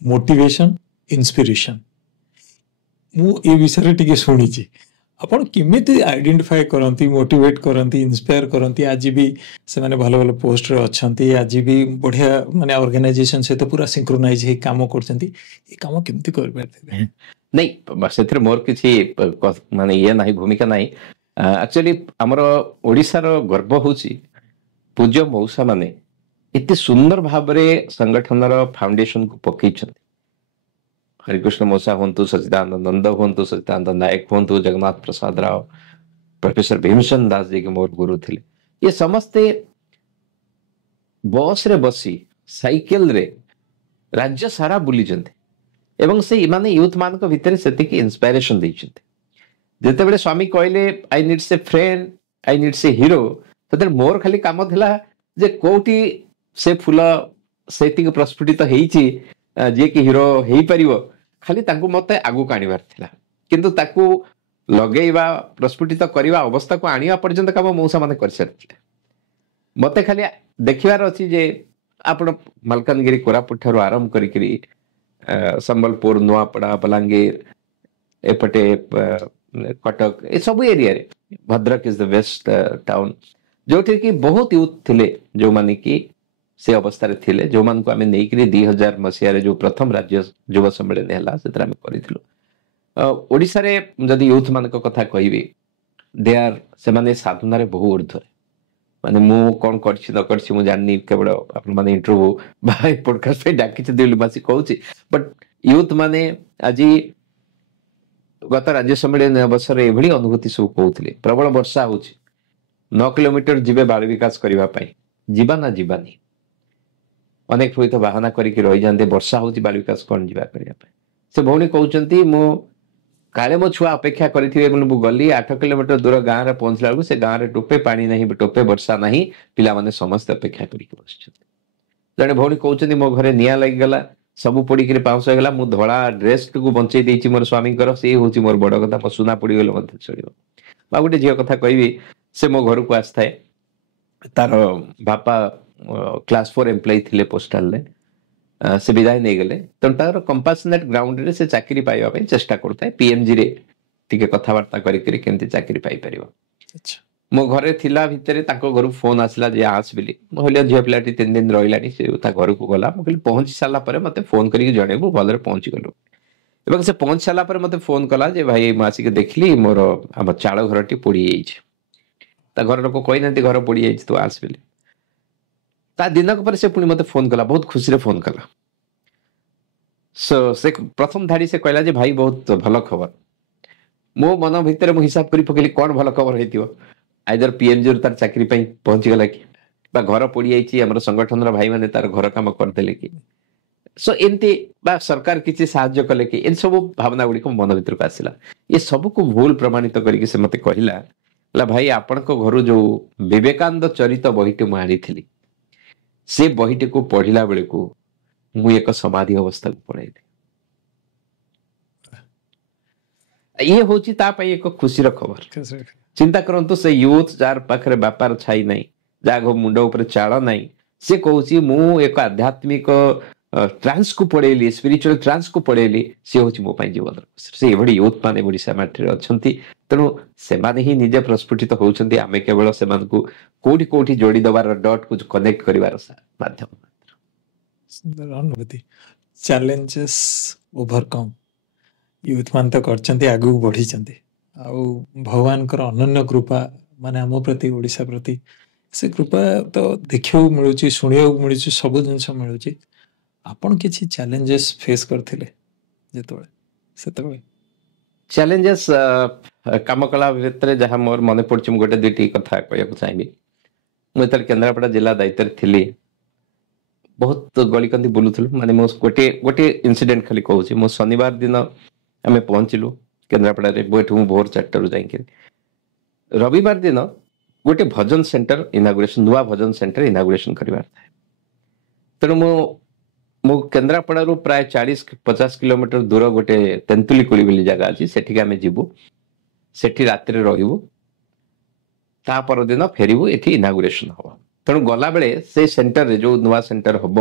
मोटिवेशन इंस्पिरेशन मु ए विषय टिके सुनिची आपण किमिति आइडेंटिफाई करंती मोटिवेट करंती इंस्पायर करंती आज भी से माने भलो भलो पोस्ट रे अछंती आज भी बढ़िया माने ऑर्गेनाइजेशन से तो पूरा सिंक्रोनाइज हे काम करचंती ए काम किमिति कर परते नहीं बस एथरे मोर किछि माने ये नाही भूमिका नाही एक्चुअली हमर ओडिसा रो गर्व होची पूज्य मौसा माने इते सुंदर भाव रे संगठन रो फाउंडेशन को पकैछन हरिकृष्ण मौसा हूँ सचिदानंद नंद हूँ सचिदानंद नायक हूँ जगन्नाथ प्रसाद राव प्रोफेसर भीमसेन दास जी के मोर गुरु थे ये समस्ते बस रे बसी साइकेल रे राज्य सारा बुली एवं से इमाने यूथ मान को भीतर सेति की इंस्पिरेशन दैछन्ते जेते बेले स्वामी कहले आई नीड से फ्रेंड आई नीड से हीरो तते मोर खाली काम थिला जे कोठी से फूल सेति के प्रस्फुटित हेइची जे कि हीरो हेइ परिवो खाली ताकू मते आगु काणीबार थिला किंतु ताकू लगेइबा प्रस्फुटित करिबा अवस्था को आनिया पर्यंत काम मौसा माने कर सकते मते खाली देखिबार अछि जे आपण मलकानगिरी कोरापुट थारु आरंभ करी करी संबलपुर नुआपड़ा बलांगीर एपटे कटक ए सब एरिया रे Bhadrak is the best town जोठी कि बहुत यूथ थिले जो माने कि से अवस्था रे थिले जो मान को हमें नहीं करी 2000 मसिया रे जो प्रथम राज्य युवा सम्मेलन हैला सेतरा में करिथिलो ओडिसा रे जदी यूथ मान को कथा कहबी दे आर से माने साधना रे बहु ऊर्ध्व ମାନେ ମୁଁ କଣ କରିଛି ନ କରିଛି ମୁଁ ଜାଣିନି, କେବଳ ଆପଣ ମାନେ ଇଣ୍ଟରଭ୍ୟୁ ବା ପଡକାଷ୍ଟ ପାଇଁ ଡାକିଛନ୍ତି ବୋଲି ମାସି କହୁଛି। ବଟ୍ ୟୁଥ ମାନେ ଆଜି ଗତ ରାଜ୍ୟ ସମ୍ମିଳନୀ ଅବସରରେ ଏଭଳି ଅନୁଭୂତି ସବୁ କହୁଥିଲେ। ପ୍ରବଳ ବର୍ଷା ହଉଛି, 9 କିଲୋମିଟର ଯିବେ ବାଳ ବିକାଶ କରିବା ପାଇଁ, ଯିବା ନା ଯିବାନି? ଅନେକ ହୁଏତ ବାହାନା କରିକି ରହିଯାଆନ୍ତି, ବର୍ଷା ହଉଛି ବାଳ ବିକାଶ କଣ ଯିବା କରିବା ପାଇଁ। ସେ ଭଉଣୀ କହୁଛନ୍ତି ମୁଁ କାଳେ ମୋ ଛୁଆ ଅପେକ୍ଷା କରିଥିବେ ବୋଲି ମୁଁ ଗଲି, 8 କିଲୋମିଟର ଦୂର ଗାଁରେ ପହଞ୍ଚିଲା ବେଳକୁ ସେ ଗାଁରେ ଟୋପେ ପାଣି ନାହିଁ, ଟୋପେ ବର୍ଷା ନାହିଁ, ପିଲାମାନେ ସମସ୍ତେ ଅପେକ୍ଷା କରିକି ବସିଛନ୍ତି। ଜଣେ ଭଉଣୀ କହୁଛନ୍ତି ମୋ ଘରେ ନିଆଁ ଲାଗିଗଲା, ସବୁ ପୋଡିକିରି ପାଉଁଶ ହେଇଗଲା, ମୁଁ ଧଳା ଡ୍ରେସକୁ ବଞ୍ଚେଇ ଦେଇଛି ମୋର ସ୍ୱାମୀଙ୍କର, ସେ ହଉଛି ମୋର ବଡ କଥା, ମୋ ସୁନା ପୋଡିଗଲେ ମଧ୍ୟ ଚଳିବ। ବା ଗୋଟେ ଝିଅ କଥା କହିବି, ସେ ମୋ ଘରକୁ ଆସିଥାଏ, ତାର ବାପା କ୍ଲାସ 4 ଏମ୍ପ୍ଲୟି ଥିଲେ ପୋଷ୍ଟାଲରେ, ସେ ବିଦାୟ ନେଇଗଲେ, ତେଣୁ ତାର କମ୍ପାସନେଟ ଗ୍ରାଉଣ୍ଡରେ ସେ ଚାକିରି ପାଇବା ପାଇଁ ଚେଷ୍ଟା କରୁଥାଏ, ପିଏମଜିରେ ଟିକେ କଥାବାର୍ତ୍ତା କରିକିରି କେମିତି ଚାକିରି ପାଇପାରିବ। ମୋ ଘରେ ଥିଲା ଭିତରେ ତାଙ୍କ ଘରକୁ ଫୋନ ଆସିଲା ଯେ ଆସ ବୋଲି। ମୁଁ କହିଲି ଝିଅ ପିଲାଟି 3 ଦିନ ରହିଲାଣି, ସେ ତା ଘରକୁ ଗଲା। ମୁଁ କହିଲି ପହଞ୍ଚି ସାରିଲା ପରେ ମତେ ଫୋନ କରିକି ଜଣେଇବୁ ଭଲରେ ପହଞ୍ଚିଗଲୁ। ଏବଂ ସେ ପହଞ୍ଚି ସାରିଲା ପରେ ମତେ ଫୋନ କଲା ଯେ ଭାଇ ମୁଁ ଆସିକି ଦେଖିଲି ମୋର ଆମ ଚାଳ ଘରଟି ପୋଡି ଯାଇଛି। ତା ଘର ଲୋକ କହିନାହାନ୍ତି ଘର ପୋଡି ଯାଇଛି ତୁ ଆସ ବୋଲି। ତା ଦିନକ ପରେ ସେ ପୁଣି ମତେ ଫୋନ କଲା, ବହୁତ ଖୁସିରେ ଫୋନ କଲା। ସେ ପ୍ରଥମ ଧାଡି ସେ କହିଲା ଯେ ଭାଇ ବହୁତ ଭଲ ଖବର। ମୋ ମନ ଭିତରେ ମୁଁ ହିସାବ କରି ପକେଇଲି କଣ ଭଲ ଖବର ହେଇଥିବ, ଆଇଦର ପିଏମଜିରୁ ତାର ଚାକିରି ପାଇଁ ପହଞ୍ଚିଗଲା କି, ବା ଘର ପୋଡି ଯାଇଛି ଆମର ସଂଗଠନର ଭାଇମାନେ ତାର ଘର କାମ କରିଦେଲେ କି, ସୋ ଏମିତି ବା ସରକାର କିଛି ସାହାଯ୍ୟ କଲେ କି, ଏ ସବୁ ଭାବନା ଗୁଡିକ ମନ ଭିତରକୁ ଆସିଲା। ଏ ସବୁକୁ ଭୁଲ ପ୍ରମାଣିତ କରିକି ସେ ମତେ କହିଲା ଭାଇ ଆପଣଙ୍କ ଘରୁ ଯୋଉ ବିବେକାନନ୍ଦ ଚରିତ ବହିଟି ମୁଁ ଆଣିଥିଲି, ସେ ବହିଟିକୁ ପଢିଲା ବେଳକୁ ମୁଁ ଏକ ସମାଧି ଅବସ୍ଥାକୁ ପଳେଇଲି। ଇଏ ହଉଛି ତା ପାଇଁ ଏକ ଖୁସିର ଖବର। ଚିନ୍ତା କରନ୍ତୁ, ସେ ୟୁଥ ଯାହାର ପାଖରେ ବାପାର ଛାଇ ନାହିଁ, ଯାହା ମୁଣ୍ଡ ଉପରେ ଚାଳ ନାହିଁ, ସେ କହୁଛି ମୁଁ ଏକ ଆଧ୍ୟାତ୍ମିକ ଟ୍ରାନ୍ସକୁ ପଳେଇଲି, ସ୍ପିରିଚୁଆଲ ଟ୍ରାନ୍ସକୁ ପଳେଇଲି, ସେ ହଉଛି ମୋ ପାଇଁ ଜୀବନର ଖୁସି। ସେ ଏଭଳି ୟୁଥ ମାନେ ଓଡ଼ିଶା ମାଟିରେ ଅଛନ୍ତି, ତେଣୁ ସେମାନେ ହିଁ ନିଜେ ପ୍ରସ୍ଫୁଟିତ ହଉଛନ୍ତି। ଆମେ କେବଳ ସେମାନଙ୍କୁ କୋଉଠି କୋଉଠି ଯୋଡିଦେବାର, ଡଟ୍କୁ କନେକ୍ଟ କରିବାର ମାଧ୍ୟମ। ସୁନ୍ଦର ଅନୁଭୂତି। ଚ୍ୟାଲେଞ୍ଜେସ୍ ଓଭରକମ୍ ୟୁଥ ମାନେ ତ କରିଛନ୍ତି, ଆଗକୁ ବଢିଛନ୍ତି, ଆଉ ଭଗବାନଙ୍କର ଅନନ୍ୟ କୃପା ମାନେ ଆମ ପ୍ରତି, ଓଡ଼ିଶା ପ୍ରତି ସେ କୃପା ତ ଦେଖିବାକୁ ମିଳୁଛି, ଶୁଣିବାକୁ ମିଳୁଛି, ସବୁ ଜିନିଷ ମିଳୁଛି। ଆପଣ କିଛି ଚ୍ୟାଲେଞ୍ଜେସ୍ ଫେସ୍ କରିଥିଲେ ଯେତେବେଳେ, ସେତେବେଳେ? ଚ୍ୟାଲେଞ୍ଜେସ୍ କାମ କଲା ଭିତରେ ଯାହା ମୋର ମନେ ପଡୁଛି, ମୁଁ ଗୋଟେ ଦୁଇଟି କଥା କହିବାକୁ ଚାହିଁବି। ମୁଁ ଯେତେବେଳେ କେନ୍ଦ୍ରାପଡ଼ା ଜିଲ୍ଲା ଦାୟିତ୍ୱରେ ଥିଲି, ବହୁତ ଗଳିକନ୍ଦି ବୁଲୁଥିଲୁ। ମାନେ ମୁଁ ଗୋଟେ ଇନସିଡେଣ୍ଟ ଖାଲି କହୁଛି। ମୁଁ ଶନିବାର ଦିନ ଆମେ ପହଞ୍ଚିଲୁ କେନ୍ଦ୍ରାପଡ଼ାରେ, ଏଠୁ ମୁଁ ଭୋର 4ଟାରୁ ଯାଇକି। ରବିବାର ଦିନ ଗୋଟେ ଭଜନ ସେଣ୍ଟର ଇନାଗୁରେସନ, ନୂଆ ଭଜନ ସେଣ୍ଟର ଇନାଗୁରେସନ କରିବାର ଥାଏ। ତେଣୁ ମୁଁ କେନ୍ଦ୍ରାପଡ଼ାରୁ ପ୍ରାୟ 40-50 କିଲୋମିଟର ଦୂର ଗୋଟେ ତେନ୍ତୁଲି କୁଳି ବୋଲି ଜାଗା ଅଛି, ସେଠିକି ଆମେ ଯିବୁ, ସେଠି ରାତିରେ ରହିବୁ, ତା ପରଦିନ ଫେରିବୁ, ଏଠି ଇନାଗୁରେସନ ହବ। ତେଣୁ ଗଲାବେଳେ ସେ ସେଣ୍ଟରରେ ଯୋଉ ନୂଆ ସେଣ୍ଟର ହବ,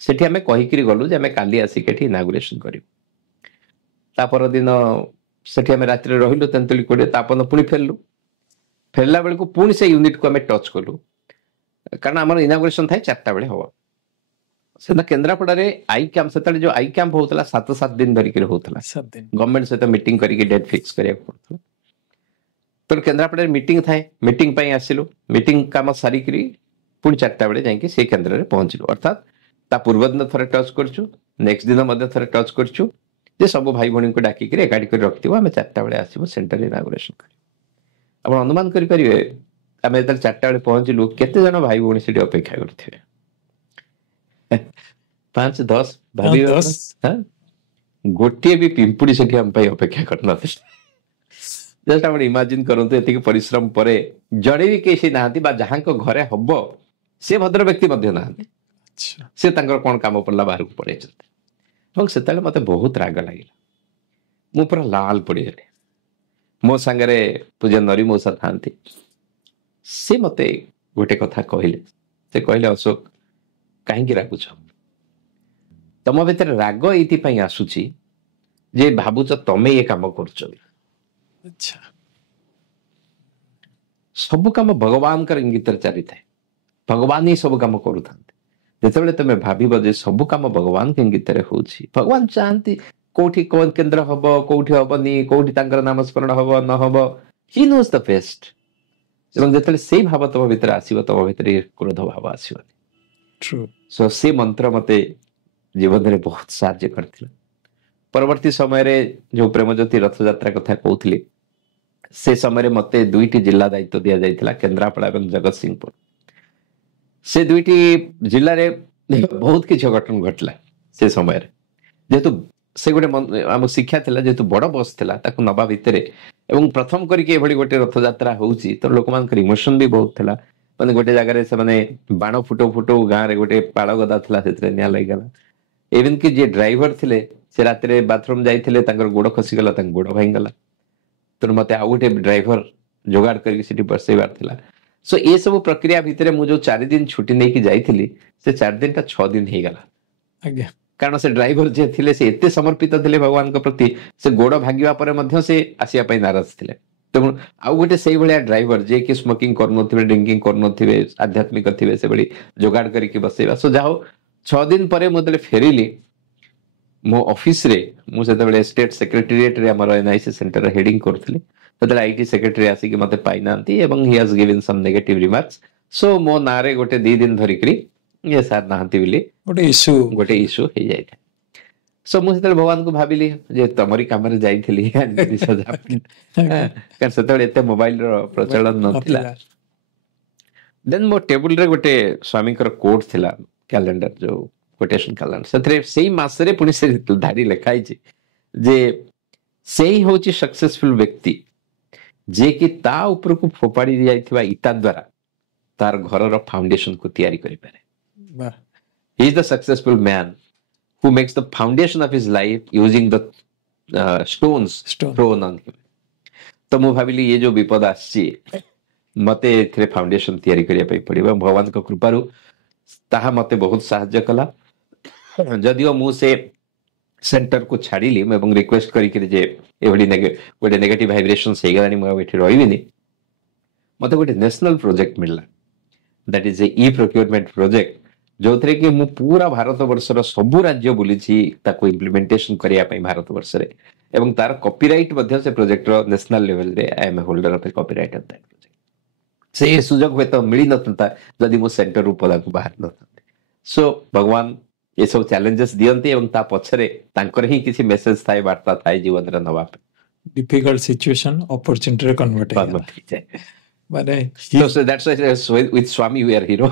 ସେଠି ଆମେ କହିକିରି ଗଲୁ ଯେ ଆମେ କାଲି ଆସିକି ଏଠି ଇନାଗୁରେସନ କରିବୁ। ତା ପରଦିନ ସେଠି ଆମେ ରାତିରେ ରହିଲୁ ତେନ୍ତୁଲି କୁଳିରେ, ତାପର ପୁଣି ଫେରିଲୁ। ଫେରିଲା ବେଳକୁ ପୁଣି ସେ ୟୁନିଟକୁ ଆମେ ଟଚ୍ କଲୁ, କାରଣ ଆମର ଇନାଗୁରେସନ ଥାଏ 4ଟା ବେଳେ ହବ। ସେଟା କେନ୍ଦ୍ରାପଡ଼ାରେ ଆଇ କ୍ୟାମ୍ପ, ସେତେବେଳେ ଯୋଉ ଆଇ କ୍ୟାମ୍ପ ହଉଥିଲା 7 ଦିନ ଧରିକି ହଉଥିଲା, ଗଭର୍ଣ୍ଣମେଣ୍ଟ ସହିତ ମିଟିଂ କରିକି ଡେଟ୍ ଫିକ୍ସ କରିବାକୁ ପଡୁଥିଲା। ତେଣୁ କେନ୍ଦ୍ରାପଡ଼ାରେ ମିଟିଂ ଥାଏ, ମିଟିଂ ପାଇଁ ଆସିଲୁ, ମିଟିଂ କାମ ସାରିକିରି ପୁଣି 4ଟା ବେଳେ ଯାଇକି ସେଇ କେନ୍ଦ୍ରରେ ପହଞ୍ଚିଲୁ। ଅର୍ଥାତ୍ ତା ପୂର୍ବ ଦିନ ଥରେ ଟଚ୍ କରିଛୁ, ନେକ୍ସଟ ଦିନ ମଧ୍ୟ ଥରେ ଟଚ୍ କରିଛୁ ଯେ ସବୁ ଭାଇ ଭଉଣୀଙ୍କୁ ଡାକିକିରି ଏକାଠି କରି ରଖିଥିବୁ, ଆମେ 4ଟା ବେଳେ ଆସିବୁ ସେଣ୍ଟର ଇନାଗୁରେସନ କରିବୁ। ଆପଣ ଅନୁମାନ କରିପାରିବେ ଆମେ ଯେତେବେଳେ 4ଟା ବେଳେ ପହଞ୍ଚିଲୁ, କେତେ ଜଣ ଭାଇ ଭଉଣୀ ସେଠି ଅପେକ୍ଷା କରିଥିବେ? 5-10 ଭାବିବେ ଆପଣ। ଗୋଟିଏ ବି ପିମ୍ପୁଡ଼ି ସେଠି ଆମ ପାଇଁ ଅପେକ୍ଷା କରିନଥିଲେ। ଜଷ୍ଟ ଆପଣ ଇମାଜିନ କରନ୍ତୁ, ଏତିକି ପରିଶ୍ରମ ପରେ ଜଣେ ବି କେହି ନାହାନ୍ତି, ବା ଯାହାଙ୍କ ଘରେ ହବ ସେ ଭଦ୍ର ବ୍ୟକ୍ତି ମଧ୍ୟ ନାହାନ୍ତି। ସେ ତାଙ୍କର କଣ କାମ ପଡ଼ିଲା ବାହାରକୁ ପଳେଇଛନ୍ତି। ଏବଂ ସେତେବେଳେ ମତେ ବହୁତ ରାଗ ଲାଗିଲା, ମୁଁ ପୁରା ଲାଲ ପଡ଼ିଗଲି। ମୋ ସାଙ୍ଗରେ ପୂଜ୍ୟ ନରୀ ମଉସା ଥାନ୍ତି, ସେ ମତେ ଗୋଟେ କଥା କହିଲେ। ସେ କହିଲେ ଅଶୋକ କାହିଁକି ରାଗୁଛ? ତମ ଭିତରେ ରାଗ ଏଇଥିପାଇଁ ଆସୁଛି ଯେ ଭାବୁଛ ତମେ ଏ କାମ କରୁଛ। ସବୁ କାମ ଭଗବାନଙ୍କର ଇଙ୍ଗିତରେ ଚାଲିଥାଏ, ଭଗବାନ ହିଁ ସବୁ କାମ କରୁଥାନ୍ତି। ଯେତେବେଳେ ତମେ ଭାବିବ ଯେ ସବୁ କାମ ଭଗବାନଙ୍କ ଇଙ୍ଗିତରେ ହଉଛି, ଭଗବାନ ଚାହାନ୍ତି କୋଉଠି କୋଉ କେନ୍ଦ୍ର ହବ, କୋଉଠି ହବନି, କୋଉଠି ତାଙ୍କର ନାମସ୍ମରଣ ହବ ନ ହବ, ହି ନୋଜ ଦ ବେଷ୍ଟ। ଏବଂ ଯେତେବେଳେ ସେଇ ଭାବ ତମ ଭିତରେ ଆସିବ ତମ ଭିତରେ କ୍ରୋଧ ଭାବ ଆସିବନି। True. ସୋ ସେ ମନ୍ତ୍ର ମତେ ଜୀବନରେ ବହୁତ ସାହାଯ୍ୟ କରିଥିଲା। ପରବର୍ତ୍ତୀ ସମୟରେ ଯୋଉ ପ୍ରେମଜ୍ୟୋତି ରଥଯାତ୍ରା କଥା କହୁଥିଲି, ସେ ସମୟରେ ମତେ 2ଟି ଜିଲ୍ଲା ଦାୟିତ୍ୱ ଦିଆଯାଇଥିଲା, କେନ୍ଦ୍ରାପଡ଼ା ଏବଂ ଜଗତସିଂହପୁର। ସେ 2ଟି ଜିଲ୍ଲାରେ ବହୁତ କିଛି ଅଘଟଣ ଘଟିଲା ସେ ସମୟରେ। ଯେହେତୁ ସେ ଗୋଟେ ଆମ ଶିକ୍ଷା ଥିଲା, ଯେହେତୁ ବଡ ବସ୍ ଥିଲା ତାକୁ ନବା ଭିତରେ, ଏବଂ ପ୍ରଥମ କରିକି ଏଭଳି ଗୋଟେ ରଥଯାତ୍ରା ହଉଛି ତ ଲୋକମାନଙ୍କର ଇମୋସନ ବି ବହୁତ ଥିଲା। ମାନେ ଗୋଟେ ଜାଗାରେ ସେମାନେ ବାଣ ଫୁଟଉ ଫୁଟଉ ଗାଁରେ ଗୋଟେ ପାଳ ଗଦା ଥିଲା, ସେଥିରେ ନିଆଁ ଲାଗିଗଲା। ଇଭେନ୍ କି ଯିଏ ଡ୍ରାଇଭର ଥିଲେ ସେ ରାତିରେ ବାଥରୁମ ଯାଇଥିଲେ, ତାଙ୍କର ଗୋଡ ଖସିଗଲା, ତାଙ୍କ ଗୋଡ ଭାଙ୍ଗିଗଲା। ତେଣୁ ମତେ ଆଉ ଗୋଟେ ଡ୍ରାଇଭର ଯୋଗାଡ଼ କରିକି ସେଠି ବସେଇବାର ଥିଲା। ସୋ ଏସବୁ ପ୍ରକ୍ରିୟା ଭିତରେ ମୁଁ ଯୋଉ 4 ଦିନ ଛୁଟି ନେଇକି ଯାଇଥିଲି, ସେ 4 ଦିନଟା 6 ଦିନ ହେଇଗଲା। ଆଜ୍ଞା। କାରଣ ସେ ଡ୍ରାଇଭର ଯିଏ ଥିଲେ ସେ ଏତେ ସମର୍ପିତ ଥିଲେ ଭଗବାନଙ୍କ ପ୍ରତି, ସେ ଗୋଡ ଭାଙ୍ଗିବା ପରେ ମଧ୍ୟ ସେ ଆସିବା ପାଇଁ ନାରାଜ ଥିଲେ। ତେଣୁ ଆଉ ଗୋଟେ ସେଇଭଳିଆ ଡ୍ରାଇଭର ଯିଏକି ସ୍ମୋକିଂ କରୁନଥିବେ, ଡ୍ରିଙ୍କିଂ କରୁନଥିବେ, ଆଧ୍ୟାତ୍ମିକ ଥିବେ, ସେଭଳି ଯୋଗାଡ଼ କରିକି ବସେଇବା। ସୋ ଯାହା ହଉ 6 ଦିନ ପରେ ମୁଁ ଯେତେବେଳେ ଫେରିଲି ମୋ ଅଫିସରେ, ମୁଁ ସେତେବେଳେ ଷ୍ଟେଟ ସେକ୍ରେଟାରିଏଟରେ ଆମର NIC ସେଣ୍ଟର ହେଡିଂ କରୁଥିଲି, ସେତେବେଳେ IT ସେକ୍ରେଟାରୀ ଆସିକି ମତେ ପାଇନାହାନ୍ତି ଏବଂ ହି ହାଜ ଗିଭେନ ସମ୍ ନେଗେଟିଭ ରିମାର୍କସ। ସୋ ମୋ ନାଁରେ ଗୋଟେ 2 ଦିନ ଧରିକିରି ଇଏ ସାର୍ ନାହାନ୍ତି ବୋଲି ଗୋଟେ ଇସ୍ୟୁ ହେଇଯାଇଥାଏ। ସୋ ମୁଁ ସେତେବେଳେ ଭଗବାନଙ୍କୁ ଭାବିଲି ଯେ ତମରି କାମରେ ଯାଇଥିଲି, କାରଣ ସେତେବେଳେ ଏତେ ମୋବାଇଲର ପ୍ରଚଳନ ନଥିଲା। ଦେନ୍ ମୋ ଟେବୁଲରେ ଗୋଟେ ସ୍ୱାମୀଙ୍କର କୋଟ୍ ଥିଲା, କ୍ୟାଲେଣ୍ଡର, ଯୋଉ କୋଟେସନ କ୍ୟାଲେଣ୍ଡର, ସେଥିରେ ସେଇ ମାସରେ ପୁଣି ସେ ଧାଡ଼ି ଲେଖା ହେଇଛି ଯେ ସେଇ ହଉଛି ସକ୍ସେସଫୁଲ ବ୍ୟକ୍ତି ଯିଏକି ତା ଉପରକୁ ଫୋପାଡ଼ି ଯାଇଥିବା ଇଟା ଦ୍ୱାରା ତାର ଘରର ଫାଉଣ୍ଡେସନକୁ ତିଆରି କରିପାରେ। He is the successful man who makes the foundation of his life using the stones thrown on him. ତ ମୁଁ ଭାବିଲି ଇଏ ଯୋଉ ବିପଦ ଆସିଛି ମତେ ଏଥିରେ ଫାଉଣ୍ଡେସନ ତିଆରି କରିବା ପାଇଁ ପଡିବ। ଭଗବାନଙ୍କ କୃପାରୁ ତାହା ମତେ ବହୁତ ସାହାଯ୍ୟ କଲା। ଯଦିଓ ମୁଁ ସେ ସେଣ୍ଟରକୁ ଛାଡ଼ିଲି ଏବଂ ରିକ୍ୱେଷ୍ଟ କରିକି ଯେ ଏଭଳି ଗୋଟେ ନେଗେଟିଭ ଭାଇବ୍ରେସନ ହେଇଗଲାଣି, ମୁଁ ଆଉ ଏଠି ରହିବିନି, ମତେ ଗୋଟେ ନ୍ୟାସନାଲ ପ୍ରୋଜେକ୍ଟ ମିଳିଲା, that is E procurement project, ଯୋଉଥିରେ କି ମୁଁ ପୁରା ଭାରତ ବର୍ଷର ସବୁ ରାଜ୍ୟ ବୁଲିଛି ତାକୁ ଇମ୍ପ୍ଲିମେଣ୍ଟେସନ କରିବା ପାଇଁ ଭାରତ ବର୍ଷରେ, ଏବଂ ତାର କପିରାଇଟ ମଧ୍ୟ ସେ ପ୍ରୋଜେକ୍ଟର ନ୍ୟାସନାଲ ଲେଭେଲରେ I am holder of a copyright of that project. ସେ ସୁଯୋଗ ହୁଏତ ମିଳିନଥାନ୍ତା ଯଦି ମୁଁ ସେଣ୍ଟରରୁ ପଦାକୁ ବାହାରି ନଥାନ୍ତି। ସୋ ଭଗବାନ ଏସବୁ ଚ୍ୟାଲେଞ୍ଜେସ୍ ଦିଅନ୍ତି ଏବଂ ତା ପଛରେ ତାଙ୍କର ହିଁ କିଛି ମେସେଜ ଥାଏ, ବାର୍ତ୍ତା ଥାଏ ଜୀବନରେ ନବା ପାଇଁ। ଡିଫିକଲ୍ଟ ସିଚୁଏସନ ଅପରଚ୍ୟୁନିଟିରେ କନଭର୍ଟ ହେଇଯାଏ। ମାନେ so that's why with Swami we are hero.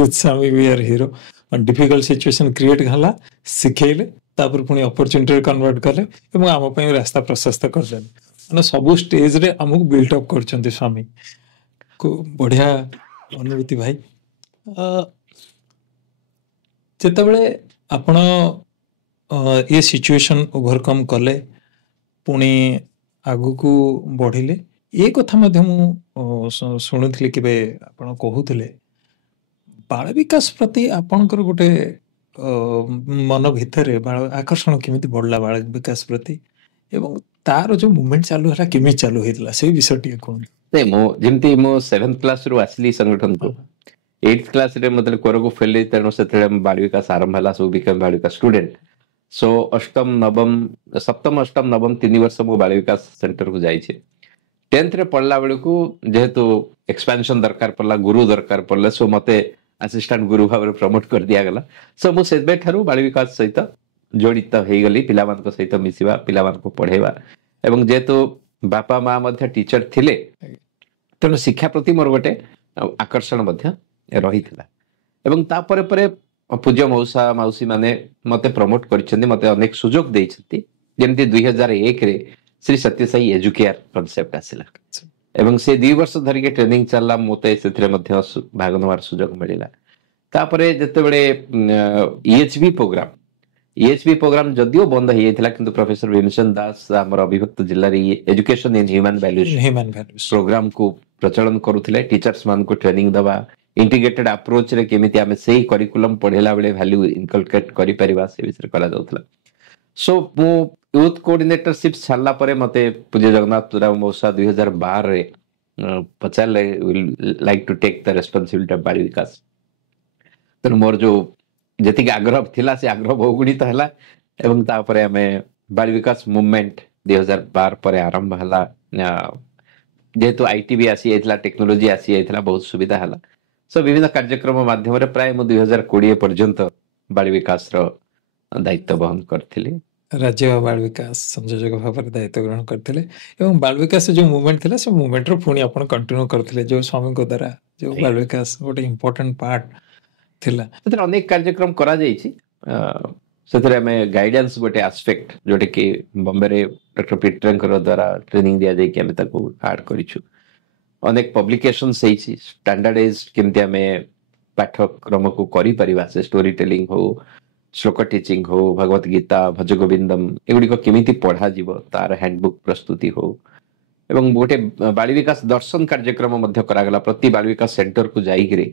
with Swami we are hero. Difficult situation create ହେଲା, ଶିଖେଇଲେ, ତାପରେ ପୁଣି ଅପରଚ୍ୟୁନିଟିରେ କନଭର୍ଟ କଲେ ଏବଂ ଆମ ପାଇଁ ରାସ୍ତା ପ୍ରଶସ୍ତ କରିଦେଲେ। ମାନେ ସବୁ ଷ୍ଟେଜରେ ଆମକୁ ବିଲ୍ଟ ଅପ୍ କରିଛନ୍ତି ସ୍ୱାମୀ। ବଢିଆ ଅନୁଭୂତି ଭାଇ। ଯେତେବେଳେ ଆପଣ ଏ ସିଚୁଏସନ ଓଭରକମ୍ କଲେ, ପୁଣି ଆଗକୁ ବଢିଲେ, ଏ କଥା ମଧ୍ୟ ମୁଁ ଶୁଣୁଥିଲି କେବେ ଆପଣ କହୁଥିଲେ, ବାଳ ବିକାଶ ପ୍ରତି ଆପଣଙ୍କର ଗୋଟେ ମନ ଭିତରେ ଆକର୍ଷଣ କେମିତି ବଢିଲା ବାଳ ବିକାଶ ପ୍ରତି, ଏବଂ ତାର ଯୋଉ ମୁଭମେଣ୍ଟ ଚାଲୁ ହେଲା କେମିତି ଚାଲୁ ହେଇଥିଲା ସେ ବିଷୟ ଟିକେ କୁହନ୍ତୁ। ନାଇଁ, ମୁଁ ଯେମିତି ମୁଁ 7th କ୍ଲାସରୁ ଆସିଲି ସଂଗଠନକୁ, 8th କ୍ଲାସରେ ମତେ କୋରକୁ ଫେରିଲି, ତେଣୁ ସେତେବେଳେ ବାଳ ବିକାଶ ଆରମ୍ଭ ହେଲା, ସବୁ ବିକମ୍ ବାଳ ବିକାଶ ଷ୍ଟୁଡେଣ୍ଟ। ସୋ ସପ୍ତମ ଅଷ୍ଟମ ନବମ 3 ବର୍ଷ ମୁଁ ବାଳ ବିକାଶ ସେଣ୍ଟରକୁ ଯାଇଛି। 10thରେ ପଢିଲା ବେଳକୁ ଯେହେତୁ ଏକ୍ସପାନସନ ଦରକାର ପଡିଲା, ଗୁରୁ ଦରକାର ପଡିଲା, ସୋ ମତେ ଆସିଷ୍ଟାଣ୍ଟ ଗୁରୁ ଭାବରେ ପ୍ରମୋଟ କରି ଦିଆଗଲା। ସୋ ମୁଁ ସେବେଠାରୁ ବାଳ ବିକାଶ ସହିତ ଜଡ଼ିତ ହେଇଗଲି, ପିଲାମାନଙ୍କ ସହିତ ମିଶିବା, ପିଲାମାନଙ୍କୁ ପଢେଇବା, ଏବଂ ଯେହେତୁ ବାପା ମା ମଧ୍ୟ ଟିଚର ଥିଲେ, ତେଣୁ ଶିକ୍ଷା ପ୍ରତି ମୋର ଗୋଟେ ଆକର୍ଷଣ ମଧ୍ୟ ରହିଥିଲା। ଏବଂ ତାପରେ ପରେ ପୂଜ୍ୟ ମଉସା ମାଉସୀ ମାନେ ମତେ ପ୍ରମୋଟ କରିଛନ୍ତି, ମତେ ଅନେକ ସୁଯୋଗ ଦେଇଛନ୍ତି। ଯେମିତି 2001ରେ ଶ୍ରୀ ସତ୍ୟସାଇ ଏଜୁକେୟାର କନସେପ୍ଟ ଆସିଲା ଏବଂ ସେ 2 ବର୍ଷ ଧରିକି ଟ୍ରେନିଂ ଚାଲିଲା, ମତେ ସେଥିରେ ମଧ୍ୟ ଭାଗ ନେବାର ସୁଯୋଗ ମିଳିଲା। ତାପରେ ଯେତେବେଳେ EHB ପ୍ରୋଗ୍ରାମ ଯଦିଓ ବନ୍ଦ ହେଇଯାଇଥିଲା, କିନ୍ତୁ ପ୍ରଫେସର ଭୀମସେନ ଦାସ ଆମର ଅବିଭକ୍ତ ଜିଲ୍ଲାରେ ଏଜୁକେସନ ଇନ୍ ହ୍ୟୁମାନ ଭ୍ୟାଲ୍ୟୁଜ ପ୍ରୋଗ୍ରାମକୁ ପ୍ରଚଳନ କରୁଥିଲେ। ଟିଚର୍ସ ମାନଙ୍କୁ ଟ୍ରେନିଂ ଦେବା, ଇଣ୍ଟିଗ୍ରେଟେଡ ଆପ୍ରୋଚରେ କେମିତି ଆମେ ସେଇ କରିକୁଲମ ପଢେଇଲା ବେଳେ ଭ୍ୟାଲ୍ୟୁ ଇନକଲକେଟ କରିପାରିବା, ସେ ବିଷୟରେ କରାଯାଉଥିଲା। ସୋ ମୁଁ ୟୁଥ କୋଅର୍ଡିନେଟରସିପ ଛାଡ଼ିଲା ପରେ ମତେ ପୂଜ୍ୟ ଜଗନ୍ନାଥ ରାଉ ମଉସା 2012ରେ ପଚାରିଲେ, like to take the responsibility of Bal Vikas. ତେଣୁ ମୋର ଯୋଉ ଯେତିକି ଆଗ୍ରହ ଥିଲା ସେ ଆଗ୍ରହ ବହୁଗୁଣିତ ହେଲା, ଏବଂ ତାପରେ ଆମେ ବାଳ ବିକାଶ ମୁଭମେଣ୍ଟ 2012 ପରେ ଆରମ୍ଭ ହେଲା। जेहेतु आईटी भी आसी जाइथिला टेक्नोलोजी आसी जाइथिला बहुत सुविधा हला सो विभिन्न कार्यक्रम माध्यम रे प्राय मु 2020 पर्यंत बाल विकास रो दायित्व वहन करथिली राज्य बाल विकास संयोजक भाव में दायित्व ग्रहण करते एवं बाल विकास जो मूवमेंट थिला से मूवमेंट रो पुणी आपण कंटिन्यू करथिले जो स्वामी को द्वारा जो बाल विकास गोटे इंपोर्टेंट पार्ट थिला ସେଥିରେ ଅନେକ କାର୍ଯ୍ୟକ୍ରମ କରାଯାଇଛି ସେଥିରେ ଆମେ ଗାଇଡାନ୍ସ ଗୋଟେ ଆସ୍ପେକ୍ଟ ଯୋଉଟା କି ବମ୍ବେରେ ଡକ୍ଟର ପିଟରଙ୍କର ଦ୍ୱାରା ଟ୍ରେନିଂ ଦିଆଯାଇକି ଆମେ ତାକୁ ଆଡ୍ କରିଛୁ ଅନେକ ପବ୍ଲିକେସନ୍ସ ହେଇଛି ଷ୍ଟାଣ୍ଡାର୍ଡାଇଜ କେମିତି ଆମେ ପାଠ୍ୟକ୍ରମକୁ କରିପାରିବା ସେ ଷ୍ଟୋରି ଟେଲିଂ ହଉ ଶ୍ଲୋକ ଟିଚିଂ ହଉ ଭଗବତ ଗୀତା ଭଜ ଗୋବିନ୍ଦମ ଏଗୁଡ଼ିକ କେମିତି ପଢ଼ାଯିବ ତାର ହ୍ୟାଣ୍ଡବୁକ୍ ପ୍ରସ୍ତୁତି ହଉ ଏବଂ ଗୋଟେ ବାଳ ବିକାଶ ଦର୍ଶନ କାର୍ଯ୍ୟକ୍ରମ ମଧ୍ୟ କରାଗଲା ପ୍ରତି ବାଳ ବିକାଶ ସେଣ୍ଟରକୁ ଯାଇକିରି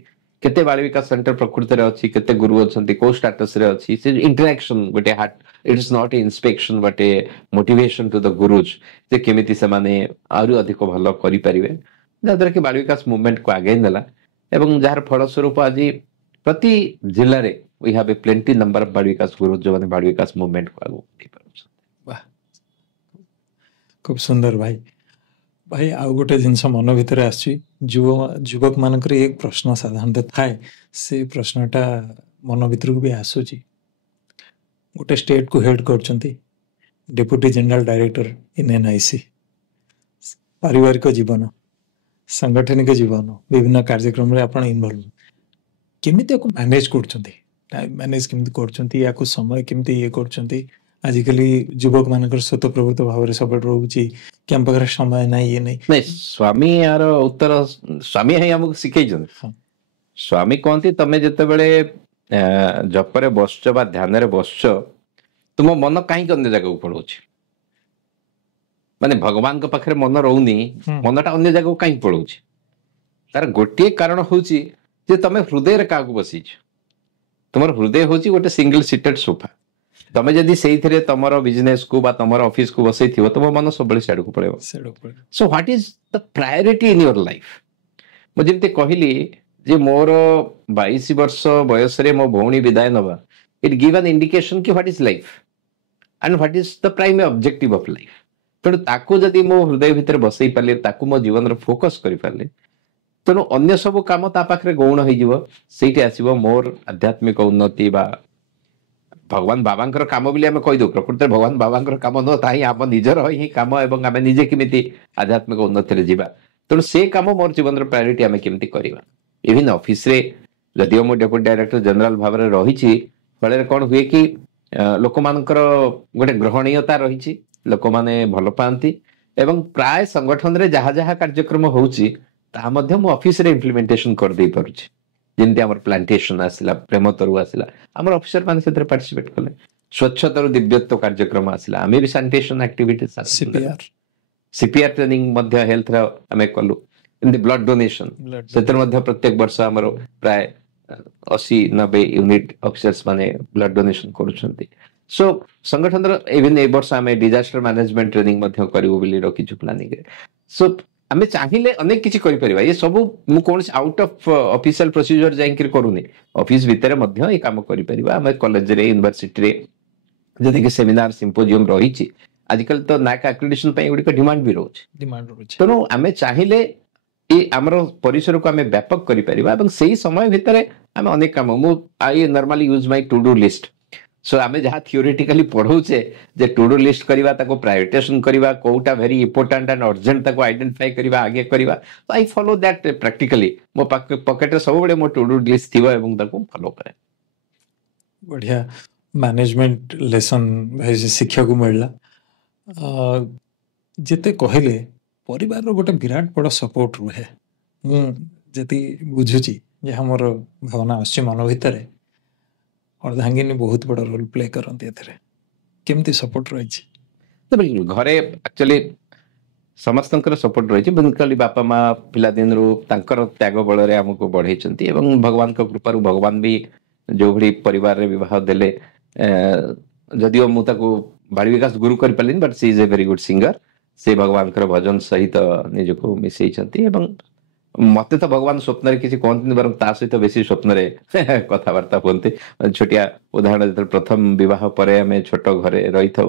केते बाल विकास सेंटर प्रकृति रे अछि केते गुरु अछंती को स्टेटस रे अछि से इंटरेक्शन बटे heart it is not a inspection but a motivation to the gurus जे केमिति से माने आरु अधिक भलो करि परिबे जदर के बाल विकास मूवमेंट को आगे नला एवं जहार फल स्वरूप आज प्रति जिल्ला रे we have a plenty number of Bal Vikas gurus जो माने बाल विकास मूवमेंट को आगो बढ़ी पारछ वाह खूब सुंदर भाई भाई आउ गोटे जिनस मन भितर आसी युवक मानकर एक प्रश्न साधारणतः थाए से प्रश्नटा मन भीतर को भी आसूची गोटे स्टेट को हेड करचंती deputy general director in NIC पारिवारिक जीवन सांगठनिक जीवन विभिन्न कार्यक्रम रे आपण इन्वॉल्व केमिति को मैनेज करचंती टाइम मैनेज केमिति करचंती या को समय केमिति ये करचंती आजिकली युवक मानकर स्वतःप्रवृत्त भाव रे सब रहउची कि हम पाखरे समय नहीं ये नहीं स्वामी यार उत्तर स्वामी है हमको सिखै जन स्वामी कहती तमे जते बेले जपरे बसछ बा ध्यान रे बसछ तुम मन काहे अन्य जगह को पळौछ माने भगवान के पाखरे मन रहउनी मनटा अन्य जगह को काहे पळौछ तार गोटे कारण होची जे तमे हृदय रे का को बसिछ तुमर हृदय होची गोटे सिंगल सीटेड सोफा तमे जदी सेही थरे तमरो बिजनेस को बा तमरो ऑफिस को बसै थिवो तम मन सबले साइड को पळेबो so what is the priority in your life मो जेमते कहिली जे मोर 22 वर्ष बयस रे मो भौणी विदाय नबा इट गिव एन इंडिकेशन कि what is life and what is the primary objective of life तण ताको जदी मो हृदय भीतर बसै पाले ताको मो जीवन रे फोकस करि पाले तण अन्य सब काम ता पाखरे गौण होई जीवो सेठी आसीबो मोर आध्यात्मिक उन्नति बा भगवान बाबांकर काम बोली आम कहीदे प्रकृति भगवान बाबांकर काम न ताही आम निजर ही काम एवं आम निजे केमिति आध्यात्मिक उन्नति रे जीवा तेणु से काम मोर जीवन प्रायोरिटी आम केमिति करबा इवन ऑफिस रे जदिओ मो डेप्यूटी डायरेक्टर जनरल भाव रे रहिछि फळे कोन हुए कि लोक मानकर गोटे ग्रहणीयता रहिछि लोक माने भलो पांती एवं प्राय संगठन रे जहा जहा कार्यक्रम होउछि ता मध्य मो ऑफिस रे इंप्लीमेंटेशन कर दे पारुछि जेमती आमर प्लांटेशन आसिला प्रेमतरु आसिला आमर ऑफिसर माने सेतरे पार्टिसिपेट कले स्वच्छतारु दिव्यत्व कार्यक्रम आसिला आमे भी सैनिटेशन एक्टिविटीज सीपीआर ट्रेनिंग मध्य हेल्थ रा आमे कलु इन द ब्लड डोनेशन सेतर मध्य प्रत्येक वर्ष आमर प्राय 80-90 यूनिट ऑफिसर्स माने ब्लड डोनेशन करूछंती सो संगठन रा इवन ए वर्ष आमे डिजास्टर मैनेजमेंट ट्रेनिंग मध्य करिवो बोली रखिछु प्लानिंग सो आमे चाहिए अनेक किछि करि परिबा ये सब मु कोन आउट ऑफ ऑफिशियल प्रोसीजर जाइकिर करूनी ऑफिस भीतर मध्य ए काम करि परिबा आमे कॉलेज रे यूनिवर्सिटी रे जदि के सेमिनार सिम्पोजियम रहिछि आजकल तो नाक एक्रेडिटेशन पे एगुडी डिमांड भी रहउछि तनो आमे चाहिए ए हमरो परिसर को आमे व्यापक करि परिबा एवं सेही समय भीतर आमे अनेक काम मु I normally use my to do list so आमे जहा थियोरेटिकली पढौछे जे टू डू लिस्ट करिवा ताको प्रायोरिटाइजेशन करिवा कोउटा वेरी इंपोर्टेंट एंड अर्जेंट ताको आइडेंटिफाई करिवा आगे करिवा तो आई फॉलो दैट प्रैक्टिकली मो पॉकेट रे सब बडे मो टू डू लिस्ट थिबा एवं ताको फॉलो करे बढ़िया मैनेजमेंट लेसन भाई शिक्षा को मिलला जेते कहले परिवार रो गोटे विराट बड़ सपोर्ट रहे मु जति बुझुची जे हमर भावना आसी मन भितरे अर्धांगिनी बहुत बड़ा रोल प्ले करते एथरे केमती सपोर्ट रहिछि तो घरे एक्चुअली समस्तंकर सपोर्ट रहिछि बिनकली बापा माँ पिला दिन रु तांकर त्याग बल रे हमको बढ़ैछंती एवं भगवान को कृपा रु भगवान भी जो भली परिवार रे विवाह देले जदिओ मु ताको बाल विकास गुरु कर पालिन but she is a very good singer से भगवान कर भजन सहित निजको मिसैछंती एवं मते तो भगवान स्वप्न रे किसी कहते बरं ता सहित बेसी स्वप्न रे कथावार्ता होते छोटिया उदाहरण जब प्रथम विवाह पर आम छोट घरे रही था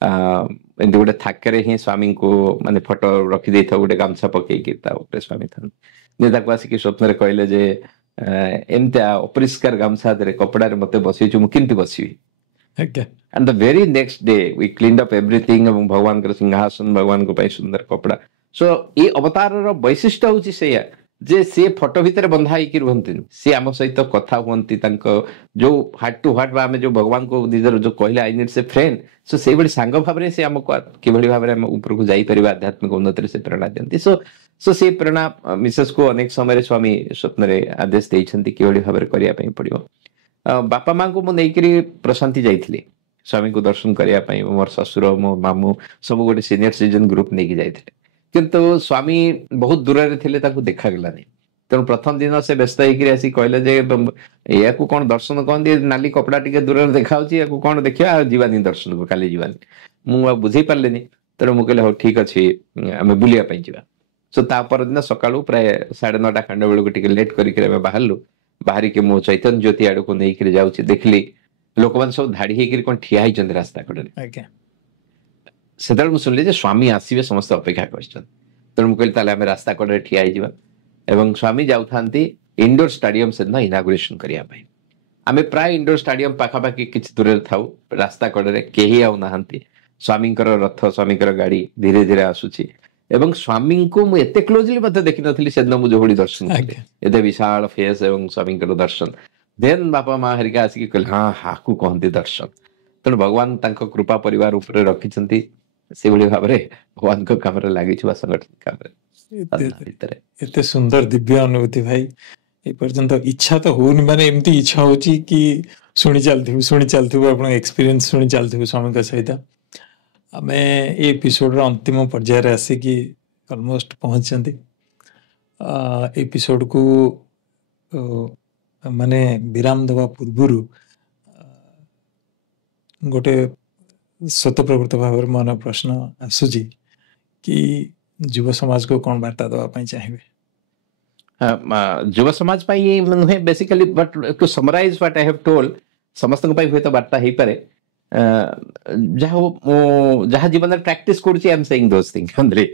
ଏମିତି ଗୋଟେ ଥାକରେ ହିଁ ସ୍ୱାମୀଙ୍କୁ ମାନେ ଫଟୋ ରଖିଦେଇଥାଉ ଗୋଟେ ଗାମୁଛା ପକେଇକି ତା ଉପରେ ସ୍ୱାମୀ ଥାନ୍ତି। ଯେ ତାକୁ ଆସିକି ସ୍ୱପ୍ନରେ କହିଲେ ଯେ ଏମିତିଆ ଅପରିଷ୍କାର ଗାମୁଛା ଦେହରେ କପଡାରେ ମତେ ବସେଇଛୁ, ମୁଁ କେମିତି ବସିବି? ଆଜ୍ଞା And the very next day we cleaned up everything ଏବଂ ଭଗବାନଙ୍କର ସିଂହାସନ, ଭଗବାନଙ୍କ ପାଇଁ ସୁନ୍ଦର କପଡା। ସୋ ଏଇ ଅବତାରର ବୈଶିଷ୍ଟ୍ୟ ହଉଛି ସେଇଆ ଯେ ସେ ଫଟୋ ଭିତରେ ବନ୍ଧା ହେଇକି ରୁହନ୍ତିନି, ସେ ଆମ ସହିତ କଥା ହୁଅନ୍ତି। ତାଙ୍କ ଯୋଉ ହାର୍ଟ ଟୁ ହାର୍ଟ ବା ଆମେ ଯୋଉ ଭଗବାନଙ୍କୁ ନିଜର ଯୋଉ କହିଲେ I need a friend, so ସେଇଭଳି ସାଙ୍ଗ ଭାବରେ ସେ ଆମକୁ କିଭଳି ଭାବରେ ଆମେ ଉପରକୁ ଯାଇପାରିବା ଆଧ୍ୟାତ୍ମିକ ଉନ୍ନତିରେ ସେ ପ୍ରେରଣା ଦିଅନ୍ତି। ସୋ ସେ ପ୍ରେରଣା ମିସେସକୁ ଅନେକ ସମୟରେ ସ୍ୱାମୀ ସ୍ୱପ୍ନରେ ଆଦେଶ ଦେଇଛନ୍ତି କିଭଳି ଭାବରେ କରିବା ପାଇଁ ପଡିବ। ବାପା ମାଙ୍କୁ ମୁଁ ନେଇକିରି ପ୍ରଶାନ୍ତି ଯାଇଥିଲି ସ୍ୱାମୀଙ୍କୁ ଦର୍ଶନ କରିବା ପାଇଁ। ମୋର ଶ୍ୱଶୁର, ମୋ ମାମୁଁ ସବୁ ଗୋଟେ ସିନିୟର ସିଟିଜେନ ଗ୍ରୁପ ନେଇକି ଯାଇଥିଲେ, କିନ୍ତୁ ସ୍ୱାମୀ ବହୁତ ଦୂରରେ ଥିଲେ, ତାଙ୍କୁ ଦେଖାଗଲାନି। ତେଣୁ ପ୍ରଥମ ଦିନ ସେ ବ୍ୟସ୍ତ ହେଇକିରି ଆସିକି କହିଲେ ଯେ ୟାକୁ କଣ ଦର୍ଶନ କହନ୍ତି, ନାଲି କପଡା ଟିକେ ଦୂରରେ ଦେଖାଯାଉଛି, ୟାକୁ କଣ ଦେଖିବା, ଆଉ ଯିବାନି ଦର୍ଶନକୁ, କାଲି ଯିବାନି। ମୁଁ ଆଉ ବୁଝେଇ ପାରିଲିନି। ତେଣୁ ମୁଁ କହିଲି ହଉ ଠିକ ଅଛି, ଆମେ ବୁଲିବା ପାଇଁ ଯିବା। ସୋ ତା ପରଦିନ ସକାଳୁ ପ୍ରାୟ 9:30 ଖଣ୍ଡ ବେଳକୁ ଟିକେ ଲେଟ୍ କରିକି ଆମେ ବାହାରିଲୁ। ବାହାରିକି ମୁଁ ଚୈତନ୍ୟ ଜ୍ୟୋତି ଆଡକୁ ନେଇକିରି ଯାଉଛି, ଦେଖିଲି ଲୋକମାନେ ସବୁ ଧାଡି ହେଇକିରି କଣ ଠିଆ ହେଇଛନ୍ତି ରାସ୍ତା କଡରେ। ଆଜ୍ଞା ସେତେବେଳେ ମୁଁ ଶୁଣିଲି ଯେ ସ୍ୱାମୀ ଆସିବେ, ସମସ୍ତେ ଅପେକ୍ଷା କରିଛନ୍ତି। ତେଣୁ ମୁଁ କହିଲି ତାହେଲେ ଆମେ ରାସ୍ତା କଡରେ ଠିଆ ହେଇଯିବା। ଏବଂ ସ୍ୱାମୀ ଯାଉଥାନ୍ତି ଇଣ୍ଡୋର ଷ୍ଟାଡିୟମ ସେଦିନ ଇନାଗୁରେସନ କରିବା ପାଇଁ। ଆମେ ପ୍ରାୟ ଇଣ୍ଡୋର ଷ୍ଟାଡିୟମ ପାଖାପାଖି କିଛି ଦୂରରେ ଥାଉ, ରାସ୍ତା କଡରେ କେହି ଆଉ ନାହାନ୍ତି। ସ୍ୱାମୀଙ୍କର ରଥ, ସ୍ୱାମୀଙ୍କର ଗାଡି ଧୀରେ ଧୀରେ ଆସୁଛି ଏବଂ ସ୍ୱାମୀଙ୍କୁ ମୁଁ ଏତେ କ୍ଲୋଜଲି ମଧ୍ୟ ଦେଖିନଥିଲି ସେଦିନ ମୁଁ ଯୋଉଭଳି ଦର୍ଶନ କଲି, ଏତେ ବିଶାଳ ଫେସ୍ ଏବଂ ସ୍ୱାମୀଙ୍କର ଦର୍ଶନ। ଦେନ୍ ବାପା ମା ହେରିକା ଆସିକି କହିଲେ ହଁ ହାକୁ କହନ୍ତି ଦର୍ଶନ। ତେଣୁ ଭଗବାନ ତାଙ୍କ କୃପା ପରିବାର ଉପରେ ରଖିଛନ୍ତି, ସେଭଳି ଭାବରେ ଭଗବାନଙ୍କ କାମରେ ଲାଗିଛୁ ବା ସଂଗଠନ କାମରେ ଭିତରେ। ଏତେ ସୁନ୍ଦର ଦିବ୍ୟ ଅନୁଭୂତି ଭାଇ। ଏ ପର୍ଯ୍ୟନ୍ତ ଇଚ୍ଛା ତ ହଉନି, ମାନେ ଏମିତି ଇଚ୍ଛା ହଉଛି କି ଶୁଣି ଚାଲିଥିବୁ ଆପଣଙ୍କ ଏକ୍ସପିରିଏନ୍ସ ଶୁଣି ଚାଲିଥିବୁ ସ୍ୱାମୀଙ୍କ ସହିତ। ଆମେ ଏ ଏପିସୋଡର ଅନ୍ତିମ ପର୍ଯ୍ୟାୟରେ ଆସିକି ଅଲମୋଷ୍ଟ ପହଞ୍ଚିଛନ୍ତି। ଏପିସୋଡକୁ ମାନେ ବିରାମ ଦେବା ପୂର୍ବରୁ ଗୋଟେ ସ୍ୱତଃପ୍ରବୃତ୍ତ ଭାବରେ ମନ ପ୍ରଶ୍ନ ଆସୁଛି କି ଯୁବ ସମାଜକୁ କ'ଣ ବାର୍ତ୍ତା ଦେବା ପାଇଁ ଚାହିଁବେ? ଯୁବ ସମାଜ ପାଇଁ ନୁହେଁ basically, but to summarise what I have told, ସମସ୍ତଙ୍କ ପାଇଁ ହୁଏତ ବାର୍ତ୍ତା ହେଇପାରେ। ଯାହା ହଉ ମୁଁ ଯାହା ଜୀବନରେ ପ୍ରାକ୍ଟିସ କରୁଛି, ଆଇ ଏମ୍ ସେଇଂ ଦୋଜ୍ ଥିଙ୍ଗସ୍।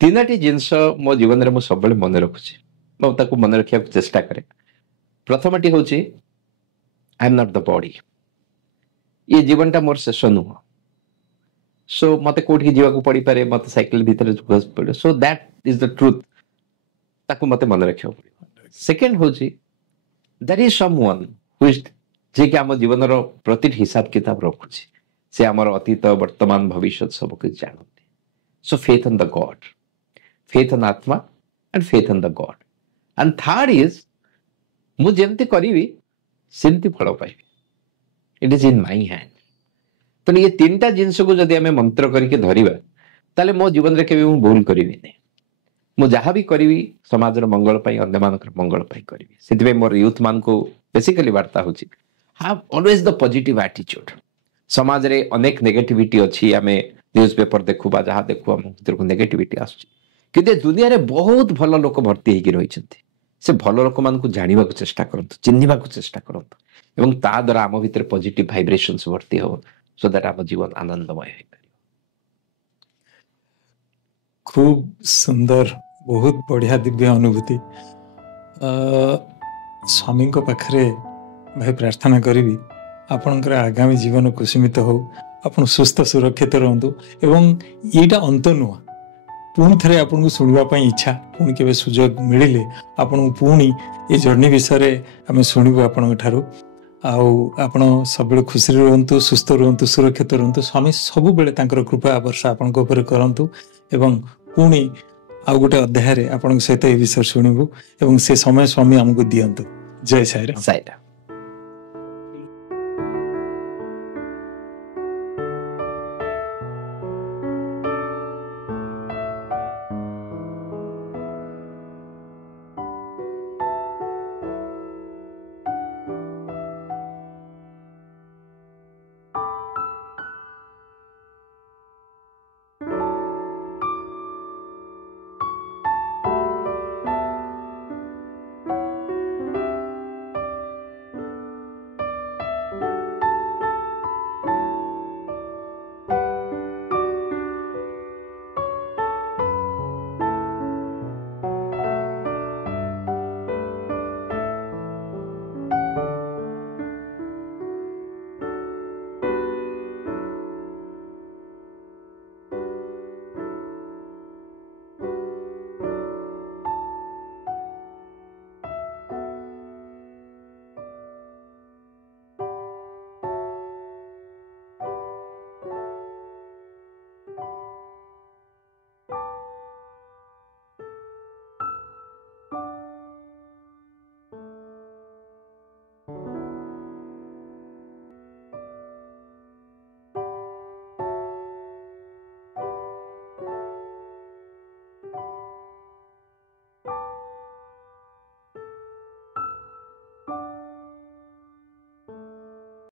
ତିନୋଟି ଜିନିଷ ମୋ ଜୀବନରେ ମୁଁ ସବୁବେଳେ ମନେ ରଖୁଛି, ମୁଁ ତାକୁ ମନେ ରଖିବାକୁ ଚେଷ୍ଟା କରେ। ପ୍ରଥମଟି ହଉଛି I am not the body. ଏ ଜୀବନଟା ମୋର ଶେଷ ନୁହଁ। ସୋ ମତେ କୋଉଠିକି ଯିବାକୁ ପଡିପାରେ, ମତେ ସାଇକେଲ ଭିତରେ ପଡେ, so that is the truth. ତାକୁ ମତେ ମନେ ରଖିବାକୁ ପଡିବ। ସେକେଣ୍ଡ ହଉଛି ଦ୍ୟାଟ୍ ଇଜ ସମୱାନ୍ ହୁ ଇଜ, ଯିଏକି ଆମ ଜୀବନର ପ୍ରତିଟି ହିସାବ କିତାବ ରଖୁଛି। ସେ ଆମର ଅତୀତ, ବର୍ତ୍ତମାନ, ଭବିଷ୍ୟତ ସବୁ କିଛି ଜାଣନ୍ତି। So faith on the God, faith on ଆତ୍ମା and faith on the God. And third is, ମୁଁ ଯେମିତି କରିବି ସେମିତି ଫଳ ପାଇବି। It is in my hand. ତେଣୁ ଏ ତିନିଟା ଜିନିଷକୁ ଯଦି ଆମେ ମନ୍ତ୍ର କରିକି ଧରିବା, ତାହେଲେ ମୋ ଜୀବନରେ କେବେ ମୁଁ ଭୁଲ କରିବିନି। ମୁଁ ଯାହା ବି କରିବି ସମାଜର ମଙ୍ଗଳ ପାଇଁ, ଅନ୍ୟମାନଙ୍କର ମଙ୍ଗଳ ପାଇଁ କରିବି। ସେଥିପାଇଁ ମୋର ୟୁଥ ମାନଙ୍କୁ ବେସିକାଲି ବାର୍ତ୍ତା ହଉଛି, ହାଭ୍ ଅଲୱେଜ ଦ ପଜିଟିଭ ଆଟିଚ୍ୟୁଡ। ସମାଜରେ ଅନେକ ନେଗେଟିଭିଟି ଅଛି, ଆମେ ନ୍ୟୁଜ ପେପର ଦେଖୁ ବା ଯାହା ଦେଖୁ ଆମ ଭିତରକୁ ନେଗେଟିଭିଟି ଆସୁଛି, କିନ୍ତୁ ଏ ଦୁନିଆରେ ବହୁତ ଭଲ ଲୋକ ଭର୍ତ୍ତି ହେଇକି ରହିଛନ୍ତି। ସେ ଭଲ ଲୋକମାନଙ୍କୁ ଜାଣିବାକୁ ଚେଷ୍ଟା କରନ୍ତୁ, ଚିହ୍ନିବାକୁ ଚେଷ୍ଟା କରନ୍ତୁ, ଏବଂ ତା ଦ୍ୱାରା ଆମ ଭିତରେ ପଜିଟିଭ ଭାଇବ୍ରେସନ୍ସ ଭର୍ତ୍ତି ହବ, ସୋ ଦ୍ୟାଟ୍ ଆମ ଜୀବନ ଆନନ୍ଦମୟ ହେଇପାରିବ। ଖୁବ ସୁନ୍ଦର, ବହୁତ ବଢିଆ ଦିବ୍ୟ ଅନୁଭୂତି। ସ୍ୱାମୀଙ୍କ ପାଖରେ ଭାଇ ପ୍ରାର୍ଥନା କରିବି ଆପଣଙ୍କର ଆଗାମୀ ଜୀବନ କୁସୁମିତ ହଉ, ଆପଣ ସୁସ୍ଥ ସୁରକ୍ଷିତ ରୁହନ୍ତୁ, ଏବଂ ଏଇଟା ଅନ୍ତ ନୁହଁ। ପୁଣି ଥରେ ଆପଣଙ୍କୁ ଶୁଣିବା ପାଇଁ ଇଚ୍ଛା, ପୁଣି କେବେ ସୁଯୋଗ ମିଳିଲେ ଆପଣଙ୍କୁ ପୁଣି ଏ ଜର୍ଣ୍ଣି ବିଷୟରେ ଆମେ ଶୁଣିବୁ ଆପଣଙ୍କ ଠାରୁ। ଆଉ ଆପଣ ସବୁବେଳେ ଖୁସିରେ ରୁହନ୍ତୁ, ସୁସ୍ଥ ରୁହନ୍ତୁ, ସୁରକ୍ଷିତ ରୁହନ୍ତୁ। ସ୍ୱାମୀ ସବୁବେଳେ ତାଙ୍କର କୃପା ବର୍ଷା ଆପଣଙ୍କ ଉପରେ କରନ୍ତୁ, ଏବଂ ପୁଣି ଆଉ ଗୋଟେ ଅଧ୍ୟାୟରେ ଆପଣଙ୍କ ସହିତ ଏ ବିଷୟରେ ଶୁଣିବୁ, ଏବଂ ସେ ସମୟ ସ୍ୱାମୀ ଆମକୁ ଦିଅନ୍ତୁ। ଜୟ ସାଇରାମ।